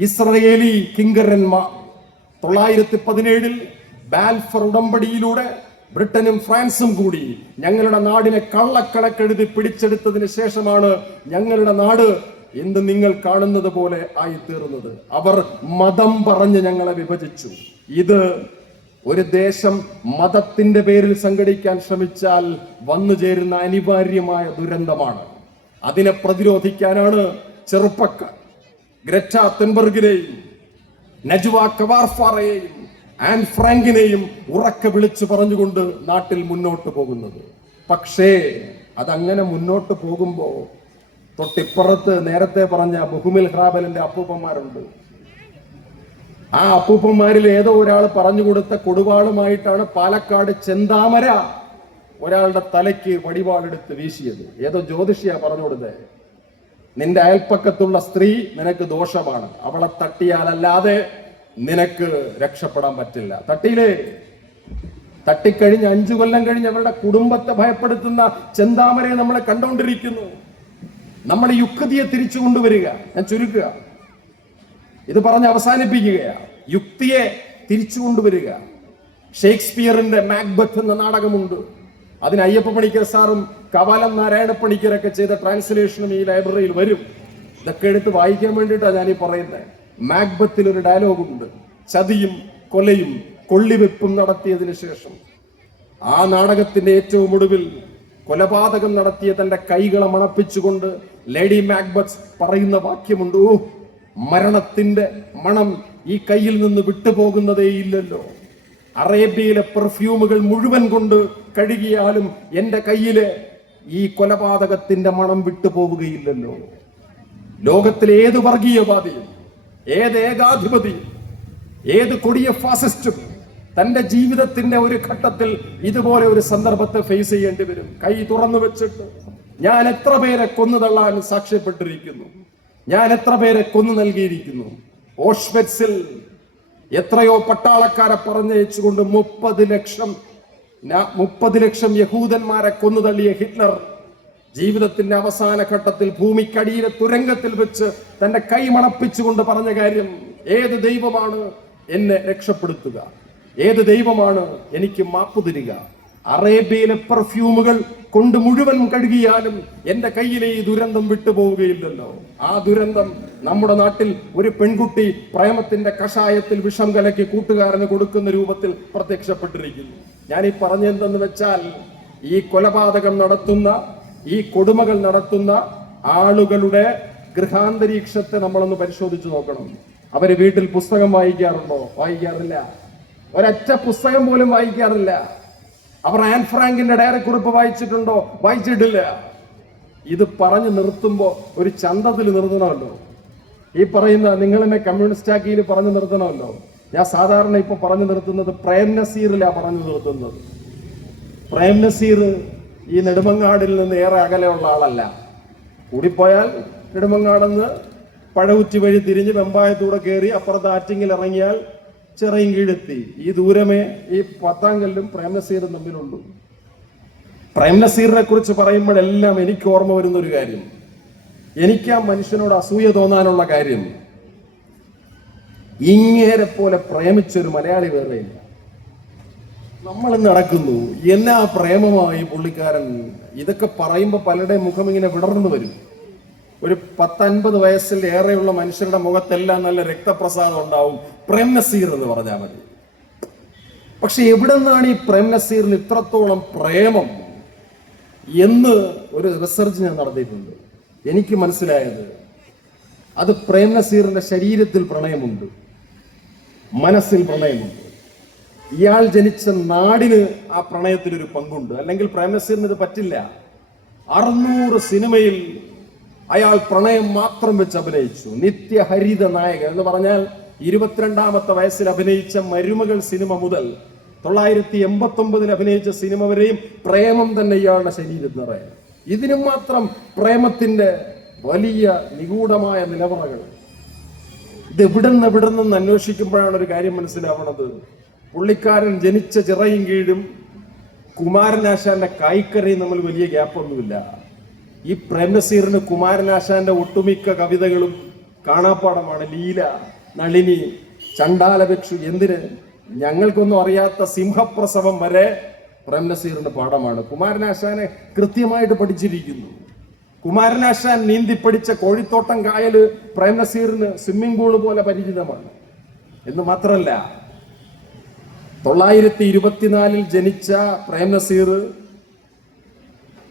ഇസ്രയേലി കിങ്കരന്മാർ. 917 ബാൽഫർ ഉടമ്പടിയിലൂടെ ബ്രിട്ടനും ഫ്രാൻസും കൂടി ഞങ്ങളുടെ നാടിനെ കള്ളക്കണക്കെഴുതി പിടിച്ചെടുത്തതിന് ശേഷമാണ് ഞങ്ങളുടെ നാട് ഇന്ന് നിങ്ങൾ കാണുന്നത് പോലെ ആയിത്തീർന്നത്. അവർ മതം പറഞ്ഞ് ഞങ്ങളെ വിഭജിച്ചു. ഇത് ഒരു ദേശം മതത്തിന്റെ പേരിൽ സംഘടിക്കാൻ ശ്രമിച്ചാൽ വന്നു ചേരുന്ന അനിവാര്യമായ ദുരന്തമാണ്. അതിനെ പ്രതിരോധിക്കാനാണ് ചെറുപ്പക്കാർ ഗ്രറ്റ തുൻബെർഗിനെയും നജ്വ കവാർഫാറയെയും ആൻ ഫ്രാങ്കിനെയും ഉറക്കെ വിളിച്ചു പറഞ്ഞുകൊണ്ട് നാട്ടിൽ മുന്നോട്ട് പോകുന്നത്. പക്ഷേ അതങ്ങനെ മുന്നോട്ട് പോകുമ്പോ തൊട്ടിപ്പുറത്ത് നേരത്തെ പറഞ്ഞ ബഹുമിൽ ഹ്രാബലിന്റെ അപ്പൂപ്പന്മാരുണ്ട്. ആ അപ്പൂപ്പന്മാരിൽ ഏതോ ഒരാൾ പറഞ്ഞു കൊടുത്ത കൊടുവാളുമായിട്ടാണ് പാലക്കാട് ചെന്താമര ഒരാളുടെ തലയ്ക്ക് വടിവാളെടുത്ത് വീശിയത്. ഏതോ ജ്യോതിഷിയാ പറഞ്ഞു കൊടുത്തത്, നിന്റെ അയൽപ്പക്കത്തുള്ള സ്ത്രീ നിനക്ക് ദോഷമാണ്, അവളെ തട്ടിയാലല്ലാതെ നിനക്ക് രക്ഷപ്പെടാൻ പറ്റില്ല. തട്ടിയില്ലേ? തട്ടിക്കഴിഞ്ഞ് 5 കൊല്ലം കഴിഞ്ഞ് അവരുടെ കുടുംബത്തെ ഭയപ്പെടുത്തുന്ന ചെന്താമരയെ നമ്മളെ കണ്ടുകൊണ്ടിരിക്കുന്നു. നമ്മുടെ യുക്തിയെ തിരിച്ചു കൊണ്ടുവരിക. ഞാൻ ചുരുക്കുക, ഇത് പറഞ്ഞ് അവസാനിപ്പിക്കുകയാണ്. യുക്തിയെ തിരിച്ചു കൊണ്ടുവരിക. ഷേക്സ്പിയറിന്റെ മാക്ബത്ത് എന്ന നാടകമുണ്ട്. അതിന് അയ്യപ്പ പണിക്കർ സാറും കവാലം നാരായണ പണിക്കരൊക്കെ ചെയ്ത ട്രാൻസ്ലേഷനും ഈ ലൈബ്രറിയിൽ വരും. ഇതൊക്കെ എടുത്ത് വായിക്കാൻ വേണ്ടിയിട്ടാണ് ഞാനീ പറയുന്നത്. മാക്ബത്തിൽ ഒരു ഡയലോഗുണ്ട്. ചതിയും കൊലയും കൊള്ളിവെപ്പും നടത്തിയതിനു ശേഷം ആ നാടകത്തിന്റെ ഏറ്റവും ഒടുവിൽ കൊലപാതകം നടത്തിയ തന്റെ കൈകളെ മണപ്പിച്ചുകൊണ്ട് ലേഡി മാക്ബത്ത് പറയുന്ന വാക്യമുണ്ട്, ഓ, മരണത്തിന്റെ മണം ഈ കയ്യിൽ നിന്ന് വിട്ടുപോകുന്നതേ ഇല്ലല്ലോ. അറേബ്യയിലെ പെർഫ്യൂമുകൾ മുഴുവൻ കൊണ്ട് കഴുകിയാലും എന്റെ കയ്യിലെ ഈ കൊലപാതകത്തിന്റെ മണം വിട്ടുപോവുകയില്ലല്ലോ. ലോകത്തിലെ ഏത് വർഗീയവാദിയും, ഏത് ഏകാധിപതിയും, ഏത് കൊടിയ ഫാസിസ്റ്റും തന്റെ ജീവിതത്തിന്റെ ഒരു ഘട്ടത്തിൽ ഇതുപോലെ ഒരു സന്ദർഭത്തെ ഫേസ് ചെയ്യേണ്ടി വരും. കൈ തുറന്നു വെച്ചിട്ട് ഞാൻ എത്ര പേരെ കൊന്നു തള്ളാൻ സാക്ഷ്യപ്പെട്ടിരിക്കുന്നു, ഞാൻ എത്ര പേരെ കൊന്നു നൽകിയിരിക്കുന്നു. ഓഷ്വെറ്റ്സിൽ എത്രയോ പട്ടാളക്കാരെ പറഞ്ഞയച്ചുകൊണ്ട് 30 ലക്ഷം യഹൂദന്മാരെ കൊന്നു തള്ളിയ ഹിറ്റ്ലർ ജീവിതത്തിന്റെ അവസാന ഘട്ടത്തിൽ ഭൂമിക്കടിയിലെ തുരങ്കത്തിൽ വെച്ച് തന്റെ കൈ മണപ്പിച്ചുകൊണ്ട് പറഞ്ഞ കാര്യം, ഏത് ദൈവമാണ് എന്നെ രക്ഷപ്പെടുത്തുക, ഏത് ദൈവമാണ് എനിക്ക് മാപ്പു തരിക? അറേബ്യയിലെ പെർഫ്യൂമുകൾ കൊണ്ട് മുഴുവൻ കഴുകിയാലും എന്റെ കയ്യിലെ ഈ ദുരന്തം വിട്ടുപോവുകയില്ലല്ലോ. ആ ദുരന്തം നമ്മുടെ നാട്ടിൽ ഒരു പെൺകുട്ടി പ്രേമത്തിന്റെ കഷായത്തിൽ വിഷം കലക്കി കൂട്ടുകാരന് കൊടുക്കുന്ന രൂപത്തിൽ പ്രത്യക്ഷപ്പെട്ടിരിക്കുന്നു. ഞാൻ ഈ പറഞ്ഞെന്തെന്ന് വെച്ചാൽ, ഈ കൊലപാതകം നടത്തുന്ന, ഈ കൊടുമകൾ നടത്തുന്ന ആളുകളുടെ ഗൃഹാന്തരീക്ഷത്തെ നമ്മളൊന്ന് പരിശോധിച്ചു നോക്കണം. അവര് വീട്ടിൽ പുസ്തകം വായിക്കാറുണ്ടോ? വായിക്കാറില്ല. ഒരൊറ്റ പുസ്തകം പോലും വായിക്കാറില്ല. അവർ ആൻ ഫ്രാങ്കിന്റെ ഡയറിക്കുറിപ്പ് വായിച്ചിട്ടുണ്ടോ? വായിച്ചിട്ടില്ല. ഇത് പറഞ്ഞു നിർത്തുമ്പോ ഒരു ചന്തത്തിൽ നിർത്തണമല്ലോ. ഈ പറയുന്ന നിങ്ങൾ എന്നെ കമ്മ്യൂണിസ്റ്റ് ആക്കിയിൽ പറഞ്ഞു നിർത്തണമല്ലോ. ഞാൻ സാധാരണ ഇപ്പൊ പറഞ്ഞു നിർത്തുന്നത് പ്രേം നസീറിലാ പറഞ്ഞു നിർത്തുന്നത്. പ്രേം നസീർ ഈ നെടുമങ്ങാടിൽ നിന്ന് ഏറെ അകലെയുള്ള ആളല്ല. കൂടിപ്പോയാൽ നെടുമങ്ങാടെന്ന് പഴകുറ്റി വഴി തിരിഞ്ഞ് വെമ്പായത്തൂടെ കയറി അപ്പുറത്ത് ആറ്റിങ്ങിൽ ഇറങ്ങിയാൽ ചെറിയും കീഴെത്തി. ഈ ദൂരമേ ഈ പത്താങ്കല്ലും പ്രേം നസീറും തമ്മിലുള്ളൂ. പ്രേം നസീറിനെ കുറിച്ച് പറയുമ്പോഴെല്ലാം എനിക്ക് ഓർമ്മ വരുന്ന ഒരു കാര്യം, എനിക്ക് ആ മനുഷ്യനോട് അസൂയ തോന്നാനുള്ള കാര്യം, ഇങ്ങേരെ പോലെ പ്രേമിച്ചൊരു മലയാളി വേറെയില്ല. നമ്മൾ നടക്കുന്നു എന്നാ പ്രേമമായി പുള്ളിക്കാരൻ. ഇതൊക്കെ പറയുമ്പോൾ പലരുടെയും മുഖം ഇങ്ങനെ വിടർന്നു വരും. ഒരു 10-50 വയസ്സിൽ ഏറെയുള്ള മനുഷ്യരുടെ മുഖത്തെല്ലാം നല്ല രക്തപ്രസാദം ഉണ്ടാവും. പ്രേം നസീർ എന്ന് പറഞ്ഞാൽ മതി. പക്ഷെ എവിടെ നിന്നാണ് ഈ പ്രേം നസീറിന് ഇത്രത്തോളം പ്രേമം എന്ന് ഒരു റിസർച്ച് ഞാൻ നടത്തിയിട്ടുണ്ട്. എനിക്ക് മനസ്സിലായത്, അത് പ്രേം നസീറിന്റെ ശരീരത്തിൽ പ്രണയമുണ്ട്, മനസ്സിൽ പ്രണയമുണ്ട്. ഇയാൾ ജനിച്ച നാടിന് ആ പ്രണയത്തിലൊരു പങ്കുണ്ട്. അല്ലെങ്കിൽ പ്രേം നസീറിന് ഇത് പറ്റില്ല. 600 സിനിമയിൽ അയാൾ പ്രണയം മാത്രം വെച്ച് അഭിനയിച്ചു. നിത്യഹരിത നായകൻ എന്ന് പറഞ്ഞാൽ 22ാമത്തെ വയസ്സിൽ അഭിനയിച്ച മരുമകൾ സിനിമ മുതൽ 989 അഭിനയിച്ച സിനിമ വരെയും പ്രേമം തന്നെ ഇയാളുടെ ശരീരത്തിൽ നിറയെ. ഇതിനു മാത്രം പ്രേമത്തിന്റെ വലിയ നിഗൂഢമായ നിലവറകൾ. ഇത് എവിടുന്ന് അന്വേഷിക്കുമ്പോഴാണ് ഒരു കാര്യം മനസ്സിലാവണത്. പുള്ളിക്കാരൻ ജനിച്ച ചിറയും കീഴും കുമാരനാശാന്റെ കായ്ക്കറിയും നമ്മൾ വലിയ ഗ്യാപ്പൊന്നുമില്ല. ഈ പ്രേംനസീറിന് കുമാരനാശാന്റെ ഒട്ടുമിക്ക കവിതകളും കാണാപ്പാടമാണ്. ലീല, നളിനി, ചണ്ടാലഭിക്ഷു, എന്തിന് ഞങ്ങൾക്കൊന്നും അറിയാത്ത സിംഹപ്രസവം വരെ പ്രേംനസീറിന്റെ പാഠമാണ്. കുമാരനാശാനെ കൃത്യമായിട്ട് പഠിച്ചിരിക്കുന്നു. കുമാരനാശാൻ നീന്തി പഠിച്ച കോഴിത്തോട്ടം കായല് പ്രേംനസീറിന് സ്വിമ്മിംഗ് പൂള് പോലെ പരിചിതമാണ്. എന്ന് മാത്രമല്ല, 924 ജനിച്ച പ്രേംനസീർ,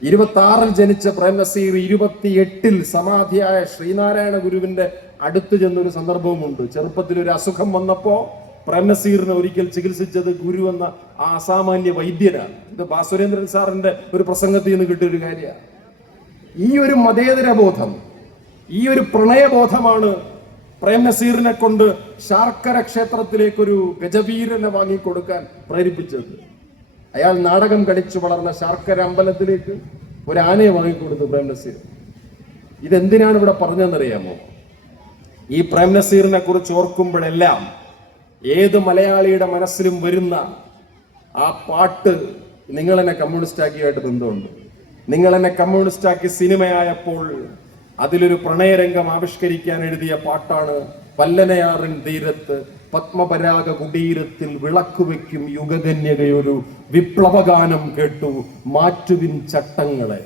26 ജനിച്ച പ്രേംനസീർ 28 സമാധിയായ ശ്രീനാരായണ ഗുരുവിന്റെ അടുത്ത് ചെന്നൊരു സന്ദർഭവുമുണ്ട്. ചെറുപ്പത്തിൽ ഒരു അസുഖം വന്നപ്പോ പ്രേംനസീറിനെ ഒരിക്കൽ ചികിത്സിച്ചത് ഗുരു എന്ന ആ അസാമാന്യ വൈദ്യനാണ്. ഇത് ബാസുരേന്ദ്രൻ സാറിന്റെ ഒരു പ്രസംഗത്തിൽ നിന്ന് കിട്ടിയൊരു കാര്യമാണ്. ഈ ഒരു മതേതര ബോധം, ഈ ഒരു പ്രണയബോധമാണ് പ്രേംനസീറിനെ കൊണ്ട് ശാർക്കര ക്ഷേത്രത്തിലേക്കൊരു ഗജവീരനെ വാങ്ങിക്കൊടുക്കാൻ പ്രേരിപ്പിച്ചത്. അയാൾ നാടകം കളിച്ചു വളർന്ന ശാർക്കര അമ്പലത്തിലേക്ക് ഒരു ആനയെ വാങ്ങിക്കൊടുത്തു പ്രേംനസീർ. ഇതെന്തിനാണ് ഇവിടെ പറഞ്ഞതെന്നറിയാമോ? ഈ പ്രേംനസീറിനെ കുറിച്ച് ഓർക്കുമ്പോഴെല്ലാം ഏത് മലയാളിയുടെ മനസ്സിലും വരുന്ന ആ പാട്ട്, നിങ്ങളെന്നെ കമ്മ്യൂണിസ്റ്റാക്കിയായിട്ട് ബന്ധമുണ്ട്. നിങ്ങളെന്നെ കമ്മ്യൂണിസ്റ്റാക്കി സിനിമയായപ്പോൾ അതിലൊരു പ്രണയരംഗം ആവിഷ്കരിക്കാൻ എഴുതിയ പാട്ടാണ് വല്ലനയാറിൻ തീരത്ത് പത്മപരാഗ കുടീരത്തിൽ വിളക്കുവെക്കും യുഗകന്യകയൊരു വിപ്ലവഗാനം കേട്ടു മാറ്റുവിൻ ചട്ടങ്ങളെ.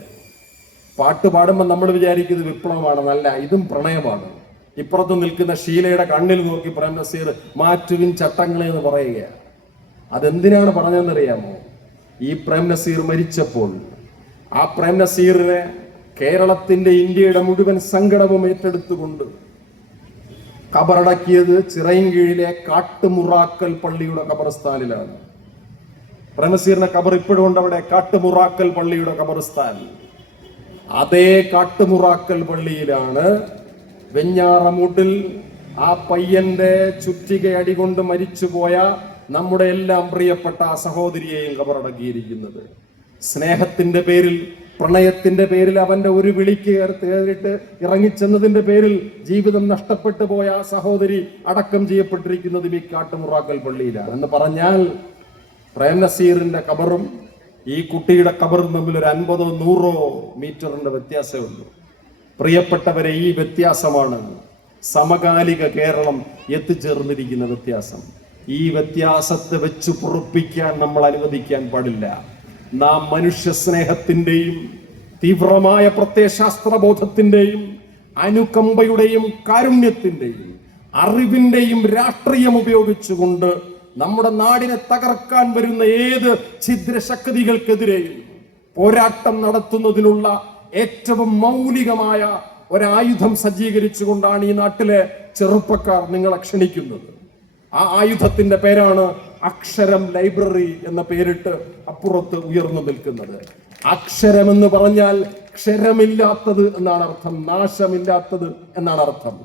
പാട്ട് പാടുമ്പോൾ നമ്മൾ വിചാരിക്കുന്നത് വിപ്ലവമാണെന്നല്ല, ഇതും പ്രണയമാണ്. ഇപ്പുറത്ത് നിൽക്കുന്ന ഷീലയുടെ കണ്ണിൽ നോക്കി പ്രേംനസീർ മാറ്റുവിൻ ചട്ടങ്ങളെ എന്ന് പറയുകയാണ്. അതെന്തിനാണ് പറഞ്ഞതെന്നറിയാമോ? ഈ പ്രേംനസീർ മരിച്ചപ്പോൾ ആ പ്രേംനസീറിനെ കേരളത്തിന്റെ, ഇന്ത്യയുടെ മുഴുവൻ സങ്കടവും ഏറ്റെടുത്തുകൊണ്ട് കബറടക്കിയത് ചിറയൻകീഴിലെ കാട്ടുമുറാക്കൽ പള്ളിയുടെ ഖബർസ്ഥാനിലാണ്. പ്രേംനസീറിന്റെ ഖബർ ഇപ്പോഴും ഉണ്ട് അവിടെ, കാട്ടുമുറാക്കൽ പള്ളിയുടെ ഖബർസ്ഥാൻ. അതേ കാട്ടുമുറാക്കൽ പള്ളിയിലാണ് വെഞ്ഞാറമൂട്ടിൽ ആ പയ്യന്റെ ചുറ്റികയടി കൊണ്ട് മരിച്ചുപോയ നമ്മുടെ എല്ലാം പ്രിയപ്പെട്ട ആ സഹോദരിയെയും ഖബറടക്കിയിരിക്കുന്നത്. സ്നേഹത്തിന്റെ പേരിൽ, പ്രണയത്തിന്റെ പേരിൽ, അവന്റെ ഒരു വിളിക്ക് കേറിട്ട് ഇറങ്ങിച്ചെന്നതിന്റെ പേരിൽ ജീവിതം നഷ്ടപ്പെട്ടു പോയ ആ സഹോദരി അടക്കം ചെയ്യപ്പെട്ടിരിക്കുന്നത് ഈ കാട്ടുമുറാക്കൽ പള്ളിയിലാണ്. എന്ന് പറഞ്ഞാൽ പ്രേംനസീറിന്റെ ഖബറും ഈ കുട്ടിയുടെ ഖബറും തമ്മിൽ ഒരു 50-100 മീറ്ററിന്റെ വ്യത്യാസമുണ്ട്. പ്രിയപ്പെട്ടവരെ, ഈ വ്യത്യാസമാണ് സമകാലിക കേരളം എത്തിച്ചേർന്നിരിക്കുന്ന വ്യത്യാസം. ഈ വ്യത്യാസത്തെ വെച്ച് പൊറുപ്പിക്കാൻ നമ്മൾ അനുവദിക്കാൻ പാടില്ല. നാം മനുഷ്യ സ്നേഹത്തിന്റെയും തീവ്രമായ പ്രത്യയശാസ്ത്രബോധത്തിന്റെയും അനുകമ്പയുടെയും കാരുണ്യത്തിന്റെയും അറിവിന്റെയും രാഷ്ട്രീയം ഉപയോഗിച്ചുകൊണ്ട് നമ്മുടെ നാടിനെ തകർക്കാൻ വരുന്ന ഏത് ഛിദ്രശക്തികൾക്കെതിരെയും പോരാട്ടം നടത്തുന്നതിനുള്ള ഏറ്റവും മൗലികമായ ഒരായുധം സജ്ജീകരിച്ചുകൊണ്ടാണ് ഈ നാട്ടിലെ ചെറുപ്പക്കാർ നിങ്ങളെ ക്ഷണിക്കുന്നത്. ആ ആയുധത്തിന്റെ പേരാണ് അക്ഷരം ലൈബ്രറി എന്ന പേരിട്ട് അപ്പുറത്ത് ഉയർന്നു നിൽക്കുന്നത്. അക്ഷരം എന്ന് പറഞ്ഞാൽ ക്ഷരമില്ലാത്തത് എന്നാണ് അർത്ഥം, നാശമില്ലാത്തത് എന്നാണ് അർത്ഥം.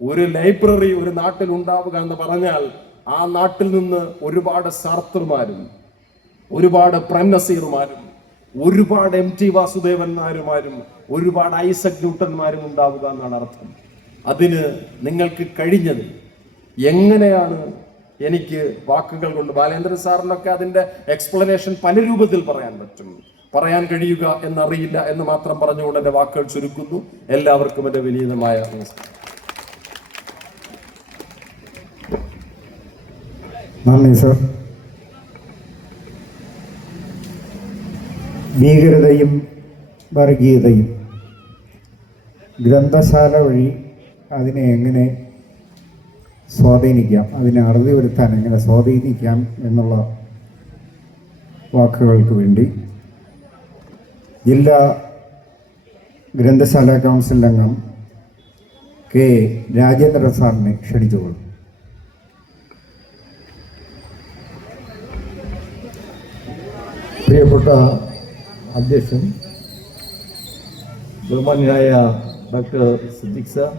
ഒരു ലൈബ്രറി ഒരു നാട്ടിൽ ഉണ്ടാവുക എന്ന് പറഞ്ഞാൽ ആ നാട്ടിൽ നിന്ന് ഒരുപാട് സാർത്തർമാരും ഒരുപാട് പ്രേംനസീറുമാരും ഒരുപാട് MT വാസുദേവന്മാരുമാരും ഒരുപാട് ഐസക് ന്യൂട്ടന്മാരും ഉണ്ടാവുക എന്നാണ് അർത്ഥം. അതിന് നിങ്ങൾക്ക് കഴിഞ്ഞത് എങ്ങനെയാണ് എനിക്ക് വാക്കുകൾ കൊണ്ട്, ബാലേന്ദ്രൻ സാറിനൊക്കെ അതിന്റെ എക്സ്പ്ലനേഷൻ പല രൂപത്തിൽ പറയാൻ പറ്റും, പറയാൻ കഴിയുക എന്നറിയില്ല എന്ന് മാത്രം പറഞ്ഞുകൊണ്ട് എന്റെ വാക്കുകൾ ചുരുക്കുന്നു. എല്ലാവർക്കും എന്റെ വിനീതമായ നമസ്കാരം. നന്ദി സർ. ഭീകരതയും വർഗീയതയും ഗ്രന്ഥശാല വഴി അതിനെ എങ്ങനെ സ്വാധീനിക്കാം, അതിനെ അറുതി വരുത്താൻ എങ്ങനെ സ്വാധീനിക്കാം എന്നുള്ള വാക്കുകൾക്ക് വേണ്ടി ജില്ലാ ഗ്രന്ഥശാല കൗൺസിൽ അംഗം കെ രാജേന്ദ്ര സാറിനെ ക്ഷണിച്ചുകൊള്ളും. പ്രിയപ്പെട്ട അധ്യക്ഷൻ, ബഹുമാന്യനായ ഡോക്ടർ സിദ്ദിഖ് സാർ,